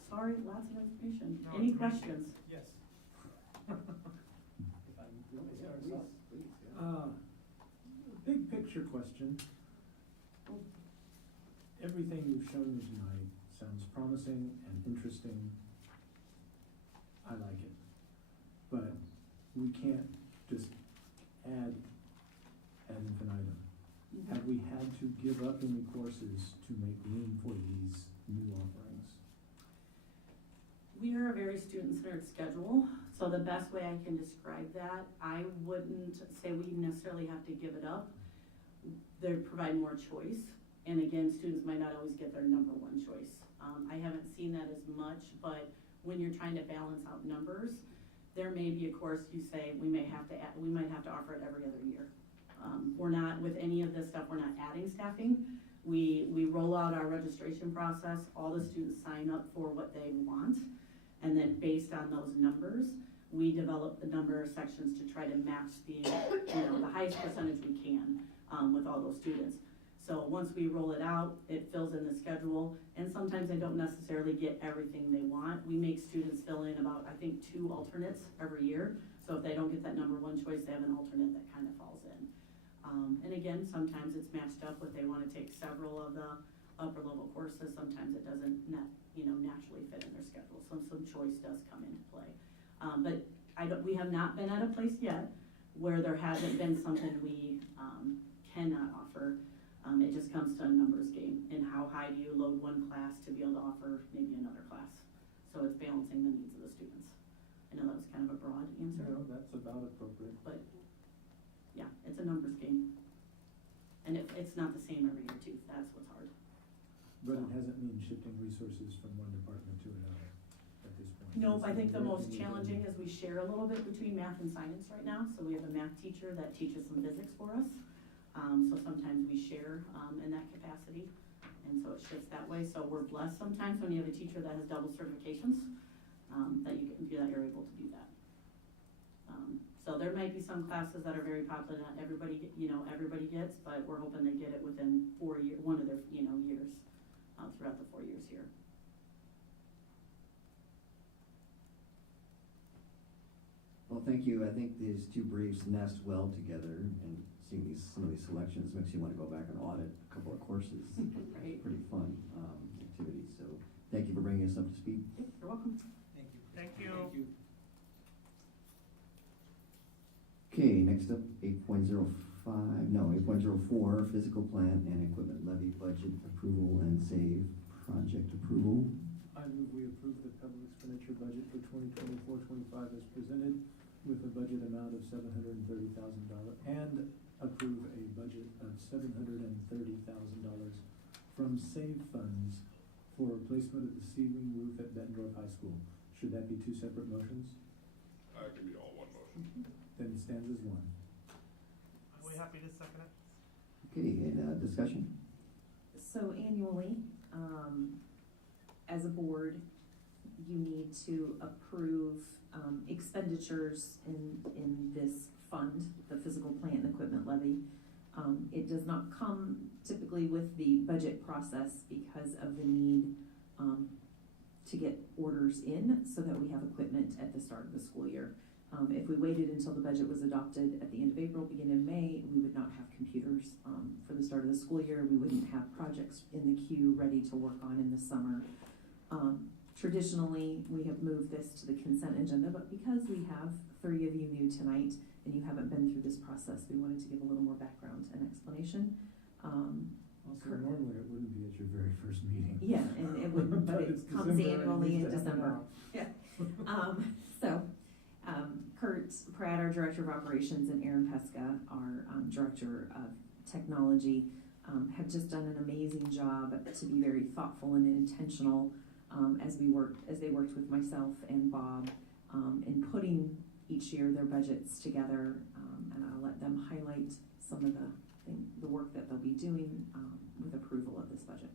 Sorry, lots of information. No, Any it's amazing. questions? Yes. Big picture question. Everything you've shown me tonight sounds promising and interesting. I like it. But we can't just add ad infinitum. Have we had to give up any courses to make room for these new offerings? We are a very student-centered schedule, so the best way I can describe that, I wouldn't say we necessarily have to give it up. They provide more choice, and again, students might not always get their number one choice. I haven't seen that as much, but when you're trying to balance out numbers, there may be a course you say we might have to offer it every other year. We're not, with any of this stuff, we're not adding staffing. We roll out our registration process, all the students sign up for what they want, and then based on those numbers, we develop the number of sections to try to match the highest percentage we can with all those students. So once we roll it out, it fills in the schedule, and sometimes they don't necessarily get everything they want. We make students fill in about, I think, 2 alternates every year. So if they don't get that number one choice, they have an alternate that kind of falls in. And again, sometimes it's matched up with they want to take several of the upper level courses. Sometimes it doesn't naturally fit in their schedule. So some choice does come into play. But we have not been at a place yet where there hasn't been something we cannot offer. It just comes to a numbers game, and how high do you load one class to be able to offer maybe another class. So it's balancing the needs of the students. I know that was kind of a broad answer. No, that's about appropriate. But yeah, it's a numbers game. And it's not the same every year too, that's what's hard. But it hasn't mean shifting resources from one department to another at this point. Nope, I think the most Working with challenging is we share a little bit between math and science right now. So we have a math teacher that teaches some physics for us. So sometimes we share in that capacity, and so it shifts that way. So we're blessed sometimes when you have a teacher that has double certifications, that you're able to do that. So there might be some classes that are very popular, not everybody gets, but we're hoping they get it within one of their years throughout the 4 years here. Well, thank you. I think these two briefs nest well together, and seeing some of these selections makes you want to go back and audit a couple of courses. Right. It's pretty fun activity. So thank you for bringing us up to speed. You're welcome. Thank you. Thank you. Thank you. Okay, next up, 8.04, physical plant and equipment levy budget approval and save project approval. I move we approve the public expenditure budget for 2024-25 as presented with a budget amount of $730,000 and approve a budget of $730,000 from save funds for replacement of the ceiling roof at Bettendorf High School. Should that be 2 separate motions? It can be all one motion. Then it stands as one. Are we happy to second it? Okay, and discussion? So annually, as a board, you need to approve expenditures in this fund, the physical plant and equipment levy. It does not come typically with the budget process because of the need to get orders in so that we have equipment at the start of the school year. If we waited until the budget was adopted at the end of April, beginning of May, we would not have computers for the start of the school year. We wouldn't have projects in the queue ready to work on in the summer. Traditionally, we have moved this to the consent agenda, but because we have 3 of you new tonight and you haven't been through this process, we wanted to give a little more background and explanation. Also, normally it wouldn't be at your very first meeting. Yeah, and it wouldn't, but it it's comes December, annually it in needs to happen December. now. Yeah. Kurt Pratt, our Director of Operations, and Aaron Pesca, our Director of Technology, have just done an amazing job to be very thoughtful and intentional as they worked with myself and Bob in putting each year their budgets together, and I'll let them highlight some of the work that they'll be doing with approval of this budget.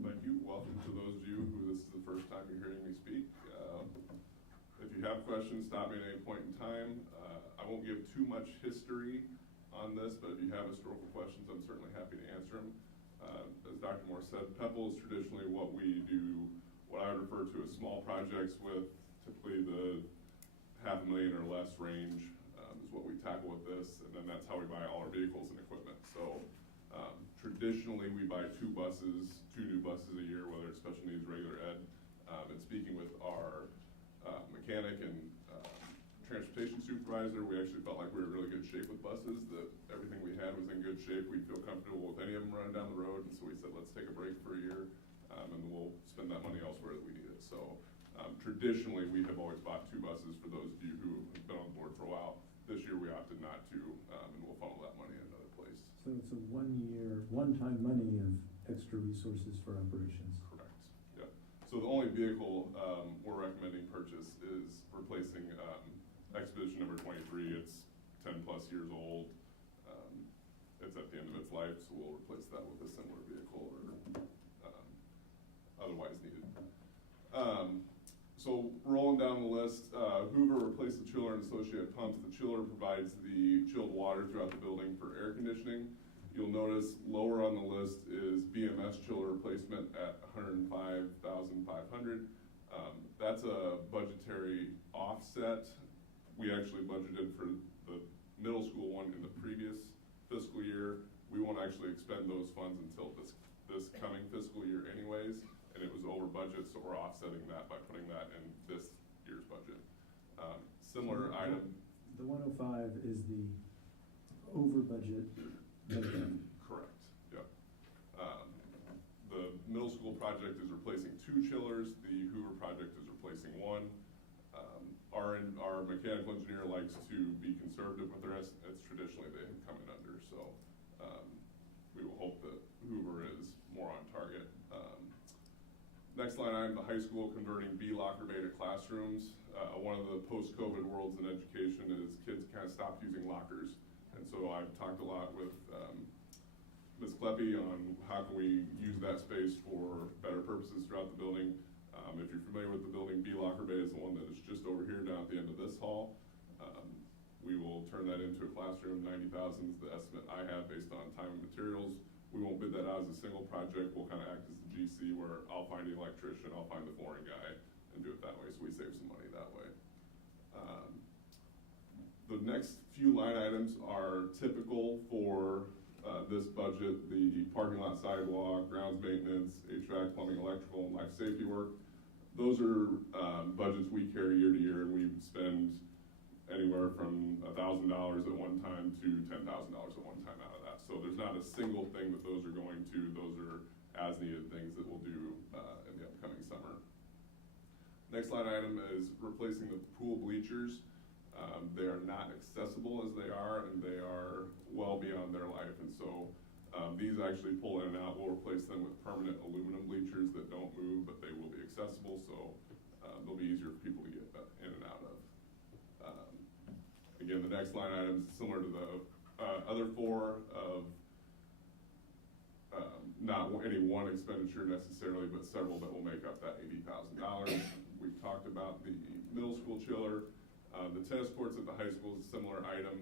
Thank you. Welcome to those of you who this is the first time you're hearing me speak. If you have questions, stop me at any point in time. I won't give too much history on this, but if you have historical questions, I'm certainly happy to answer them. As Dr. Moore said, PEPL is traditionally what we do, what I would refer to as small projects with typically the $500,000 or less range is what we tackle with this, and then that's how we buy all our vehicles and equipment. So traditionally we buy 2 new buses a year, whether it's special needs, regular ed, and speaking with our mechanic and transportation supervisor, we actually felt like we were in really good shape with buses, that everything we had was in good shape. We feel comfortable with any of them running down the road, and so we said, let's take a break for a year, and then we'll spend that money elsewhere that we need it. So traditionally, we have always bought 2 buses for those of you who have been on board for a while. This year, we opted not to, and we'll funnel that money in another place. So it's a one-time money of extra resources for operations. Correct, yeah. So the only vehicle we're recommending purchase is replacing Expedition number 23. It's 10 plus years old. It's at the end of its life, so we'll replace that with a similar vehicle or otherwise needed. So rolling down the list, Hoover replaced the chiller and associated pumps. The chiller provides the chilled water throughout the building for air conditioning. You'll notice lower on the list is BMS chiller replacement at $105,500. That's a budgetary offset. We actually budgeted for the middle school one in the previous fiscal year. We won't actually expend those funds until this coming fiscal year anyways, and it was over budget, so we're offsetting that by putting that in this year's budget. Similar item. The 105 is the over budget. Correct, yep. The middle school project is replacing 2 chillers. The Hoover project is replacing 1. Our mechanical engineer likes to be conservative with their estimates. Traditionally, they have come in under, so we will hope that Hoover is more on target. Next line item, the high school converting B locker bay to classrooms. One of the post-COVID worlds in education is kids kind of stopped using lockers. And so I've talked a lot with Ms. Kleppe on how can we use that space for better purposes throughout the building. If you're familiar with the building, B locker bay is the one that is just over here down at the end of this hall. We will turn that into a classroom. 90,000 is the estimate I have based on time and materials. We won't bid that out as a single project. We'll kind of act as the GC where I'll find the electrician, I'll find the flooring guy, and do it that way, so we save some money that way. The next few line items are typical for this budget: the parking lot sidewalk, grounds maintenance, HVAC, plumbing, electrical, and life safety work. Those are budgets we carry year to year, and we spend anywhere from $1,000 at one time to $10,000 at one time out of that. So there's not a single thing that those are going to. Those are as needed things that we'll do in the upcoming summer. Next line item is replacing the pool bleachers. They are not accessible as they are, and they are well beyond their life. And so these actually pull in and out. We'll replace them with permanent aluminum bleachers that don't move, but they will be accessible, so they'll be easier for people to get in and out of. Again, the next line item is similar to the other 4 of not any one expenditure necessarily, but several that will make up that $80,000. We've talked about the middle school chiller. The tennis courts at the high school is a similar item.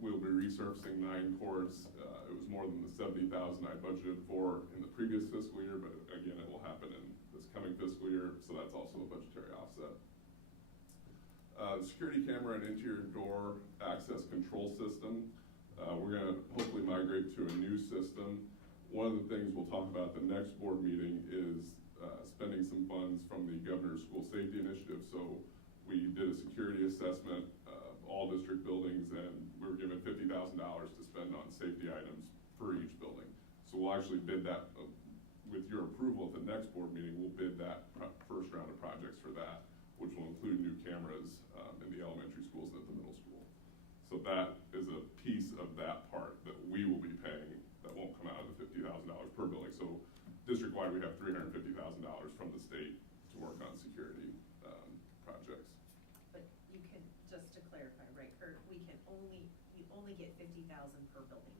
We'll be resurfacing 9 courts. It was more than the 70,000 I budgeted for in the previous fiscal year, but again, it will happen in this coming fiscal year, so that's also a budgetary offset. The security camera and interior door access control system. We're going to hopefully migrate to a new system. One of the things we'll talk about at the next board meeting is spending some funds from the Governor's School Safety Initiative. So we did a security assessment of all district buildings, and we were given $50,000 to spend on safety items for each building. So we'll actually bid that, with your approval at the next board meeting, we'll bid that first round of projects for that, which will include new cameras in the elementary schools and at the middle school. So that is a piece of that part that we will be paying that won't come out of the $50,000 per building. So district-wide, we have $350,000 from the state to work on security projects. But you can, just to clarify, right, Kurt, you only get 50,000 per building.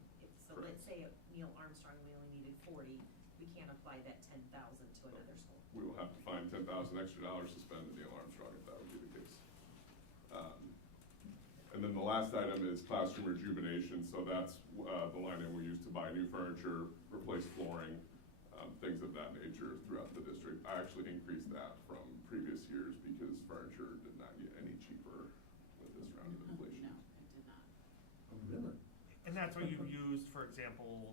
So Correct. let's say at Neil Armstrong, we only needed 40, we can't apply that 10,000 to another school. We will have to find $10,000 extra to spend at Neil Armstrong if that would be the case. And then the last item is classroom rejuvenation. So that's the line item we use to buy new furniture, replace flooring, things of that nature throughout the district. I actually increased that from previous years because furniture did not get any cheaper with this round of inflation. No, it did not. Oh, really? And that's what you've used, for example,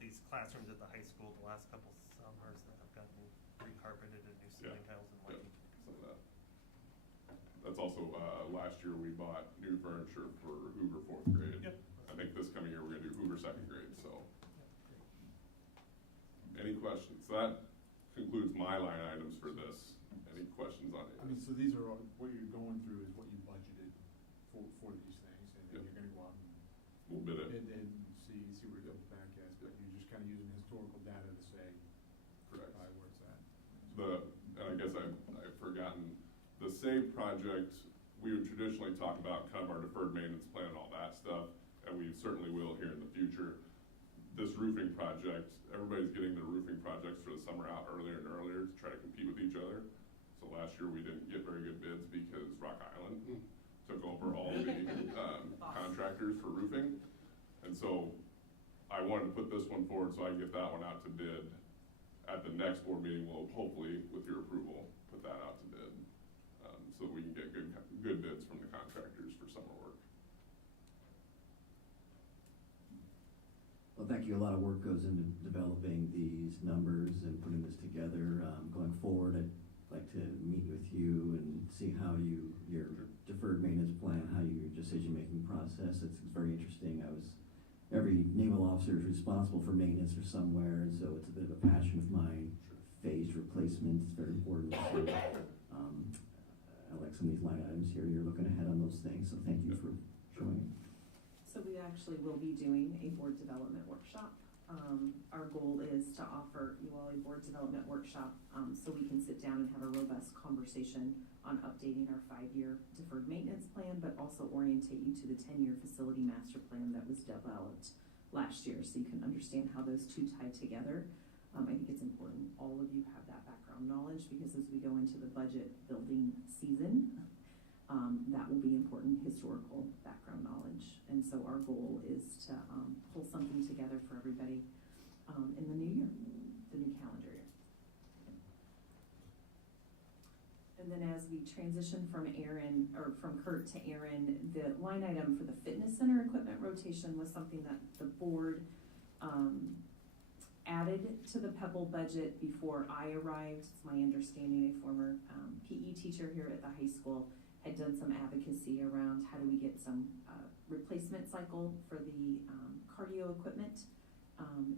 these classrooms at the high school the last couple summers that have gotten recarpeted and new ceiling tiles and lighting. Some of that. That's also, last year we bought new furniture for Hoover 4th grade. Yep. I think this coming year we're gonna do Hoover 2nd grade, so. Any questions? So that concludes my line items for this. Any questions on I mean, it? so these are, what you're going through is what you budgeted for these things, and then Yep. you're gonna go out and We'll bid it. and see where it comes back as, but you're just kind of using historical data to say Correct. where it's at. And I guess I've forgotten, the SAVE project, we would traditionally talk about kind of our deferred maintenance plan and all that stuff, and we certainly will here in the future. This roofing project, everybody's getting their roofing projects for the summer out earlier and earlier to try to compete with each other. So last year we didn't get very good bids because Rock Island took over all the contractors for roofing. And so I wanted to put this one forward so I can get that one out to bid. At the next board meeting, we'll hopefully, with your approval, put that out to bid, so that we can get good bids from the contractors for summer work. Well, thank you. A lot of work goes into developing these numbers and putting this together. Going forward, I'd like to meet with you and see how your deferred maintenance plan, how your decision-making process. It's very interesting. Every naval officer is responsible for maintenance or somewhere, and so it's a bit of a passion of mine. Phased replacement is very important. So, I like some of these line items here. You're looking ahead on those things, so thank you for showing. So we actually will be doing a board development workshop. Our goal is to offer you all a board development workshop so we can sit down and have a robust conversation on updating our 5-year deferred maintenance plan, but also orientate you to the 10-year facility master plan that was developed last year, so you can understand how those two tie together. I think it's important all of you have that background knowledge, because as we go into the budget building season, that will be important historical background knowledge. And so our goal is to pull something together for everybody in the new year, the new calendar year. And then as we transition from Kurt to Aaron, the line item for the fitness center equipment rotation was something that the board added to the Pebble budget before I arrived. It's my understanding a former PE teacher here at the high school had done some advocacy around how do we get some replacement cycle for the cardio equipment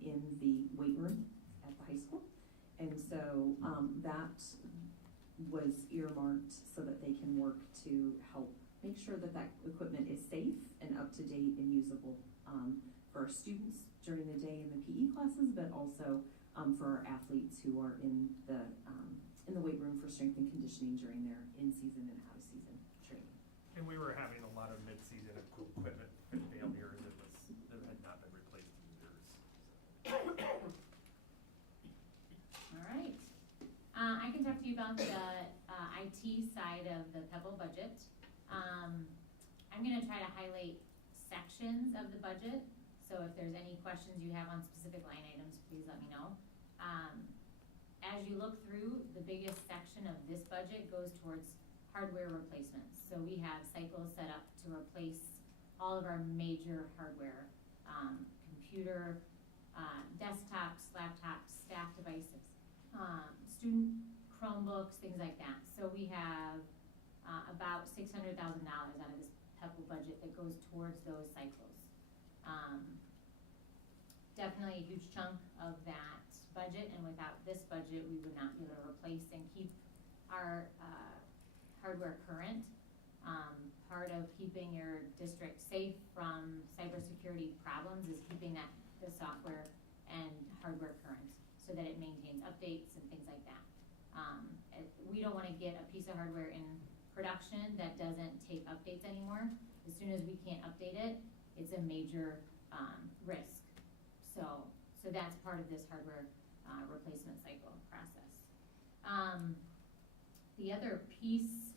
in the weight room at the high school. And so that was earmarked so that they can work to help make sure that that equipment is safe and up to date and usable for our students during the day in the PE classes, but also for our athletes who are in the weight room for strength and conditioning during their in-season and out-of-season training. And we were having a lot of mid-season equipment failures that had not been replaced in years. All right. I can talk to you about the IT side of the Pebble budget. I'm going to try to highlight sections of the budget. So if there's any questions you have on specific line items, please let me know. As you look through, the biggest section of this budget goes towards hardware replacements. So we have cycles set up to replace all of our major hardware, computer, desktops, laptops, staff devices, student Chromebooks, things like that. So we have about $600,000 out of this PEPL budget that goes towards those cycles. Definitely a huge chunk of that budget, and without this budget, we would not be able to replace and keep our hardware current. Part of keeping your district safe from cybersecurity problems is keeping the software and hardware current so that it maintains updates and things like that. We don't want to get a piece of hardware in production that doesn't take updates anymore. As soon as we can't update it, it's a major risk. So that's part of this hardware replacement cycle process. The other piece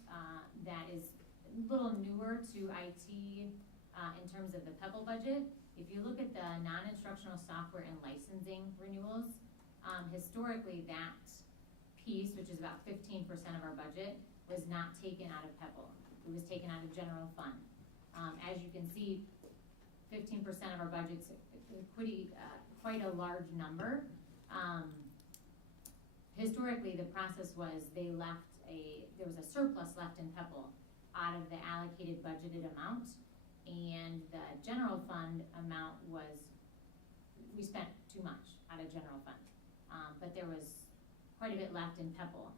that is a little newer to IT in terms of the PEPL budget, if you look at the non-instructional software and licensing renewals, historically that piece, which is about 15% of our budget, was not taken out of PEPL. It was taken out of general fund. As you can see, 15% of our budget's quite a large number. Historically, the process was there was a surplus left in PEPL out of the allocated budgeted amount, and the general fund amount we spent too much out of general fund. But there was quite a bit left in PEPL.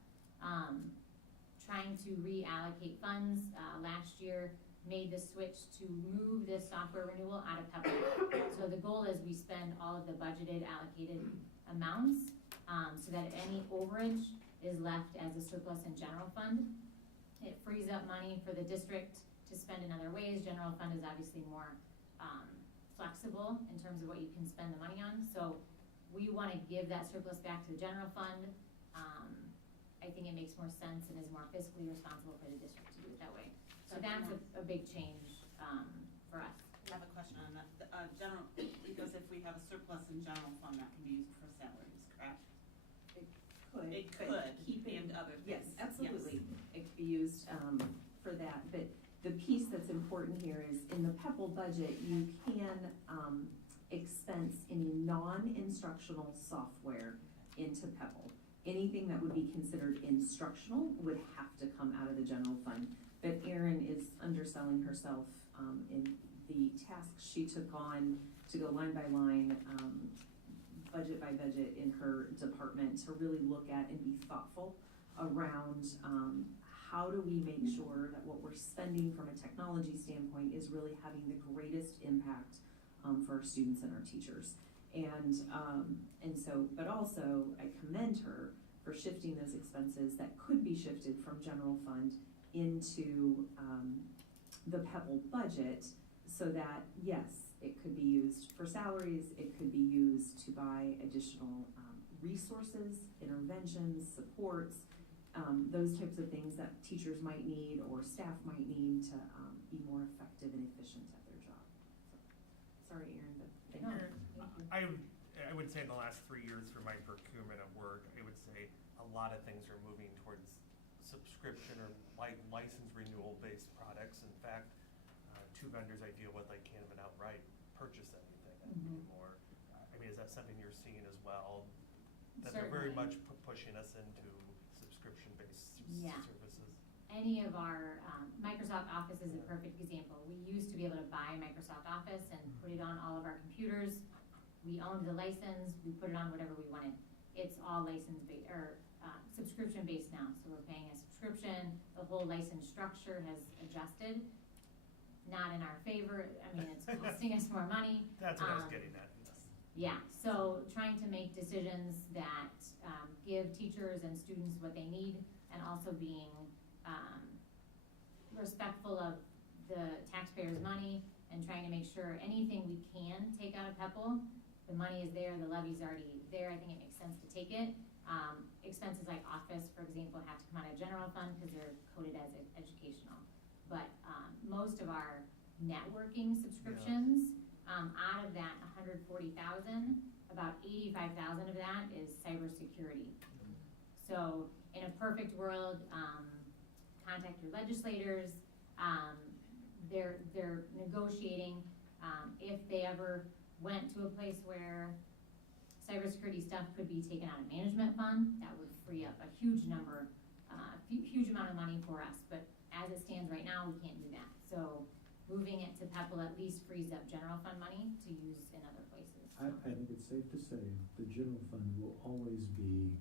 Trying to reallocate funds last year made the switch to move this software renewal out of PEPL. So the goal is we spend all of the budgeted allocated amounts so that any overage is left as a surplus in general fund. It frees up money for the district to spend in other ways. General fund is obviously more flexible in terms of what you can spend the money on. So we want to give that surplus back to the general fund. I think it makes more sense and is more fiscally responsible for the district to do it that way. So that's a big change for us. I have a question on that. Because if we have a surplus in general fund, that can be used for salaries, correct? It could, and other things. Yes, absolutely. It could be used for that, but the piece that's important here is in the PEPL budget, you can expense any non-instructional software into PEPL. Anything that would be considered instructional would have to come out of the general fund. But Erin is underselling herself in the task she took on to go line by line, budget by budget in her department to really look at and be thoughtful around how do we make sure that what we're spending from a technology standpoint is really having the greatest impact for our students and our teachers. And so, but also I commend her for shifting those expenses that could be shifted from general fund into the PEPL budget so that, yes, it could be used for salaries, it could be used to buy additional resources, interventions, supports, those types of things that teachers might need or staff might need to be more effective and efficient at their job. So, sorry, Erin, but thank you. I would say in the last 3 years for my procurement of work, I would say a lot of things are moving towards subscription or license renewal based products. In fact, 2 vendors I deal with, I can't even outright purchase anything anymore. I mean, is that something you're seeing as well? That they're very much pushing us into subscription based services? Any of our, Microsoft Office is a perfect example. We used to be able to buy Microsoft Office and put it on all of our computers. We owned the license, we put it on whatever we wanted. It's all license-based, or subscription-based now. So we're paying a subscription. The whole license structure has adjusted. Not in our favor. I mean, it's costing us more money. That's what I was getting at. Yeah, so trying to make decisions that give teachers and students what they need, and also being respectful of the taxpayers' money, and trying to make sure anything we can take out of PEPL, the money is there, the levy's already there. I think it makes sense to take it. Expenses like office, for example, have to come out of general fund because they're coded as educational. But most of our networking subscriptions Out of that 140,000, about 85,000 of that is cybersecurity. So in a perfect world, contact your legislators. They're negotiating, if they ever went to a place where cybersecurity stuff could be taken out of management fund, that would free up a huge amount of money for us. But as it stands right now, we can't do that. So moving it to PEPL at least frees up general fund money to use in other places. I think it's safe to say the general fund will always be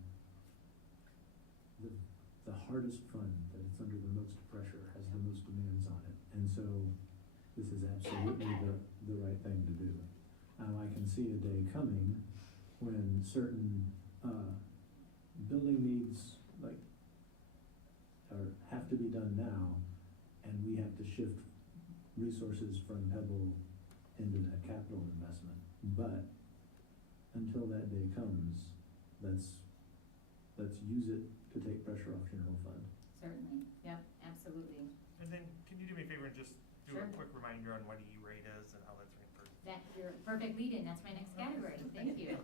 the hardest fund, that it's under the most pressure, has the most demands on it. And so this is absolutely the right thing to do. I can see a day coming when certain building needs have to be done now, and we have to shift resources from PEBL into that capital investment. But until that day comes, let's use it to take pressure off general fund. Certainly, yep, absolutely. And then, can you do me a favor and just do Sure. a quick reminder on what E-rate is and how that's reimbursed? That, you're a perfect lead-in, that's my next category, thank you.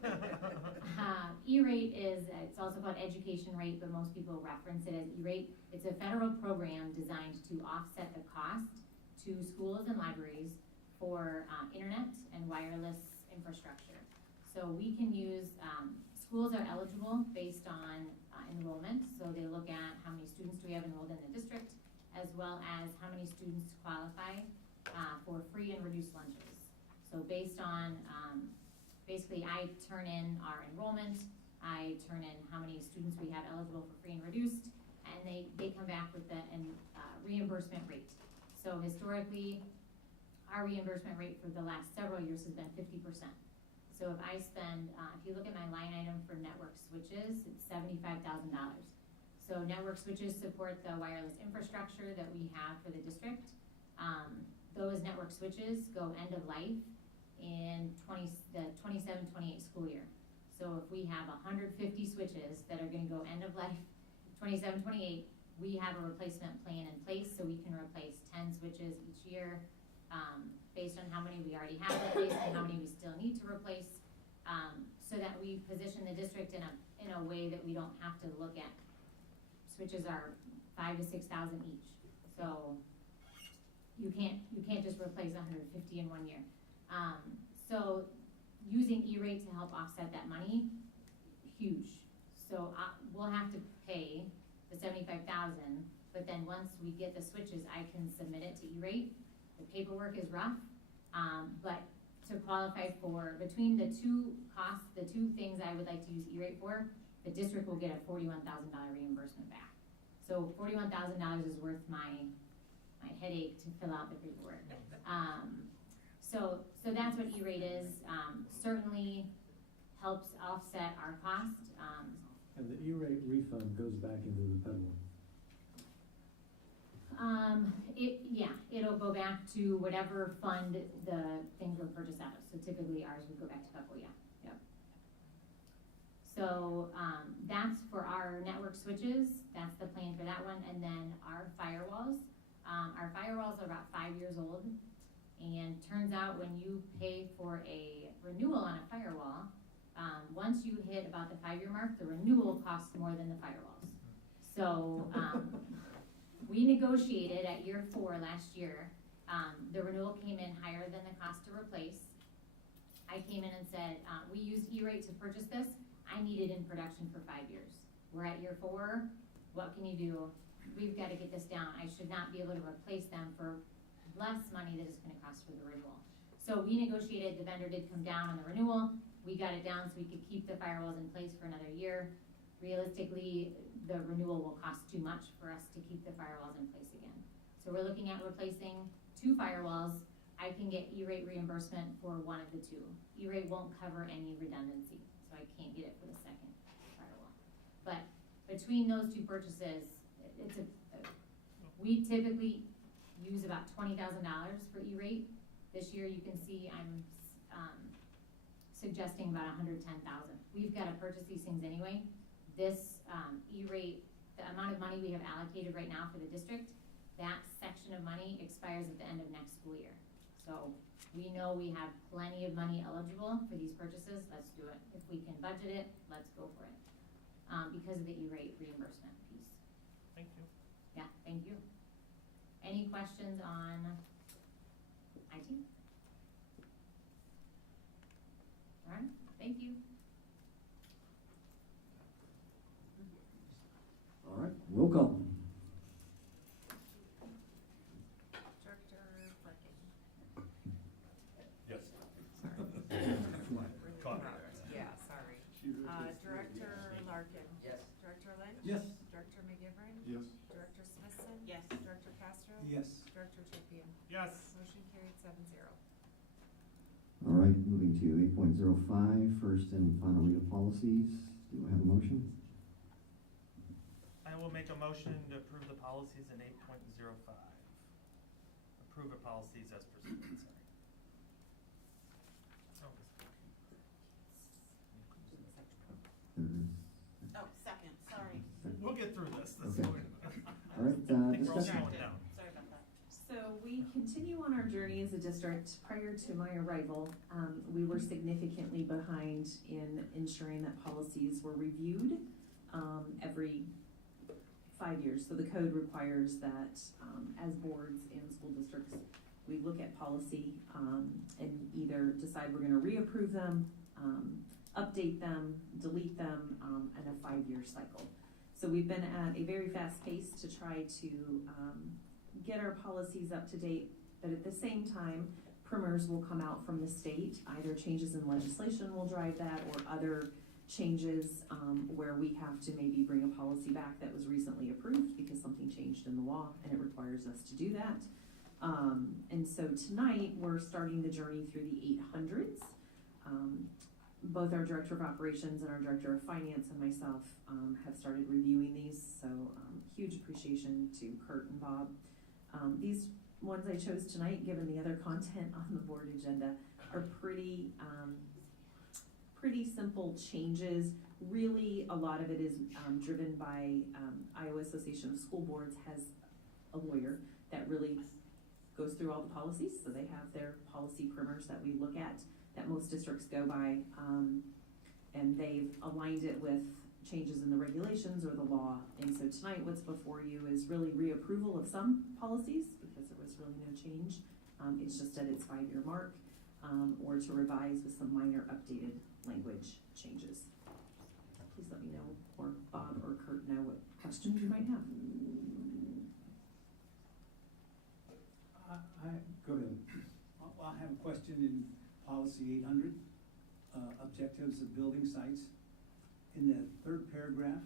E-rate is, it's also called education rate, but most people reference it as E-rate. It's a federal program designed to offset the cost to schools and libraries for internet and wireless infrastructure. So we can use, schools are eligible based on enrollment, so they look at how many students do we have enrolled in the district, as well as how many students qualify for free and reduced lunches. So based on, basically I turn in our enrollment, I turn in how many students we have eligible for free and reduced, and they come back with the reimbursement rate. So historically, our reimbursement rate for the last several years has been 50%. So if I spend, if you look at my line item for network switches, it's $75,000. So network switches support the wireless infrastructure that we have for the district. Those network switches go end of life in the 27-28 school year. So if we have 150 switches that are gonna go end of life 27-28, we have a replacement plan in place, so we can replace 10 switches each year, based on how many we already have replaced and how many we still need to replace, so that we position the district in a way that we don't have to look at switches are $5,000 to $6,000 each. So you can't just replace 150 in 1 year. So using E-rate to help offset that money, huge. So we'll have to pay the $75,000, but then once we get the switches, I can submit it to E-rate. The paperwork is rough, but to qualify for, between the two costs, the two things I would like to use E-rate for, the district will get a $41,000 reimbursement back. So $41,000 is worth my headache to fill out the paperwork. So that's what E-rate is. Certainly helps offset our cost. And the E-rate refund goes back into the PEBL. It'll go back to whatever fund the things were purchased out of. So typically ours would go back to PEPL, yep. So that's for our network switches. That's the plan for that one. And then our firewalls. Our firewalls are about 5 years old. And turns out when you pay for a renewal on a firewall, once you hit about the 5-year mark, the renewal costs more than the firewalls. So we negotiated at year 4 last year. The renewal came in higher than the cost to replace. I came in and said, we used E-rate to purchase this. I need it in production for 5 years. We're at year 4. What can you do? We've got to get this down. I should not be able to replace them for less money that it's going to cost for the renewal. So we negotiated, the vendor did come down on the renewal. We got it down so we could keep the firewalls in place for another year. Realistically, the renewal will cost too much for us to keep the firewalls in place again. So we're looking at replacing 2 firewalls. I can get E-rate reimbursement for one of the 2. E-rate won't cover any redundancy, so I can't get it for the second firewall. But between those 2 purchases, we typically use about $20,000 for E-rate. This year, you can see I'm suggesting about $110,000. We've got to purchase these things anyway. This E-rate, the amount of money we have allocated right now for the district, that section of money expires at the end of next school year. So we know we have plenty of money eligible for these purchases, let's do it. If we can budget it, let's go for it. Because of the E-rate reimbursement piece. Thank you. Yeah, thank you. Any questions on IT? All right, thank you. All right, roll call. Director Flecking. Yes. Really proud. Yeah, sorry. Director Larkin. Yes. Director Lynch. Yes. Director McGivern. Yes. Director Smithson. Yes. Director Castro. Yes. Director Trippian. Yes. Motion carried 7-0. All right, moving to 8.05, first and final read of policies. Do I have a motion? I will make a motion to approve the policies in 8.05. Approve of policies as presented, sorry. Oh, second, sorry. We'll get through this. Okay. We're- All right, I think we're all discussion. slowing down. Sorry about that. So we continue on our journey as a district. Prior to my arrival, we were significantly behind in ensuring that policies were reviewed every 5 years. So the code requires that as boards and school districts, we look at policy and either decide we're gonna reapprove them, update them, delete them, in a 5-year cycle. So we've been at a very fast pace to try to get our policies up to date, but at the same time, primers will come out from the state, either changes in legislation will drive that, or other changes where we have to maybe bring a policy back that was recently approved because something changed in the law and it requires us to do that. And so tonight, we're starting the journey through the 800s. Both our Director of Operations and our Director of Finance and myself have started reviewing these, so huge appreciation to Kurt and Bob. These ones I chose tonight, given the other content on the board agenda, are pretty simple changes. Really, a lot of it is driven by Iowa Association of School Boards has a lawyer that really goes through all the policies, so they have their policy primers that we look at that most districts go by, and they've aligned it with changes in the regulations or the law. And so tonight, what's before you is really reapproval of some policies because there was really no change. It's just at its 5-year mark, or to revise with some minor updated language changes. Please let me know, or Bob or Kurt know what questions you might have. Go ahead. I have a question in policy 800, objectives of building sites. In the third paragraph,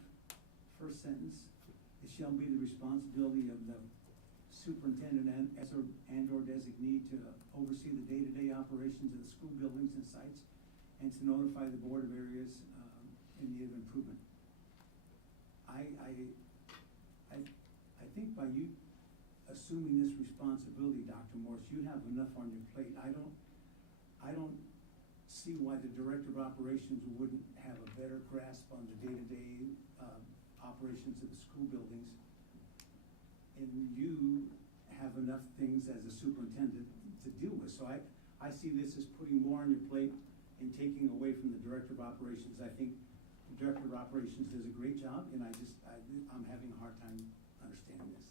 first sentence, it shall be the responsibility of the superintendent and/or designee to oversee the day-to-day operations of the school buildings and sites, and to notify the board of areas in need of improvement. I think by you assuming this responsibility, Dr. Morse, you have enough on your plate. I don't see why the Director of Operations wouldn't have a better grasp on the day-to-day operations of the school buildings. And you have enough things as a superintendent to deal with. So I see this as putting more on your plate and taking away from the Director of Operations. I think the Director of Operations does a great job, and I'm having a hard time understanding this.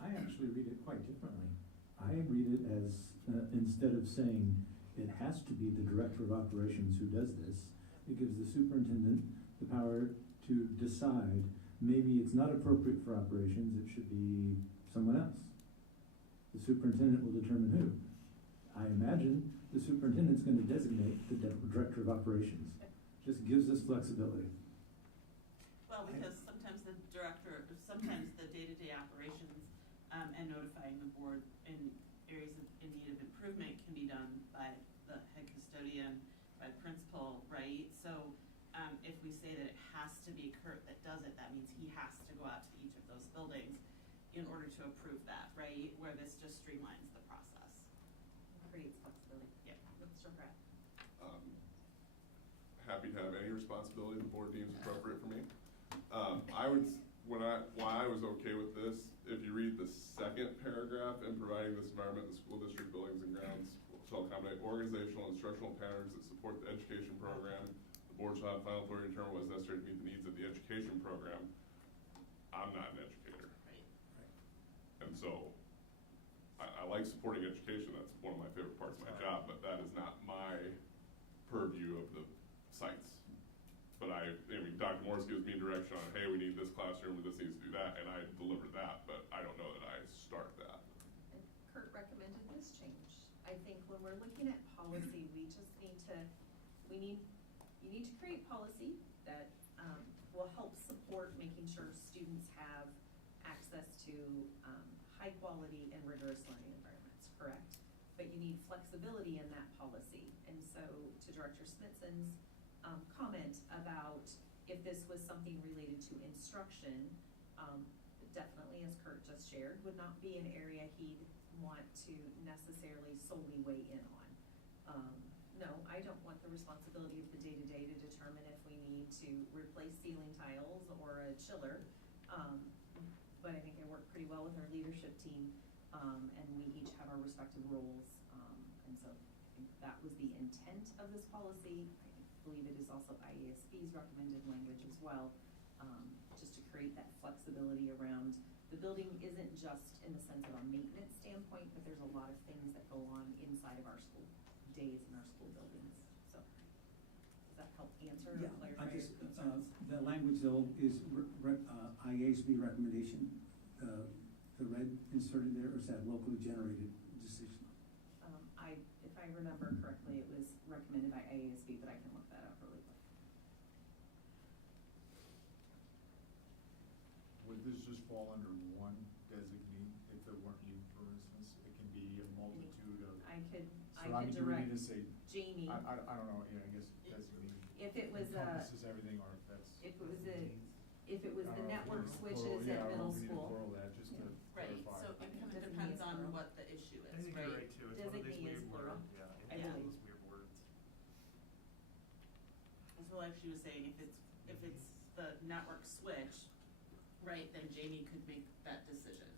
I actually read it quite differently. I read it as, instead of saying it has to be the Director of Operations who does this, it gives the superintendent the power to decide maybe it's not appropriate for operations, it should be someone else. The superintendent will determine who. I imagine the superintendent's going to designate the Director of Operations. Just gives us flexibility. Well, because sometimes the day-to-day operations and notifying the board in areas in need of improvement can be done by the head custodian, by principal, right? So if we say that it has to be Kurt that does it, that means he has to go out to each of those buildings in order to approve that, right? Where this just streamlines the process. Creates flexibility. Yeah, Mr. Pratt. Happy to have any responsibility the board deems appropriate for me. why I was okay with this, if you read the second paragraph, in providing this environment, the school district buildings and grounds shall accommodate organizational and instructional patterns that support the education program. The board shall have final authority to determine what is necessary to meet the needs of the education program. I'm not an educator. And so, I like supporting education, that's one of my favorite parts of my job, but that is not my purview of the sites. But I mean, Dr. Morris gives me direction on, hey, we need this classroom, this needs to do that, and I deliver that, but I don't know that I start that. And Kurt recommended this change. I think when we're looking at policy, we just need to, you need to create policy that will help support making sure students have access to high quality and rigorous learning environments, correct? But you need flexibility in that policy. And so to Director Smitson's comment about if this was something related to instruction, definitely, as Kurt just shared, would not be an area he'd want to necessarily solely weigh in on. No, I don't want the responsibility of the day-to-day to determine if we need to replace ceiling tiles or a chiller. But I think I work pretty well with our leadership team, and we each have our respective roles. And so I think that was the intent of this policy. I believe it is also IASB's recommended language as well, just to create that flexibility around the building isn't just in the sense of a maintenance standpoint, but there's a lot of things that go on inside of our school days in our school buildings. So does that help answer or clarify your concerns? The language though is IASB recommendation, the red inserted there, or is that locally generated decision? If I remember correctly, it was recommended by IASB, but I can look that up really quick. Would this just fall under one designee if it weren't you, for instance? It can be a multitude of. I could So I mean, do we direct need to say? Jamie. I don't know, yeah, I guess designee. If it was encompasses everything, or if that's. if it was the network switches yeah, at middle we need to school. plural that, just to Right, clarify. so it kind of depends on what the issue I is, think right? you're right too, it's one of these Designee is weird plural. words, yeah, I it's one of believe. those weird words. So like she was saying, if it's the network switch, right, then Jamie could make that decision.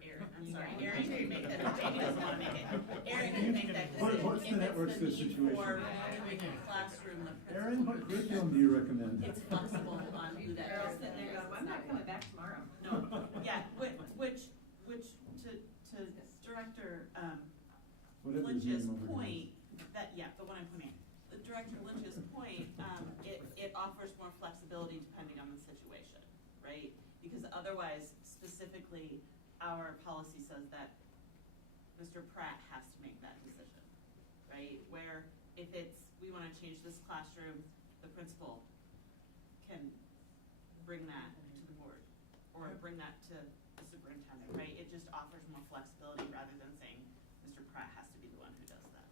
Aaron, I'm sorry, Aaron could make that, Jamie doesn't wanna make it. Aaron can make that decision. What's the network If it's the need situation? for doing a classroom, the Aaron, principal what could curriculum do you recommend? It's flexible on who that Carol's person sitting there is. going, I'm not coming back tomorrow. No, yeah, which to Director, Whatever his Lynch's name over there point, the one I'm pointing at, the Director Lynch's point, it offers more flexibility depending on the situation, right? Because otherwise, specifically, our policy says that Mr. Pratt has to make that decision, right? Where if we wanna change this classroom, the principal can bring that to the board, or bring that to the superintendent, right? It just offers more flexibility rather than saying Mr. Pratt has to be the one who does that.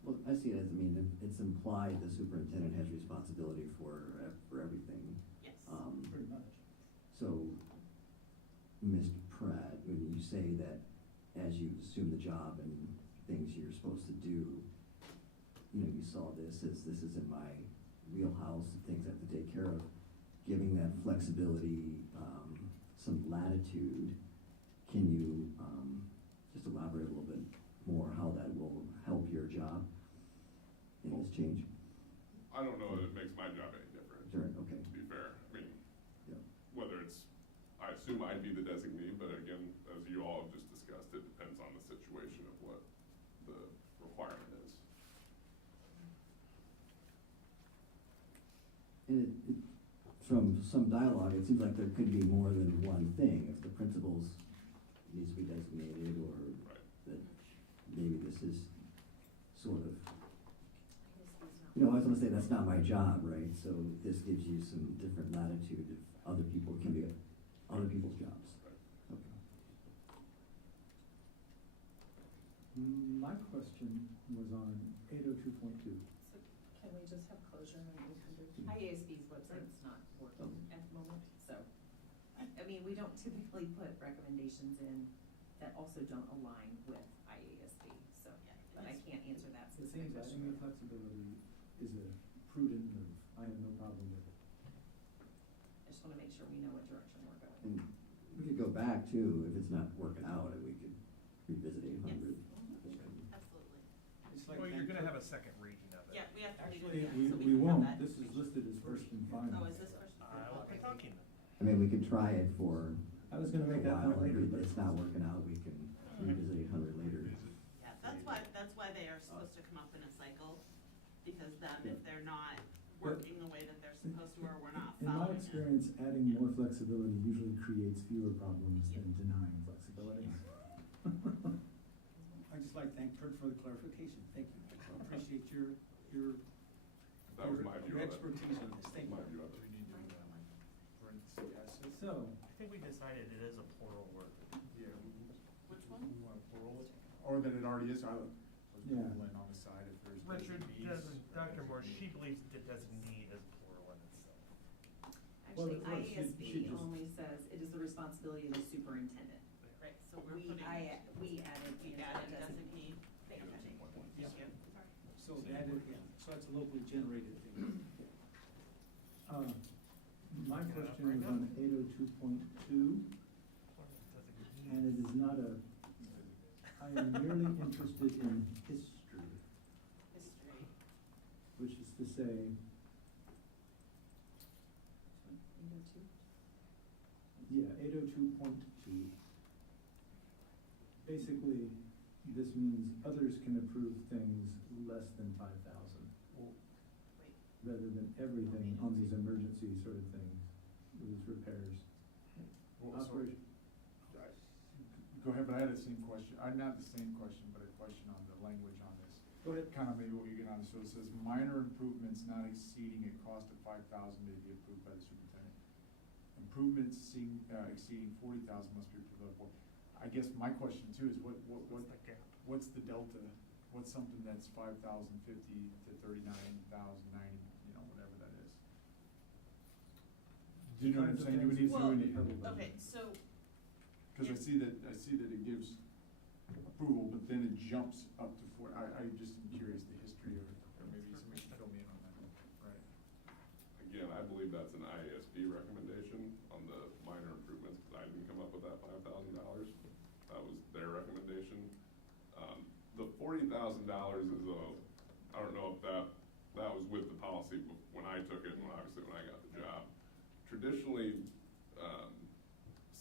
Well, I see it as, I mean, it's implied the superintendent has responsibility for everything. Yes. Pretty much. So, Mr. Pratt, when you say that as you assume the job and things you're supposed to do, you know, you saw this as this is in my wheelhouse, things I have to take care of, giving that flexibility, some latitude, can you just elaborate a little bit more how that will help your job in this change? I don't know that it makes my job any different. Sure, okay. To be fair, I mean, Yeah. whether I assume I'd be the designee, but again, as you all have just discussed, it depends on the situation of what the requirement is. And from some dialogue, it seems like there could be more than one thing. If the principals needs to be designated, or that maybe this is sort of, you know, I was gonna say that's not my job, right? So this gives you some different latitude if other people can be other people's jobs. Okay. My question was on 802.2. So can we just have closure on 800? IASB's website's not working at the moment, so, I mean, we don't typically put recommendations in that also don't align with IASB, so, but I can't answer that It specific seems question. adding the flexibility is a prudent move. I have no problem with it. back too, if it's not working out, and we could revisit 800. Absolutely. It's like Well, you're that- gonna have a second reading of it. Yeah, we have to read Actually, it again, We, so we we can have won't, that. this is listed as first and final. Oh, is this first? We're talking. I mean, we could try it for I was gonna a make that while, point later, if but. it's not working out, we can revisit 800 later. Yeah, that's why they are supposed to come up in a cycle, because then if they're not working the way that they're supposed to, or we're not In my following it. experience, adding more flexibility usually creates fewer problems than denying flexibility. I'd just like to thank Kurt for the clarification. Thank you. I appreciate your That was my view of it. expertise on this. Thank you. My view of it. Do we need to, parentheses? So, I think we decided it is a plural word. Yeah. Which one? We want to plural it, or that it already is, I was Yeah. Googling on the side if there's. Richard, designees. Dr. Moore, she believes the designee is plural in itself. Well, Actually, of course, she IASB just- only says it is the responsibility of the superintendent. Right, so we're We, putting, we added. we the added designee. designee. Thank you. Yeah. Thank you. So that is, yeah, so that's a locally generated thing. My question is on 802.2, and it is not a, I am merely interested in history, History. which is to say, 802.2. Basically, this means others can approve things less than 5,000. Rather than everything on these emergency sort of things, these repairs. Well, so- Operation. Go ahead, but I had the same question, not the same question, but a question on the language on this. Go ahead. Kind of maybe what you get on, so it says minor improvements not exceeding a cost of 5,000 may be approved by the superintendent. Improvements exceeding 40,000 must be approved by the board. I guess my question too is What's the gap? what's the delta? What's something that's 5,050 to 39,090, whatever that is? Do you know what I'm saying? Do we need to Well, do any? okay, so Cause I see that it gives approval, but then it jumps up to four, I just am curious the history of it, or maybe somebody can fill me in on that, right? Again, I believe that's an IASB recommendation on the minor improvements, because I didn't come up with that $5,000. That was their recommendation. The $40,000 is I don't know if that was with the policy when I took it, and obviously when I got the job. Traditionally,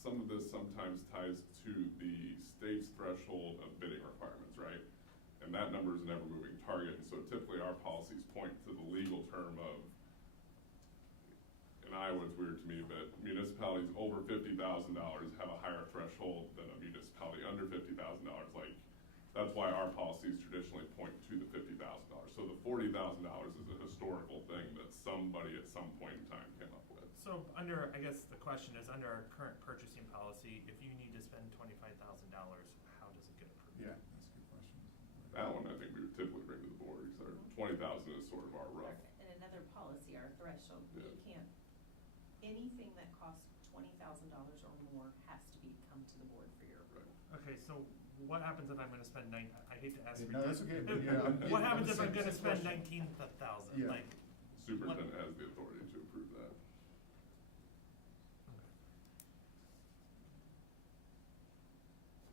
some of this sometimes ties to the state's threshold of bidding requirements, right? And that number is a never moving target, and so typically our policies point to the legal term of, in Iowa it's weird to me, but municipalities over $50,000 have a higher threshold than a municipality under $50,000. Like, that's why our policies traditionally point to the $50,000. So the $40,000 is a historical thing that somebody at some point in time came up with. So I guess the question is, under our current purchasing policy, if you need to spend $25,000, how does it get approved? Yeah, that's a good question. That one I think we would typically bring to the board, because our 20,000 is sort of our rough. In another policy, our threshold, Yeah. you can't, anything that costs $20,000 or more has to come to the board for your approval. Okay, so what happens if I'm gonna spend I hate to ask. No, that's okay, but yeah, I'm What getting- happens if same- I'm gonna same spend question. 19,000, Yeah. like? Superintendent has the authority to approve that.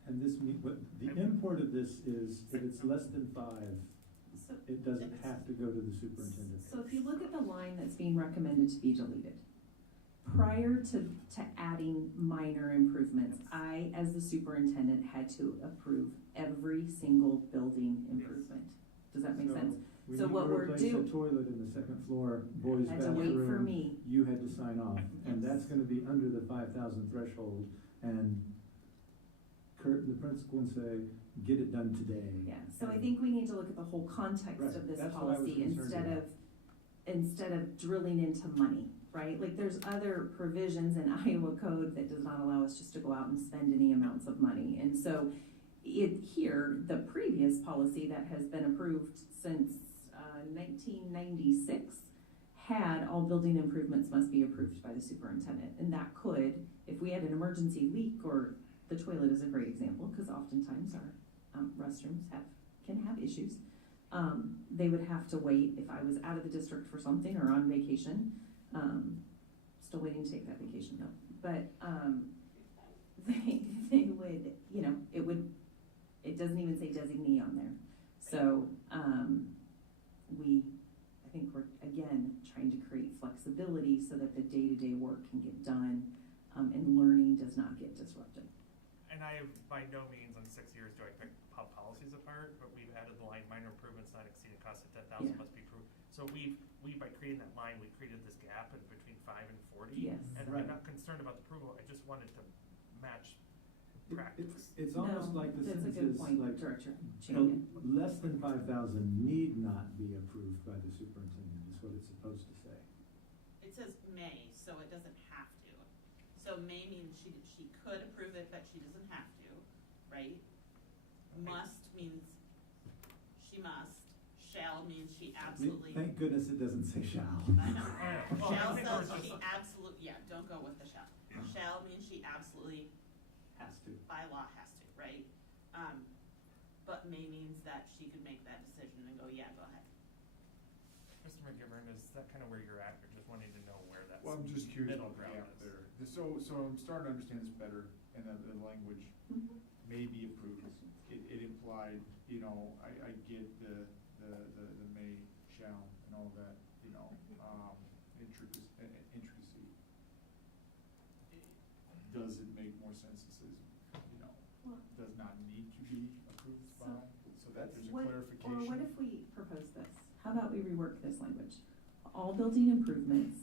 And this but the import of this is if it's less than 5, So, it doesn't have to go to the superintendent. so if you look at the line that's being recommended to be deleted, prior to adding minor improvements, I, as the superintendent, had to approve every single building improvement. Does that make So sense? we So need what to we're replace a doing, toilet in the second floor, boys' had to bathroom. wait for me. You had to sign off, and that's gonna be under the 5,000 threshold, and Kurt and the principal would say, get it done today. Yeah, so I think we need to look at the whole context Right, of this that's what I was policy concerned instead of drilling into money, right? Like, there's other provisions in Iowa code that does not allow us just to go out and spend any amounts of money. And so the previous policy that has been approved since 1996 had all building improvements must be approved by the superintendent. And that could, if we had an emergency leak, or the toilet is a great example, because oftentimes our restrooms can have issues. They would have to wait if I was out of the district for something or on vacation. Still waiting to take that vacation though. But they would, you know, it doesn't even say designee on there. So, I think we're, again, trying to create flexibility so that the day-to-day work can get done, and learning does not get disrupted. And I have, by no means in 6 years do I pick policies apart, but we've added the line minor improvements not exceeding cost of 10,000 Yeah. must be approved. So we by creating that line, we created this gap in between 5 and 40. Yes. And Right. I'm not concerned about the approval, I just wanted to match It- practice. It's almost No, like the that's a sentence good is point, like, Director Champion. less than 5,000 need not be approved by the superintendent, is what it's supposed to say. It says may, so it doesn't have to. So may means she could approve it, but she doesn't have to, right? Must means she must. Shall means she absolutely. Thank goodness it doesn't say shall. I know. Well, Shall I think says we're she just- absolutely, yeah, don't go with the shall. Shall means she absolutely, Has to. by law, has to, right? But may means that she could make that decision and go, yeah, go ahead. Mr. McGivern, is that kind of where you're at? You're just wanting to know where that's Well, I'm just curious middle about the ground gap is. there. So I'm starting to understand this better, and the language may be approved. It implied, you know, I get the may, shall, and all that, you know, intricacy. Does it make more sense to say, you know, does not need to be approved by, so that there's a clarification? Or what if we propose this? How about we rework this language? All building improvements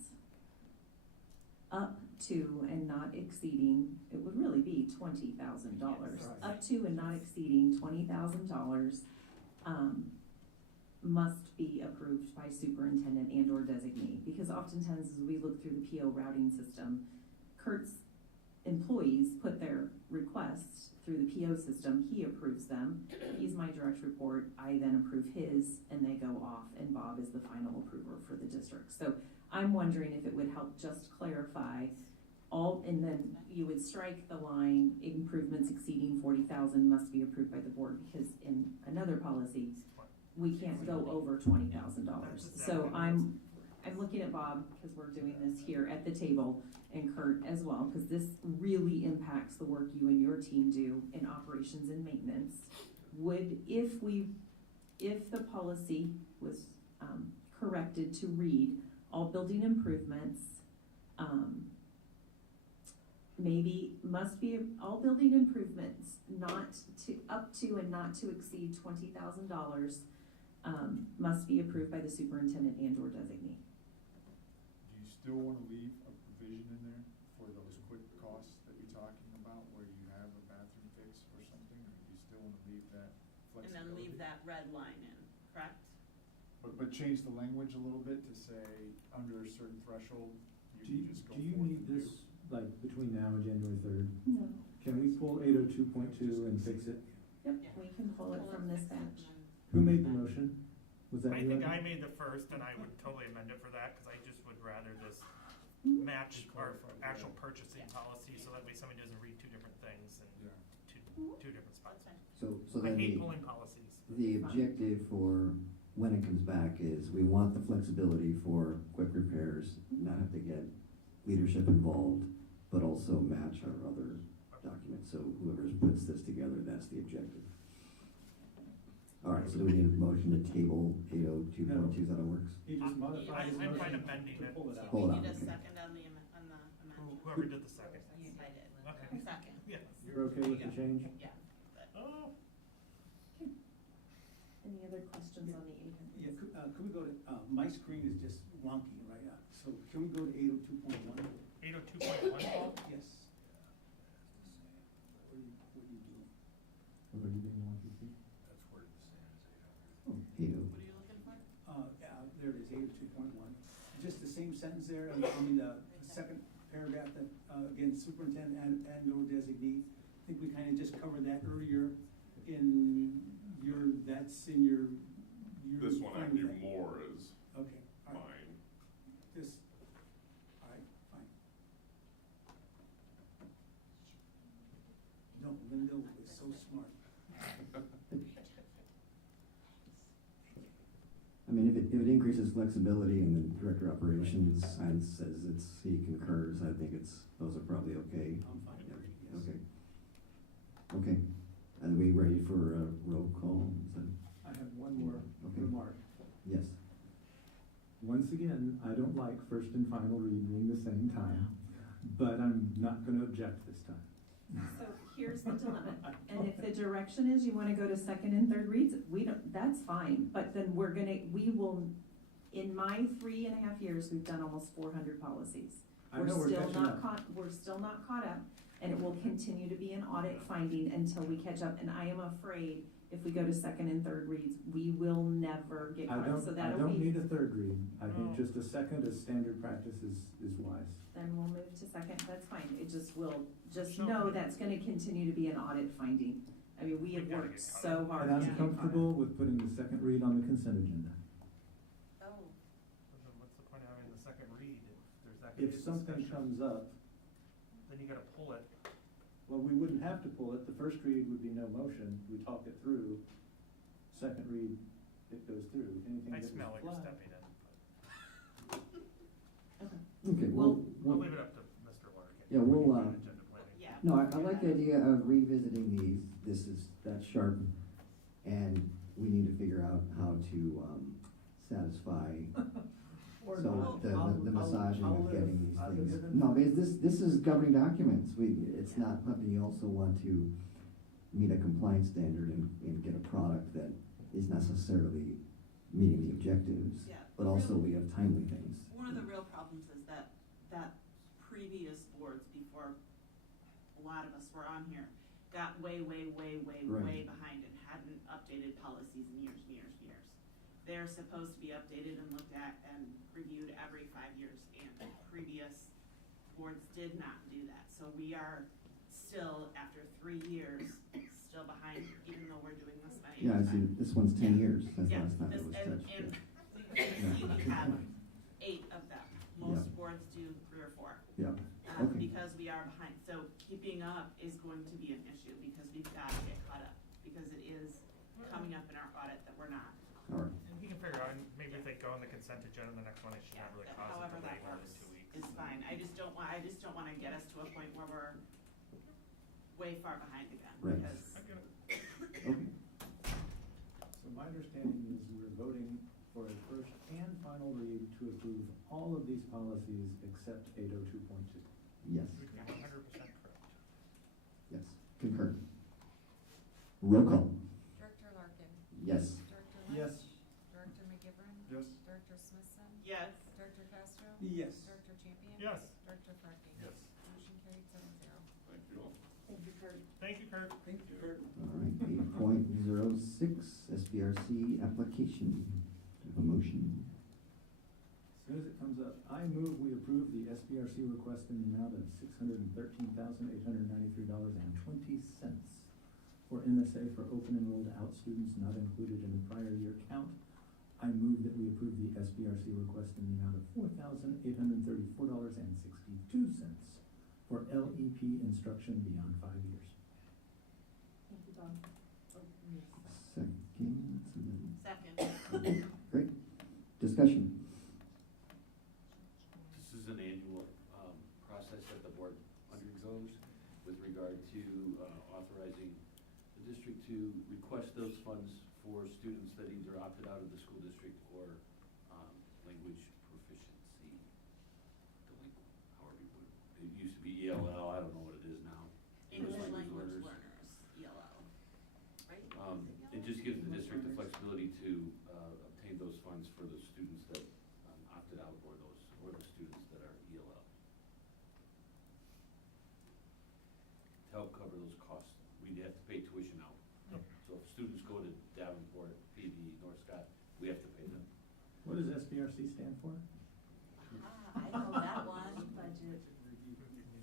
up to and not exceeding, it would really be $20,000. Yes. Up to and not exceeding $20,000, must be approved by superintendent and or designee. Because oftentimes as we look through the PO routing system, Kurt's employees put their requests through the PO system, he approves them, he's my direct report, I then approve his, and they go off, and Bob is the final approver for the district. So I'm wondering if it would help just clarify all, and then you would strike the line, improvements exceeding 40,000 must be approved by the board, because in another policy, we can't go over $20,000. So I'm looking at Bob, because we're doing this here at the table, and Kurt as well, because this really impacts the work you and your team do in operations and maintenance. If the policy was corrected to read, all building improvements, maybe must be, all building improvements up to and not to exceed $20,000 must be approved by the superintendent and or designee. Do you still want to leave a provision in there for those quick costs that you're talking about, where you have a bathroom fix or something, or do you still want to leave that And flexibility? then leave that red line in, correct? But change the language a little bit to say, under a certain threshold, you can just go Do you forth need and do. this, like, between now and January 3rd? No. Can we pull 802.2 and fix it? Yep, we can pull it from this batch. Who made the motion? Was that I you? think Ed? I made the first, and I would totally amend it for that, because I just would rather this match our actual purchasing policy, so that way somebody doesn't read two different things and two different spots. So I then hate pulling policies. the objective for when it comes back is we want the flexibility for quick repairs, not have to get leadership involved, but also match our other documents. So whoever puts this together, that's the objective. All right, so do we need a motion to table 802.2, is that how it works? He just modified his I'm motion fine amending to it. pull it out. Pull it We out, need a okay. second on the amendment. Whoever did the second. I did. Okay. Second. Yes. You're okay with the change? Yeah. Oh. Any other questions on the 800? Yeah, could we go to, my screen is just wonky right now, so can we go to 802.1? 802.1, Paul? Yes. What are you doing? What are you being wonky, Pete? That's where the same as 800. Oh, 80. What are you looking for? Yeah, there it is, 802.1. Just the same sentence there, I mean, the second paragraph that, again, superintendent and or designee. I think we kind of just covered that earlier in that's in your. This one I fine with view that? more as Okay, all right. mine. This, all right, fine. No, Linda is so smart. I mean, if it increases flexibility and the director of operations says he concurs, I think those are probably okay. I'm fine. Yeah, Yes. okay. Okay, are we ready for a roll call? Is that- I have one more Okay. remark. Yes. Once again, I don't like first and final read being the same time, but I'm not gonna object this time. So here's the dilemma, and if the direction is you wanna go to second and third reads, that's fine, but then we will, in my 3.5 years, we've done almost 400 policies. I know we're catching up. We're still not caught up, and it will continue to be an audit finding until we catch up, and I am afraid if we go to second and third reads, we will never get caught up, so I that'll don't be. need a third read. I think just a second as standard practice is wise. Then we'll move to second, that's fine, it just will, just know that's gonna continue to be an audit finding. I mean, we have worked so hard And to I'm get caught comfortable up. with putting the second read on the consent agenda. Oh, What's the point of having the second read if there's that? gonna If be a something discussion? comes up, Then you gotta pull it. well, we wouldn't have to pull it. The first read would be no motion. We talk it through. Second read, it goes through. Anything I that is smell like you're flat- stepping in. Okay, We'll well, leave it up to Mr. Larkin. yeah, we'll, Agenda planning. Yeah. no, I like the idea of revisiting these. That's sharp. And we need to figure out how to, satisfy, Or so not. the massaging I'll of live- getting these I things. live in- No, this is governing documents. It's not something you also want to meet a compliance standard and get a product that is necessarily meeting the objectives. Yeah. But also we have timely things. One of the real problems is that previous boards before a lot of us were on here got way Right. behind and hadn't updated policies in years and years and years. They're supposed to be updated and looked at and reviewed every 5 years, and previous boards did not do that. So we are still, after 3 years, still behind, even though we're doing this many. Yeah, I see, this one's 10 years. That's Yeah, last time it this, was and, touched. and Yeah. we have 8 of them. Most Yeah. boards do 3 or 4. Yeah, okay. Because we are behind. So keeping up is going to be an issue because we've got to get caught up. Because it is coming up in our audit that we're not. All right. And we can figure out, and maybe if they go on the consent agenda, the next one, it should not really cause a However delay that more than works 2 weeks. is fine. I just don't want to get us to a point where we're way far behind again. Right. Because Okay. So my understanding is we're voting for a first and final read to approve all of these policies except 802.2. Yes, You would be 100% correct. yes, concur. Roll call. Director Larkin, Yes. Director Yes. Lynch, Director McGivern. Yes. Director Smithson. yes, Director Castro. Yes. Director Champion. Yes. Director Farkey. Yes. Motion carried 7-0. Thank you all. thank you, Kurt. Thank you, Kurt. Thank you, Kurt. All right, 8.06, SBRC application. Do I have a motion? As soon as it comes up, I move we approve the SBRC request in the amount of $613,893.20 for MSA for open enrolled out students not included in the prior year count. I move that we approve the SBRC request in the amount of $4,834.62 for LEP instruction beyond 5 years. Thank you, Bob. Second, and then, Second. great. Discussion. This is an annual process that the board undergoes with regard to authorizing the district to request those funds for students that either opted out of the school district or language proficiency delinquent, however you would. It used to be ELL, I don't know what it is now. English language learners, ELL, right? It just gives the district the flexibility to obtain those funds for the students that opted out or the students that are ELL. To help cover those costs, we'd have to pay tuition out. So if students go to Davenport, PD, North Scott, we have to pay them. What does SBRC stand for? I know that one. Budget.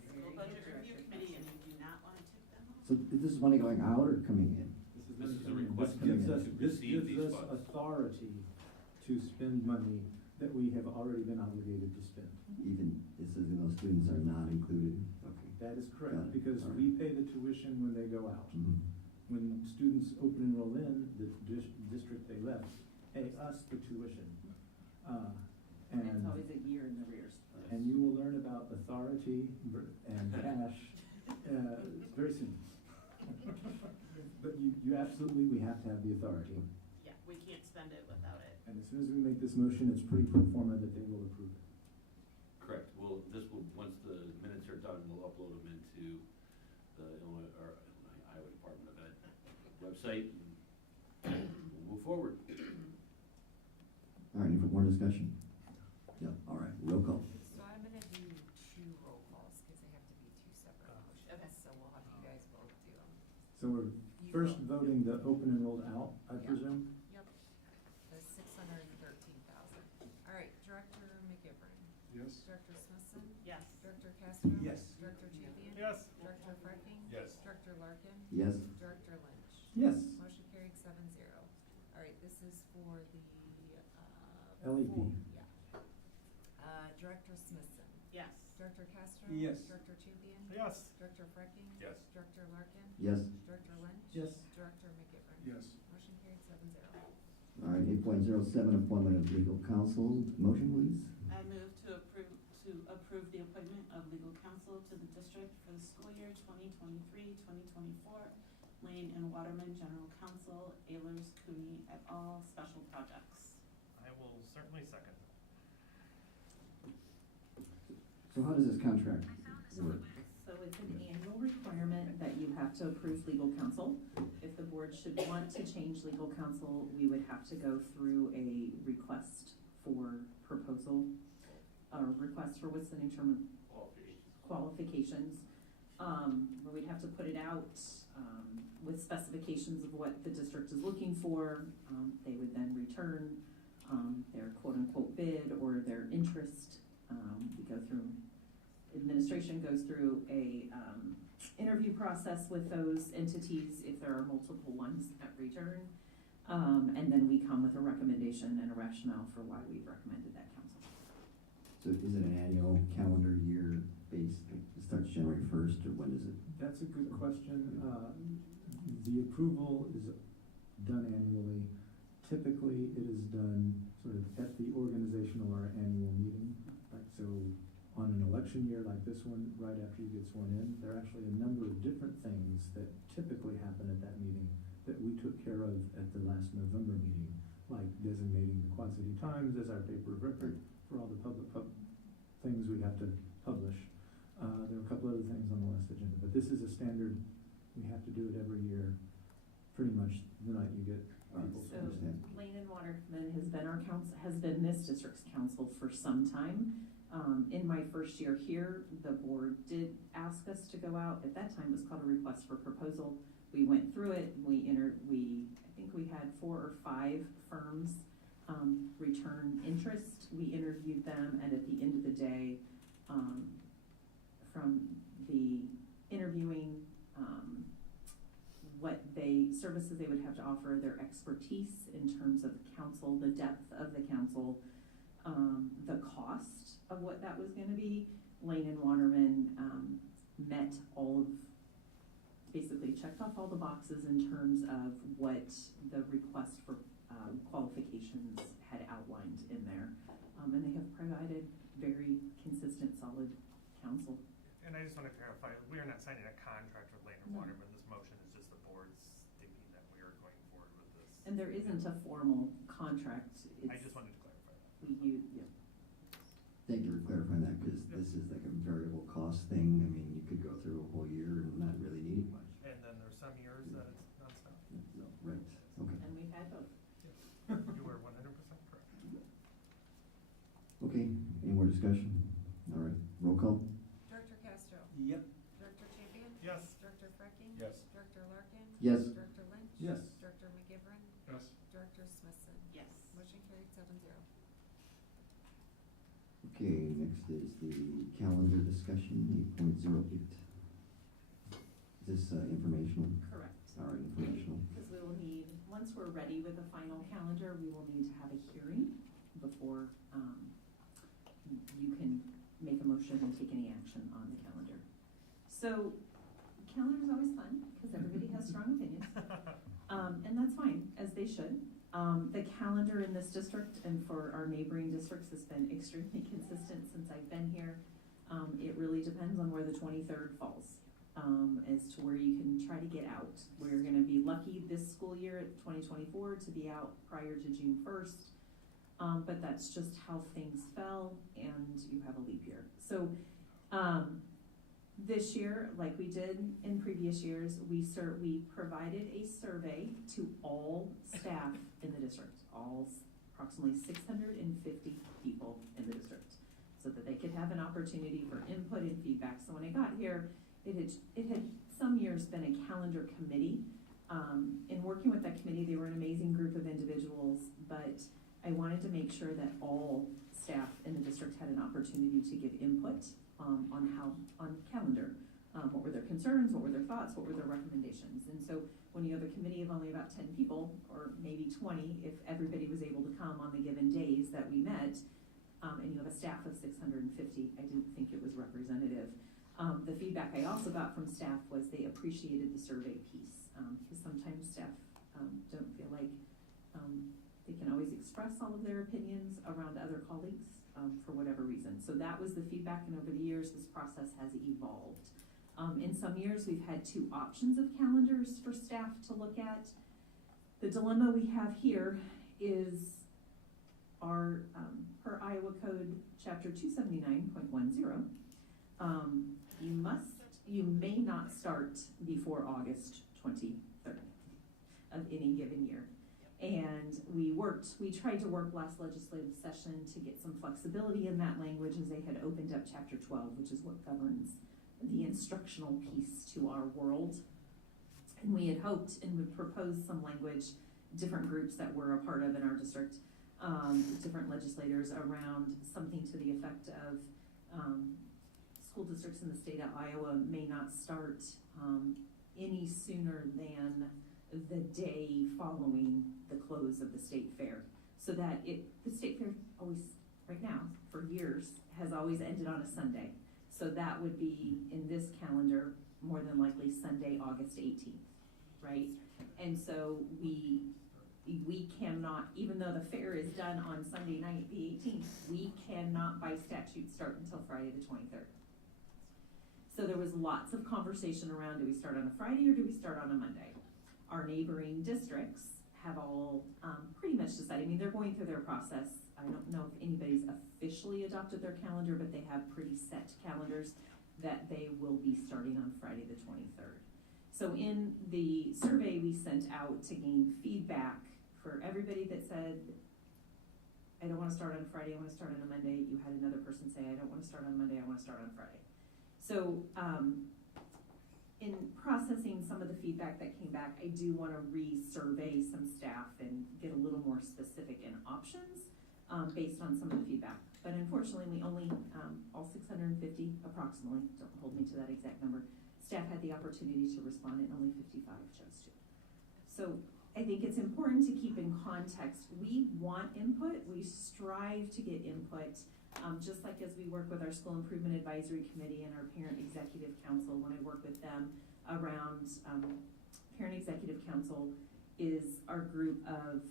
School Budget Review Committee, and you do not want to tip them off? So this is money going out or coming in? This is a This request gives to us, receive these funds. authority to spend money that we have already been obligated to spend. Even, it says those students are not included? Okay. That is Got correct, it. because All right. we pay the tuition when they go out. Mhm. When students open enroll in, the district they left pay us the tuition. It's And, always a year in arrears. and you will learn about authority and cash very soon. But you absolutely, we have to have the authority. Yeah, we can't spend it without it. And as soon as we make this motion, it's pretty pro forma that they will approve it. Correct. Once the minutes are done, we'll upload them into the Iowa Department of Ed website, and we'll move forward. All right, any more discussion? Yeah, all right, roll call. So I'm gonna do 2 roll calls, because they have to be 2 separate motions. Okay. So we'll have you guys both do them. So we're first voting the open enrolled out, I Yeah. presume? Yep. The 613,000. All right, Director McGivern. Yes. Director Smithson. Yes. Director Castro. Yes. Director Champion. Yes. Director Frecking. Yes. Director Larkin. Yes. Director Lynch. Yes. Motion carried 7-0. All right, this is for the, LEP. Yeah. Director Smithson. Yes. Director Castro. Yes. Director Champion. Yes. Director Frecking. Yes. Director Larkin. Yes. Director Lynch. Yes. Director McGivern. Yes. Motion carried 7-0. All right, 8.07, appointment of legal counsel. Motion, please. I move to approve the appointment of legal counsel to the district for the school year 2023-2024. Lane and Waterman General Counsel, Ehlers, Cooney et al. Special projects. I will certainly second. So how does this contract work? So it's an annual requirement that you have to approve legal counsel. If the board should want to change legal counsel, we would have to go through a request for proposal, or request for, what's the new term? Qualifications. Where we'd have to put it out, with specifications of what the district is looking for. They would then return, their quote-unquote bid or their interest. We go through, administration goes through a, interview process with those entities if there are multiple ones at return. And then we come with a recommendation and a rationale for why we've recommended that counsel. So is it an annual calendar year based, it starts January 1st, or when is it? That's a good question. The approval is done annually. Typically, it is done sort of at the organizational or annual meeting. Like, so on an election year like this one, right after you get sworn in, there are actually a number of different things that typically happen at that meeting that we took care of at the last November meeting, like designating the Quad City Times as our paper of record for all the public things we have to publish. There are a couple other things on the last agenda, but this is a standard. We have to do it every year, pretty much the night you get people. So Lane and Waterman has been our council, has been this district's council for some time. In my first year here, the board did ask us to go out. At that time, it was called a request for proposal. We went through it. I think we had 4 or 5 firms return interest. We interviewed them, and at the end of the day, from the interviewing, what services they would have to offer, their expertise in terms of counsel, the depth of the counsel, the cost of what that was gonna be. Lane and Waterman met all of, basically checked off all the boxes in terms of what the request for qualifications had outlined in there. And they have provided very consistent, solid counsel. And I just want to clarify, we are not signing a contract with Lane and No. Waterman. This motion is just the board's stating that we are going forward with this. And there isn't a formal contract. I just wanted to clarify that. Yeah. Thank you for clarifying that, because this is like a variable cost thing. I mean, you could go through a whole year and not really needing much. And then there's some years that it's nonstop. No, right, okay. And we've had both. You were 100% correct. Okay, any more discussion? All right, roll call? Director Castro. Yep. Director Champion. Yes. Director Frecking. Yes. Director Larkin. Yes. Director Lynch. Yes. Director McGivern. Yes. Director Smithson. Yes. Motion carried 7-0. Okay, next is the calendar discussion, 8.08. Is this informational? Correct. All right, informational. Because we will need, once we're ready with the final calendar, we will need to have a hearing before you can make a motion and take any action on the calendar. So, calendar's always fun, because everybody has strong opinions. And that's fine, as they should. The calendar in this district and for our neighboring districts has been extremely consistent since I've been here. It really depends on where the 23rd falls. as to where you can try to get out. We're gonna be lucky this school year, 2024, to be out prior to June 1st. But that's just how things fell, and you have a leap year. So, this year, like we did in previous years, we provided a survey to all staff in the district, approximately 650 people in the district, so that they could have an opportunity for input and feedback. So when I got here, it had some years been a calendar committee. In working with that committee, they were an amazing group of individuals, but I wanted to make sure that all staff in the district had an opportunity to give input on calendar. What were their concerns, what were their thoughts, what were their recommendations? And so when you have a committee of only about 10 people, or maybe 20, if everybody was able to come on the given days that we met, and you have a staff of 650, I didn't think it was representative. The feedback I also got from staff was they appreciated the survey piece, because sometimes staff don't feel like they can always express all of their opinions around other colleagues for whatever reason. So that was the feedback, and over the years, this process has evolved. In some years, we've had 2 options of calendars for staff to look at. The dilemma we have here is our, per Iowa Code, Chapter 279.10, you may not start before August 23rd of any given year. And we tried to work last legislative session to get some flexibility in that language, as they had opened up Chapter 12, which is what governs the instructional piece to our world. And we had hoped and would propose some language, different groups that we're a part of in our district, different legislators, around something to the effect of school districts in the state of Iowa may not start any sooner than the day following the close of the state fair. So that the state fair always, right now, for years, has always ended on a Sunday. So that would be, in this calendar, more than likely Sunday, August 18th, right? And so we cannot, even though the fair is done on Sunday night, the 18th, we cannot by statute start until Friday the 23rd. So there was lots of conversation around, do we start on a Friday or do we start on a Monday? Our neighboring districts have all pretty much decided. I mean, they're going through their process. I don't know if anybody's officially adopted their calendar, but they have pretty set calendars that they will be starting on Friday the 23rd. So in the survey we sent out to gain feedback for everybody that said, I don't want to start on Friday, I want to start on a Monday, you had another person say, I don't want to start on Monday, I want to start on Friday. So in processing some of the feedback that came back, I do want to re-survey some staff and get a little more specific in options based on some of the feedback. But unfortunately, we only, all 650 approximately, don't hold me to that exact number, staff had the opportunity to respond and only 55 chose to. So I think it's important to keep in context. We want input, we strive to get input, just like as we work with our School Improvement Advisory Committee and our Parent Executive Council. When I work with them around Parent Executive Council is our group of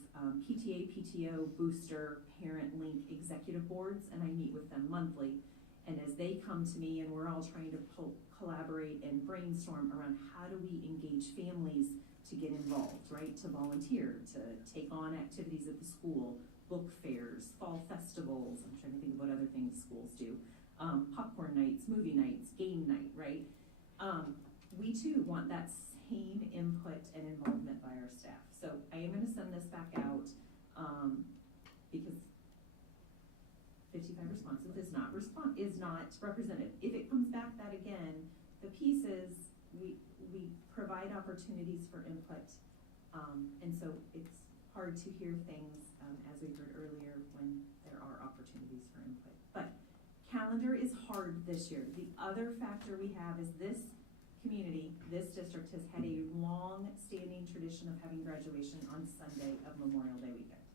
PTA, PTO, booster, parent link executive boards, and I meet with them monthly. And as they come to me and we're all trying to collaborate and brainstorm around how do we engage families to get involved, right? To volunteer, to take on activities at the school, book fairs, fall festivals, I'm trying to think of what other things schools do, popcorn nights, movie nights, game night, right? We too want that same input and involvement by our staff. So I am going to send this back out because 55 responses is not representative. If it comes back that again, the piece is we provide opportunities for input, and so it's hard to hear things as we heard earlier when there are opportunities for input. But calendar is hard this year. The other factor we have is this community, this district has had a long-standing tradition of having graduation on Sunday of Memorial Day weekend.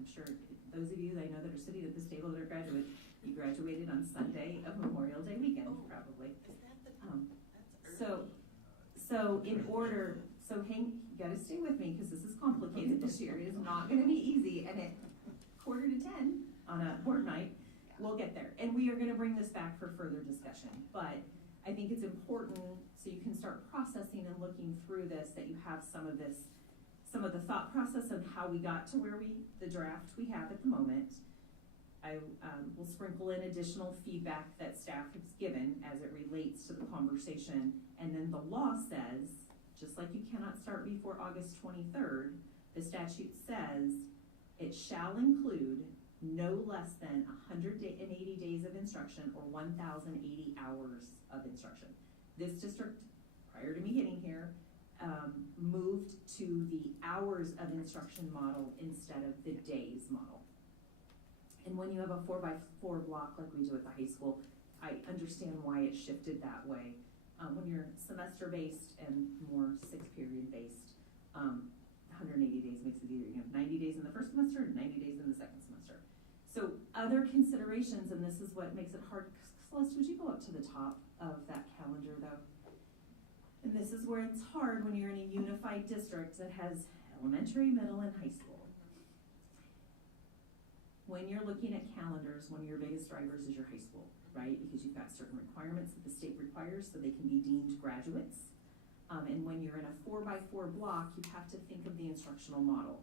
I'm sure those of you that I know that are sitting at this table that are graduates, you graduated on Sunday of Memorial Day weekend, probably. You gotta stay with me because this is complicated this year. It is not gonna be easy, and at 9:45 on a board night, we'll get there. And we are gonna bring this back for further discussion. But I think it's important, so you can start processing and looking through this, that you have some of the thought process of how we got to the draft we have at the moment. I will sprinkle in additional feedback that staff has given as it relates to the conversation. And then the law says, just like you cannot start before August 23rd, the statute says it shall include no less than 180 days of instruction or 1,080 hours of instruction. This district, prior to me getting here, moved to the hours of instruction model instead of the days model. And when you have a 4x4 block like we do at the high school, I understand why it shifted that way. When you're semester-based and more 6-period based, 180 days makes it easier. You have 90 days in the first semester and 90 days in the second semester. So other considerations, and this is what makes it hard, Celeste, would you go up to the top of that calendar though? And this is where it's hard when you're in a unified district that has elementary, middle, and high school. When you're looking at calendars, one of your biggest drivers is your high school, right? Because you've got certain requirements that the state requires so they can be deemed graduates. And when you're in a 4x4 block, you have to think of the instructional model.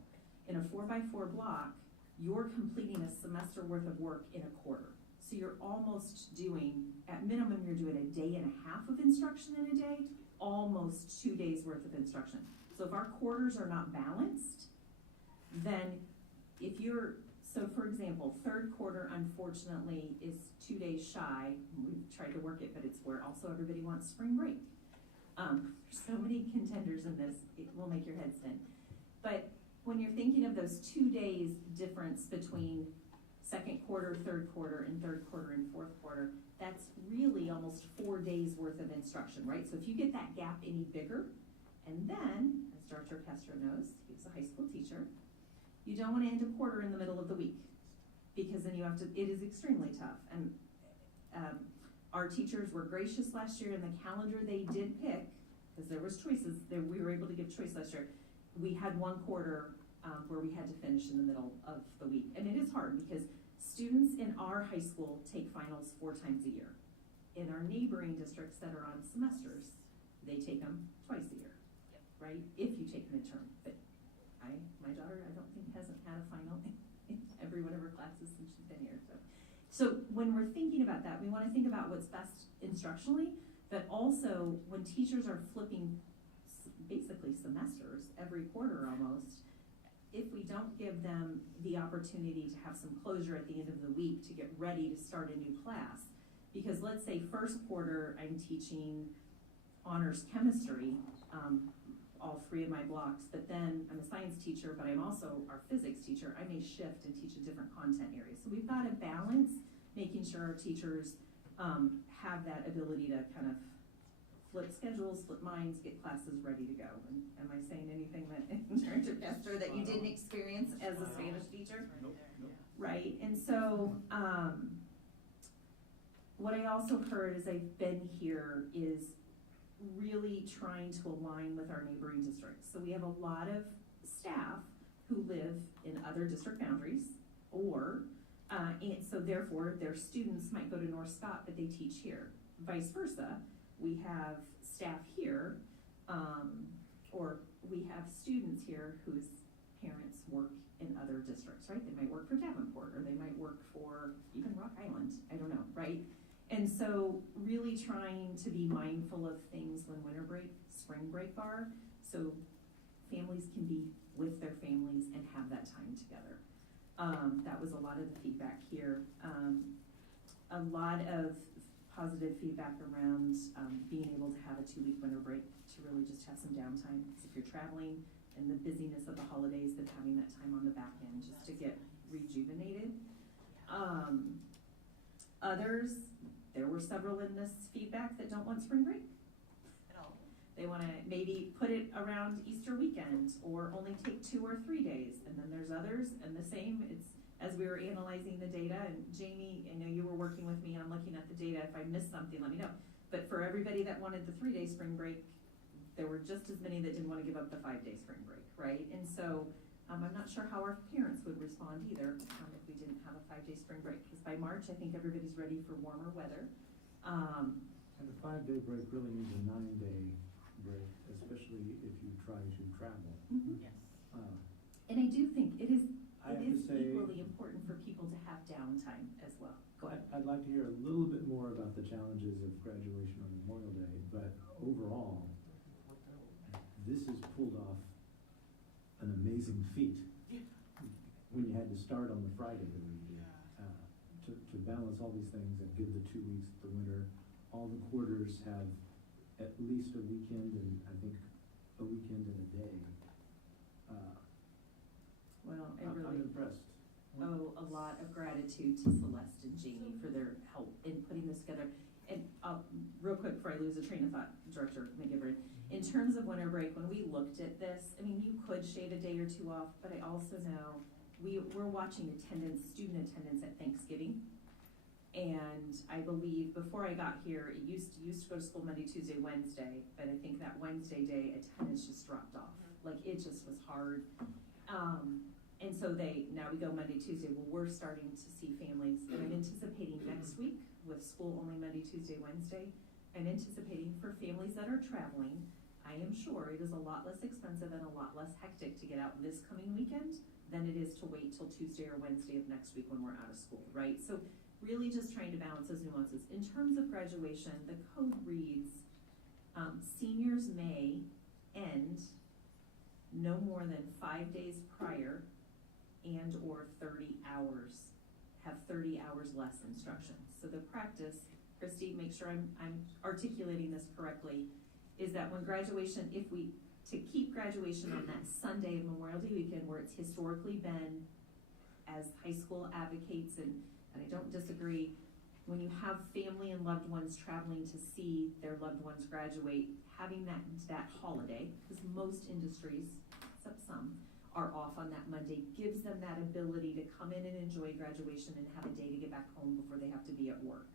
In a 4x4 block, you're completing a semester worth of work in a quarter. So you're almost doing, at minimum, you're doing a day and a half of instruction in a day, almost 2 days worth of instruction. So if our quarters are not balanced, then if you're, so for example, third quarter unfortunately is 2 days shy. We've tried to work it, but it's where also everybody wants spring break. There's so many contenders in this, it will make your head spin. But when you're thinking of those 2 days difference between second quarter, third quarter, and third quarter and fourth quarter, that's really almost 4 days worth of instruction, right? So if you get that gap any bigger, and then, as Director Castro knows, he was a high school teacher, you don't want to end a quarter in the middle of the week, because then you have to, it is extremely tough. And our teachers were gracious last year in the calendar they did pick, because there was choices, we were able to give choice last year. We had one quarter where we had to finish in the middle of the week. And it is hard because students in our high school take finals 4 times a year. In our neighboring districts that are on semesters, they take them twice a year, right? If you take midterm. But my daughter, I don't think hasn't had a final in every one of her classes since she's been here. So when we're thinking about that, we want to think about what's best instructionally, but also when teachers are flipping basically semesters every quarter almost, if we don't give them the opportunity to have some closure at the end of the week to get ready to start a new class, because let's say first quarter I'm teaching honors chemistry, all 3 of my blocks, but then I'm a science teacher, but I'm also our physics teacher. I may shift and teach a different content area. So we've got to balance making sure our teachers have that ability to kind of flip schedules, flip minds, get classes ready to go. And am I saying anything that, Director Castro, that you didn't experience as a Spanish teacher? Nope. Right, and so what I also heard as I've been here is really trying to align with our neighboring districts. So we have a lot of staff who live in other district boundaries, or and so therefore their students might go to North Scott, but they teach here. Vice versa, we have staff here, or we have students here whose parents work in other districts, right? They might work for Davenport, or they might work for even Rock Island, I don't know, right? And so really trying to be mindful of things when winter break, spring break are, so families can be with their families and have that time together. That was a lot of the feedback here. A lot of positive feedback around being able to have a 2-week winter break to really just have some downtime. Because if you're traveling and the busyness of the holidays, then having that time on the back end just to get rejuvenated. Others, there were several in this feedback that don't want spring break at all. They want to maybe put it around Easter weekend or only take 2 or 3 days. And then there's others, and the same, it's as we were analyzing the data, and Jamie, I know you were working with me, and I'm looking at the data. If I missed something, let me know. But for everybody that wanted the 3-day spring break, there were just as many that didn't want to give up the 5-day spring break, right? And so I'm not sure how our parents would respond either if we didn't have a 5-day spring break, because by March, I think everybody's ready for warmer weather. And a 5-day break really means a 9-day break, especially if you try to travel. Yes. And I do think it is I have to say, equally important for people to have downtime as well. Go ahead. I'd like to hear a little bit more about the challenges of graduation on Memorial Day, but overall, this has pulled off an amazing feat. When you had to start on the Friday the way you did, to balance all these things and give the 2 weeks the winter. All the quarters have at least a weekend and I think a weekend and a day. Well, I'm impressed. owe a lot of gratitude to Celeste and Jamie for their help in putting this together. And real quick before I lose a train of thought, Director McGivern, in terms of winter break, when we looked at this, I mean, you could shave a day or two off, but I also know we're watching student attendance at Thanksgiving. And I believe before I got here, it used to go to school Monday, Tuesday, Wednesday, but I think that Wednesday day attendance just dropped off. Like it just was hard. And so now we go Monday, Tuesday. Well, we're starting to see families, and I'm anticipating next week with school only Monday, Tuesday, Wednesday. I'm anticipating for families that are traveling, I am sure it is a lot less expensive and a lot less hectic to get out this coming weekend than it is to wait till Tuesday or Wednesday of next week when we're out of school, right? So really just trying to balance those nuances. In terms of graduation, the code reads, seniors may end no more than 5 days prior and or 30 hours, have 30 hours less instruction. So the practice, Christy, make sure I'm articulating this correctly, is that when graduation, to keep graduation on that Sunday of Memorial Day weekend where it's historically been, as high school advocates, and I don't disagree, when you have family and loved ones traveling to see their loved ones graduate, having that holiday, because most industries, except some, are off on that Monday, gives them that ability to come in and enjoy graduation and have a day to get back home before they have to be at work.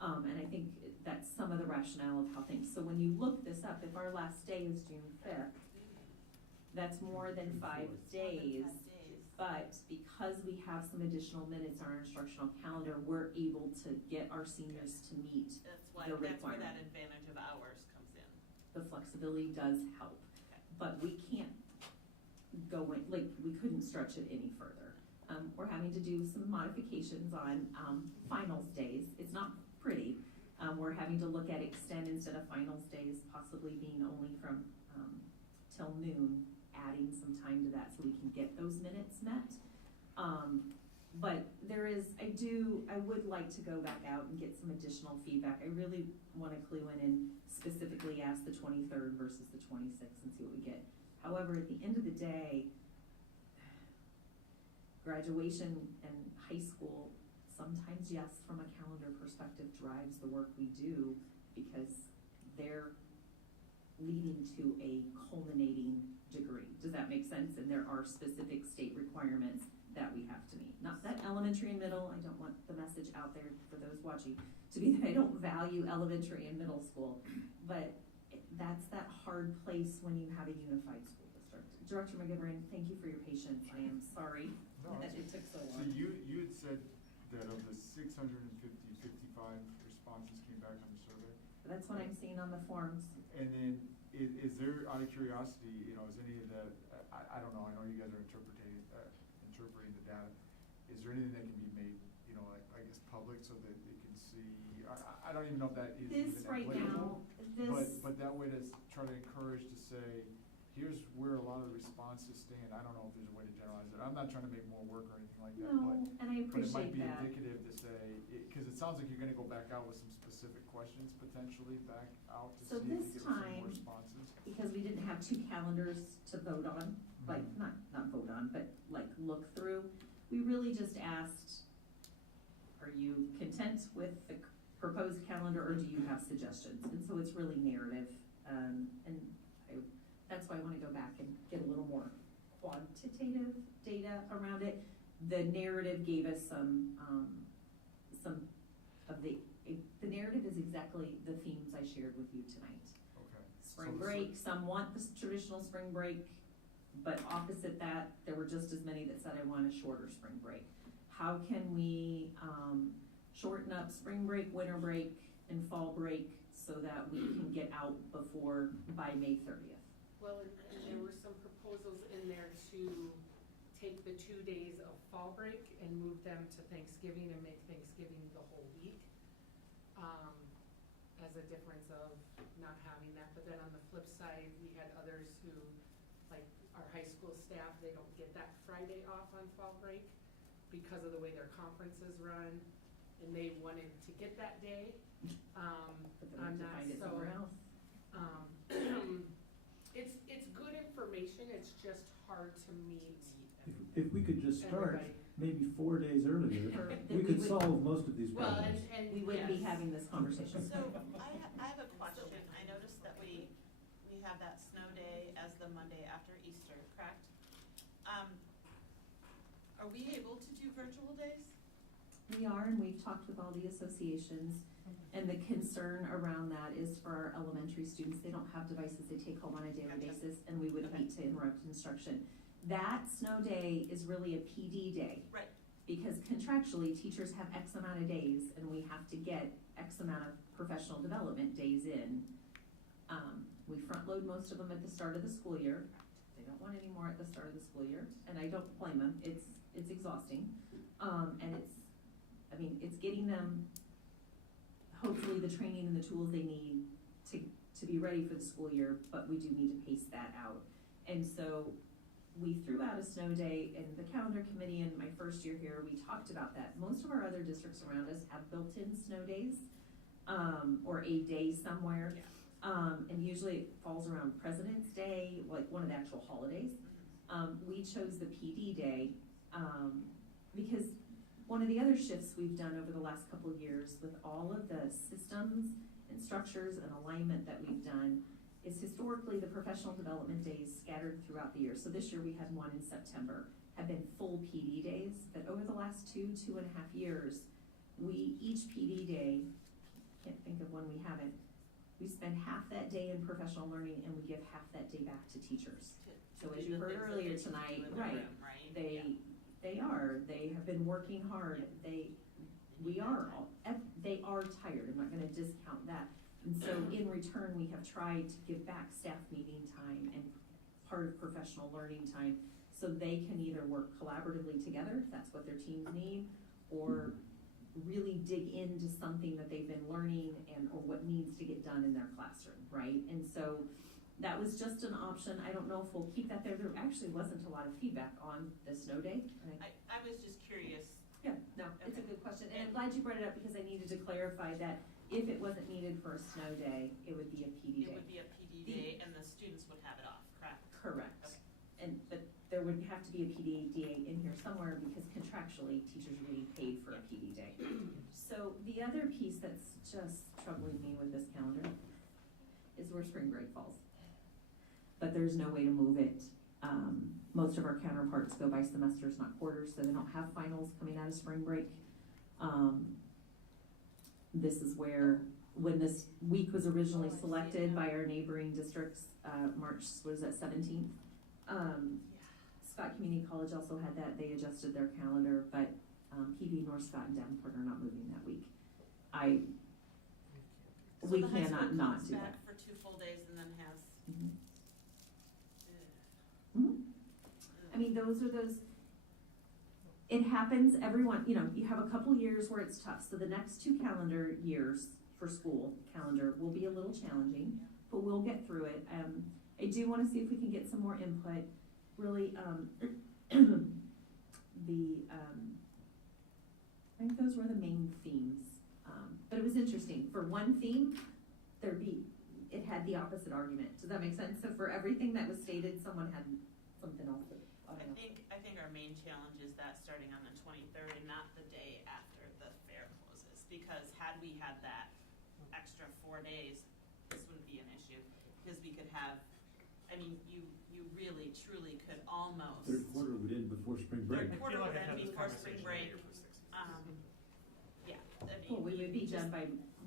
And I think that's some of the rationale of how things, so when you look this up, if our last day is June 5th, that's more than 5 days, but because we have some additional minutes on our instructional calendar, we're able to get our seniors to meet the requirement. That's where that advantage of hours comes in. The flexibility does help, but we can't go in, like, we couldn't stretch it any further. We're having to do some modifications on finals days. It's not pretty. We're having to look at extend instead of finals days, possibly being only from till noon, adding some time to that so we can get those minutes met. But I would like to go back out and get some additional feedback. I really want to clue in and specifically ask the 23rd versus the 26th and see what we get. However, at the end of the day, graduation and high school, sometimes, yes, from a calendar perspective, drives the work we do because they're leading to a culminating degree. Does that make sense? And there are specific state requirements that we have to meet. Not that elementary and middle, I don't want the message out there for those watching to be that I don't value elementary and middle school, but that's that hard place when you have a unified school district. Director McGivern, thank you for your patience. I am sorry that it took so long. So you had said that of the 55 responses came back on the survey? That's what I'm seeing on the forms. And then, is there, out of curiosity, is any of the, I don't know, I know you guys are interpreting the data. Is there anything that can be made, I guess public so that they can see, I don't even know if that is This even right applicable, now, but that way to try to encourage to say, here's where a lot of the responses stand. I don't know if there's a way to generalize it. I'm not trying to make more work or anything like that, no, and I but it might appreciate be that. indicative to say, because it sounds like you're gonna go back out with some specific questions potentially back out to So see if this you get some more time, responses. because we didn't have 2 calendars to vote on, like, not vote on, but like look through, we really just asked, are you content with the proposed calendar or do you have suggestions? And so it's really narrative, and that's why I want to go back and get a little more quantitative data around it. The narrative gave us some of the narrative is exactly the themes I shared with you tonight. Okay. Spring break, some want the traditional spring break, but opposite that, there were just as many that said I want a shorter spring break. How can we shorten up spring break, winter break, and fall break so that we can get out by May 30th. Well, and there were some proposals in there to take the 2 days of fall break and move them to Thanksgiving and make Thanksgiving the whole week, as a difference of not having that. But then on the flip side, we had others who, like our high school staff, they don't get that Friday off on fall break because of the way their conferences run, and they wanted to get that day. But then we have to find it somewhere else. It's good information, it's just hard to meet. If we could just start Everybody. maybe 4 days earlier, Then we could solve most of these Well, problems. and We wouldn't be yes. having this conversation. So I have a question. I noticed that we have that snow day as the Monday after Easter, correct? Are we able to do virtual days? We are, and we've talked with all the associations, and the concern around that is for our elementary students. They don't have devices they take home on a daily basis, and we would hate to interrupt instruction. That snow day is really a PD day. Right. Because contractually, teachers have X amount of days, and we have to get X amount of professional development days in. We front load most of them at the start of the school year. They don't want any more at the start of the school year, and I don't blame them. It's exhausting. And it's getting them, hopefully, the training and the tools they need to be ready for the school year, but we do need to pace that out. And so we threw out a snow day, and the calendar committee in my first year here, we talked about that. Most of our other districts around us have built-in snow days, or a day somewhere. And usually it falls around President's Day, like one of the actual holidays. We chose the PD day, because one of the other shifts we've done over the last couple of years with all of the systems and structures and alignment that we've done is historically the professional development days scattered throughout the year. So this year we had one in September, have been full PD days, but over the last 2.5 years, each PD day, can't think of when we haven't, we spend half that day in professional learning and we give half that day back to teachers. So as you heard earlier tonight, right, they have been working hard. They are tired. I'm not gonna discount that. And so in return, we have tried to give back staff meeting time and part of professional learning time so they can either work collaboratively together, if that's what their teams need, or really dig into something that they've been learning or what needs to get done in their classroom, right? And so that was just an option. I don't know if we'll keep that there. There actually wasn't a lot of feedback on the snow day. I was just curious. Yeah, no, it's a good question. And I'm glad you brought it up because I needed to clarify that if it wasn't needed for a snow day, it would be a PD day. It would be a PD day and the students would have it off, correct? Correct. Okay. But there would have to be a PD day in here somewhere because contractually, teachers are getting paid for a PD day. So the other piece that's just troubling me with this calendar is where spring break falls. But there's no way to move it. Most of our counterparts go by semesters, not quarters, so they don't have finals coming out of spring break. This is where, when this week was originally selected by our neighboring districts, March, was that 17th? Scott Community College also had that. They adjusted their calendar, but PV, North Scott, and Davenport are not moving that week. We cannot not do that. For 2 full days and then has. I mean, it happens, everyone, you have a couple years where it's tough. So the next 2 calendar years for school calendar will be a little challenging, but we'll get through it. I do want to see if we can get some more input. Really, I think those were the main themes. But it was interesting. For one theme, it had the opposite argument. Does that make sense? So for everything that was stated, someone had something else. I think our main challenge is that starting on the 23rd and not the day after the fair closes. Because had we had that extra 4 days, this wouldn't be an issue. Because we could have, you really, truly could almost. Third quarter would end before spring break. Third quarter would end before spring break. Well, we would be done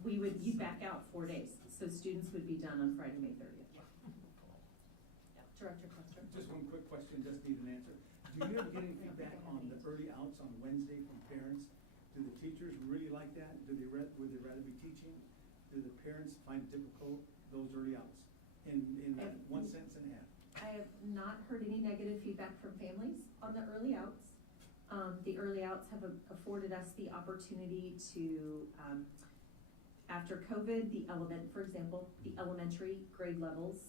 you'd back out 4 days. So students would be done on Friday, May 30th. Director Custer. Just one quick question, just need an answer. Do you ever get any feedback on the early outs on Wednesday from parents? Do the teachers really like that? Would they rather be teaching do the parents find difficult those early outs? In that one sentence and a half. I have not heard any negative feedback from families on the early outs. The early outs have afforded us the opportunity to, after COVID, for example, the elementary grade levels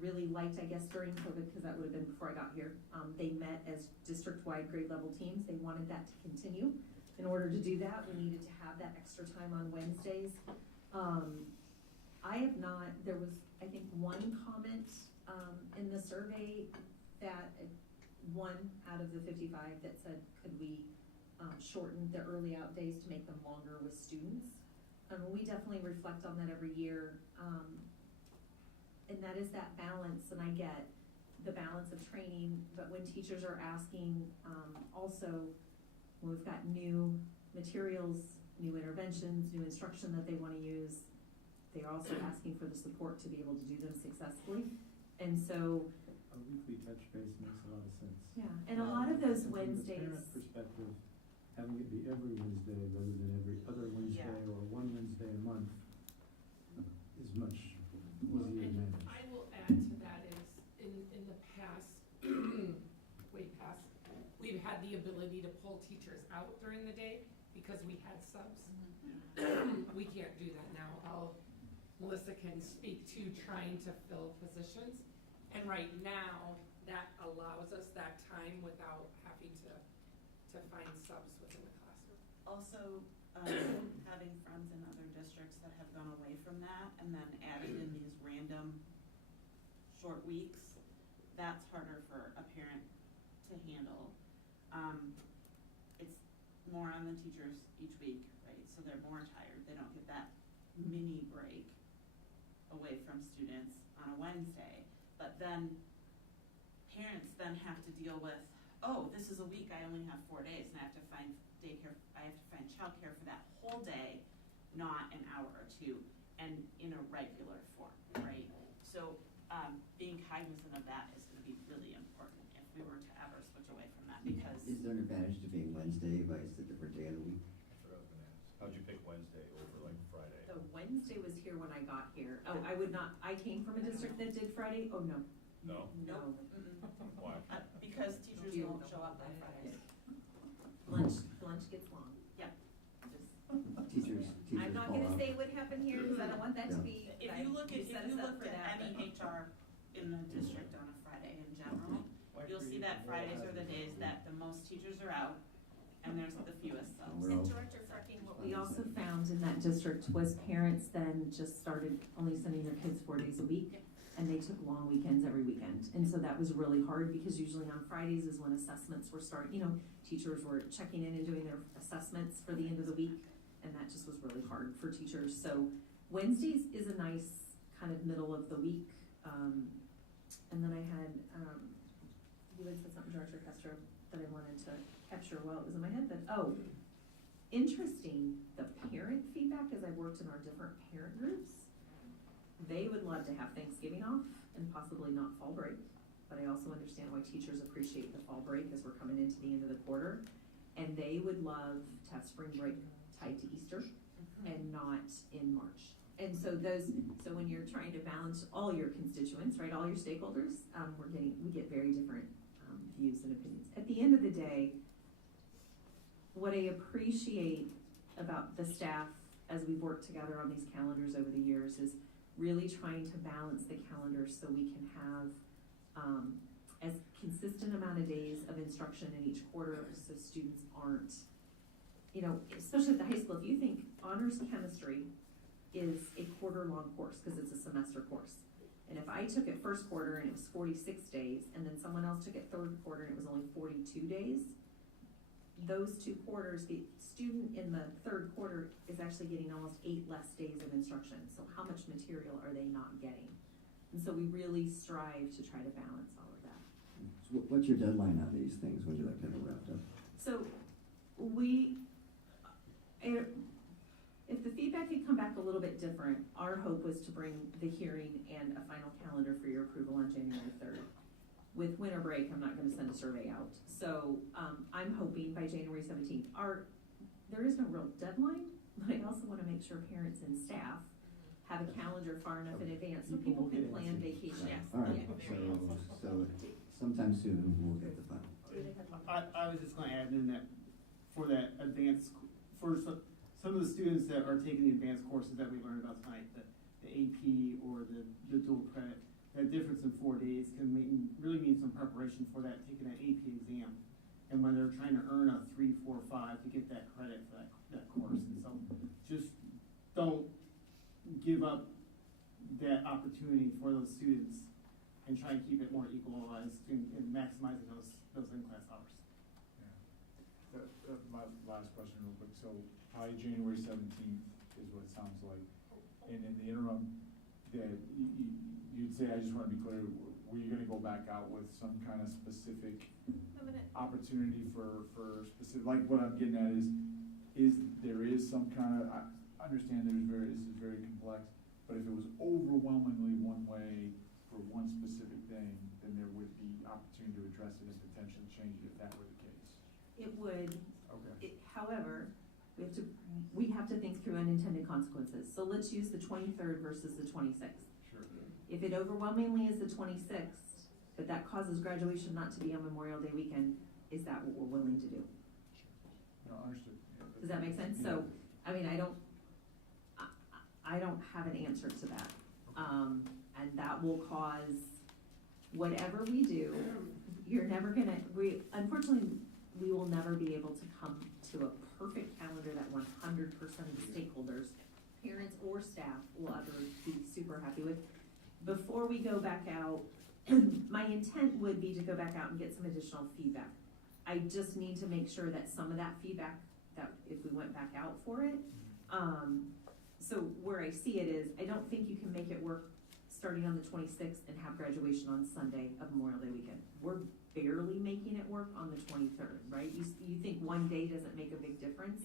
really liked, I guess, during COVID, because that would have been before I got here. They met as district-wide grade level teams. They wanted that to continue. In order to do that, we needed to have that extra time on Wednesdays. I have not, there was, I think, one comment in the survey that one out of the 55 that said, could we shorten the early out days to make them longer with students? We definitely reflect on that every year. And that is that balance, and I get the balance of training, but when teachers are asking, also, when we've got new materials, new interventions, new instruction that they want to use, they're also asking for the support to be able to do them successfully. And so A weekly touch base makes a lot of sense. yeah, and a lot of those And Wednesdays. From the parent perspective, having it be every Wednesday rather than every other Wednesday or one Wednesday a month is much easier to manage. I will add to that is, in the past, way past, we've had the ability to pull teachers out during the day because we had subs. We can't do that now. Melissa can speak to trying to fill positions. And right now, that allows us that time without having to find subs within the classroom. Also, having friends in other districts that have gone away from that and then added in these random short weeks, that's harder for a parent to handle. It's more on the teachers each week, right? So they're more tired. They don't get that mini break away from students on a Wednesday. But then parents then have to deal with, oh, this is a week I only have 4 days and I have to find daycare, I have to find childcare for that whole day, not an hour or two, and in a regular form, right? So being cognizant of that is going to be really important if we were to ever switch away from that, because Is there an advantage to being Wednesday by it's a different day of the week? That's what I was gonna ask. How'd you pick Wednesday over like Friday? The Wednesday was here when I got here. Oh, I would not, I came from a district that did Friday. Oh, no. No? No. Why? because teachers won't show up on Fridays. Lunch gets long. Yep. Teachers I'm not fall gonna out. say what happened here, because I don't want that to be. If you look at any HR in the district on a Friday in general, you'll see that Fridays are the days that the most teachers are out and there's the fewest subs. And Director Frecking, what we also found in that district was parents then just started only sending their kids 4 days a week, and they took long weekends every weekend. And so that was really hard, because usually on Fridays is when assessments were starting, teachers were checking in and doing their assessments for the end of the week, and that just was really hard for teachers. So Wednesdays is a nice kind of middle of the week. And then I had, you had said something, Director Castro, that I wanted to capture while it was in my head, interesting, the parent feedback as I worked in our different parent groups, they would love to have Thanksgiving off and possibly not fall break, but I also understand why teachers appreciate the fall break as we're coming into the end of the quarter, and they would love to have spring break tied to Easter and not in March. And so when you're trying to balance all your constituents, right, all your stakeholders, we get very different views and opinions. At the end of the day, what I appreciate about the staff as we've worked together on these calendars over the years is really trying to balance the calendar so we can have as consistent amount of days of instruction in each quarter, so students aren't, especially at the high school, if you think honors chemistry is a quarter-long course because it's a semester course. And if I took it first quarter and it was 46 days, and then someone else took it third quarter and it was only 42 days, those 2 quarters, the student in the third quarter is actually getting almost 8 less days of instruction. So how much material are they not getting? And so we really strive to try to balance all of that. So what's your deadline on these things? When do you like to have it wrapped up? So if the feedback had come back a little bit different, our hope was to bring the hearing and a final calendar for your approval on January 3rd. With winter break, I'm not going to send a survey out. So I'm hoping by January 17th. There is no real deadline, but I also want to make sure parents and staff have a calendar far enough in advance so people can plan vacation. All right, so sometime soon we'll get the final. I was just gonna add in that, for that advanced, for some of the students that are taking the advanced courses that we learned about tonight, the AP or the dual credit, that difference in 4 days can really mean some preparation for that, taking that AP exam. And when they're trying to earn a 3, 4, 5 to get that credit for that course. And so just don't give up that opportunity for those students and try and keep it more equalized and maximizing those in-class hours. Yeah. My last question real quick, so probably January 17th is what it sounds like. And in the interim, that you'd say, I just want to be clear, were you gonna go back out with some kind of specific opportunity for specific, like what I'm getting at is there is some kind of, I understand this is very complex, but if it was overwhelmingly one way for one specific thing, then there would be opportunity to address it and potentially change it if that were the case. It would. Okay. However, we have to think through unintended consequences. So let's use the 23rd versus the 26th. Sure. If it overwhelmingly is the 26th, but that causes graduation not to be on Memorial Day weekend, is that what we're willing to do? No, understood. Yeah, Does that make sense? So, I mean, I don't have an answer to that. And that will cause, whatever we do, you're never gonna, unfortunately, we will never be able to come to a perfect calendar that 100% of the stakeholders, parents or staff, will ever be super happy with. Before we go back out, my intent would be to go back out and get some additional feedback. I just need to make sure that some of that feedback, that if we went back out for it, so where I see it is, I don't think you can make it work starting on the 26th and have graduation on Sunday of Memorial Day weekend. We're barely making it work on the 23rd, right? You think one day doesn't make a big difference,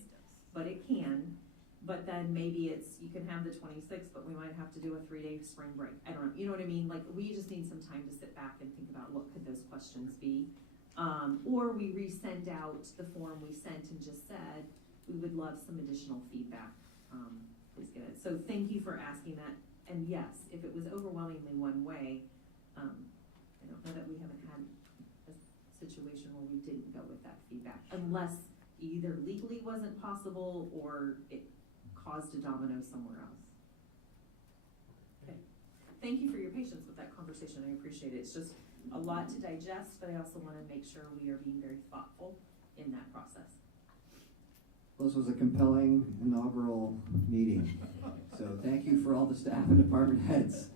but it can. But then maybe you can have the 26th, but we might have to do a 3-day spring break. I don't know, you know what I mean? Like, we just need some time to sit back and think about what could those questions be. Or we resend out the form we sent and just said, we would love some additional feedback. Please get it. So thank you for asking that. And yes, if it was overwhelmingly one way, I don't know that we haven't had a situation where we didn't go with that feedback, unless either legally wasn't possible or it caused a domino somewhere else. Okay. Thank you for your patience with that conversation. I appreciate it. It's just a lot to digest, but I also want to make sure we are being very thoughtful in that process. Well, this was a compelling inaugural meeting. So thank you for all the staff and department heads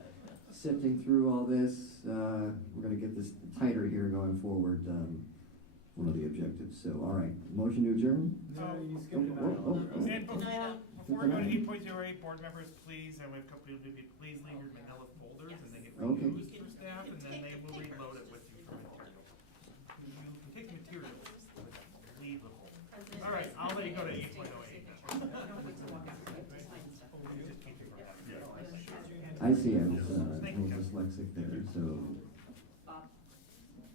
sifting through all this. We're going to get this tighter here going forward. One of the objectives. So, all right, motion to adjourn? No, you skipped it. And before we go to 8.08, board members, please, and we have a couple of you, please leave your manila folders and they get Okay. reused for staff and then they will reload it with you for materials. You can take materials, but leave the folder. All right, I'll let you go to 8.08. I see, I was a little dyslexic there, so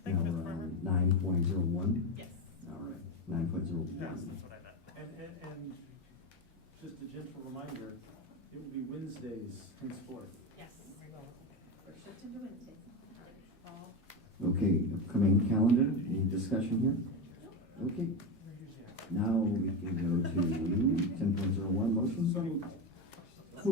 now we're on 9.01? Yes. All right, 9.01. Yes, that's what I meant. And just a gentle reminder, it will be Wednesdays henceforth. Yes. We're shifting to Wednesdays. Okay, upcoming calendar, any discussion here? Okay. Now we can go to 10.01 motion. So, Who?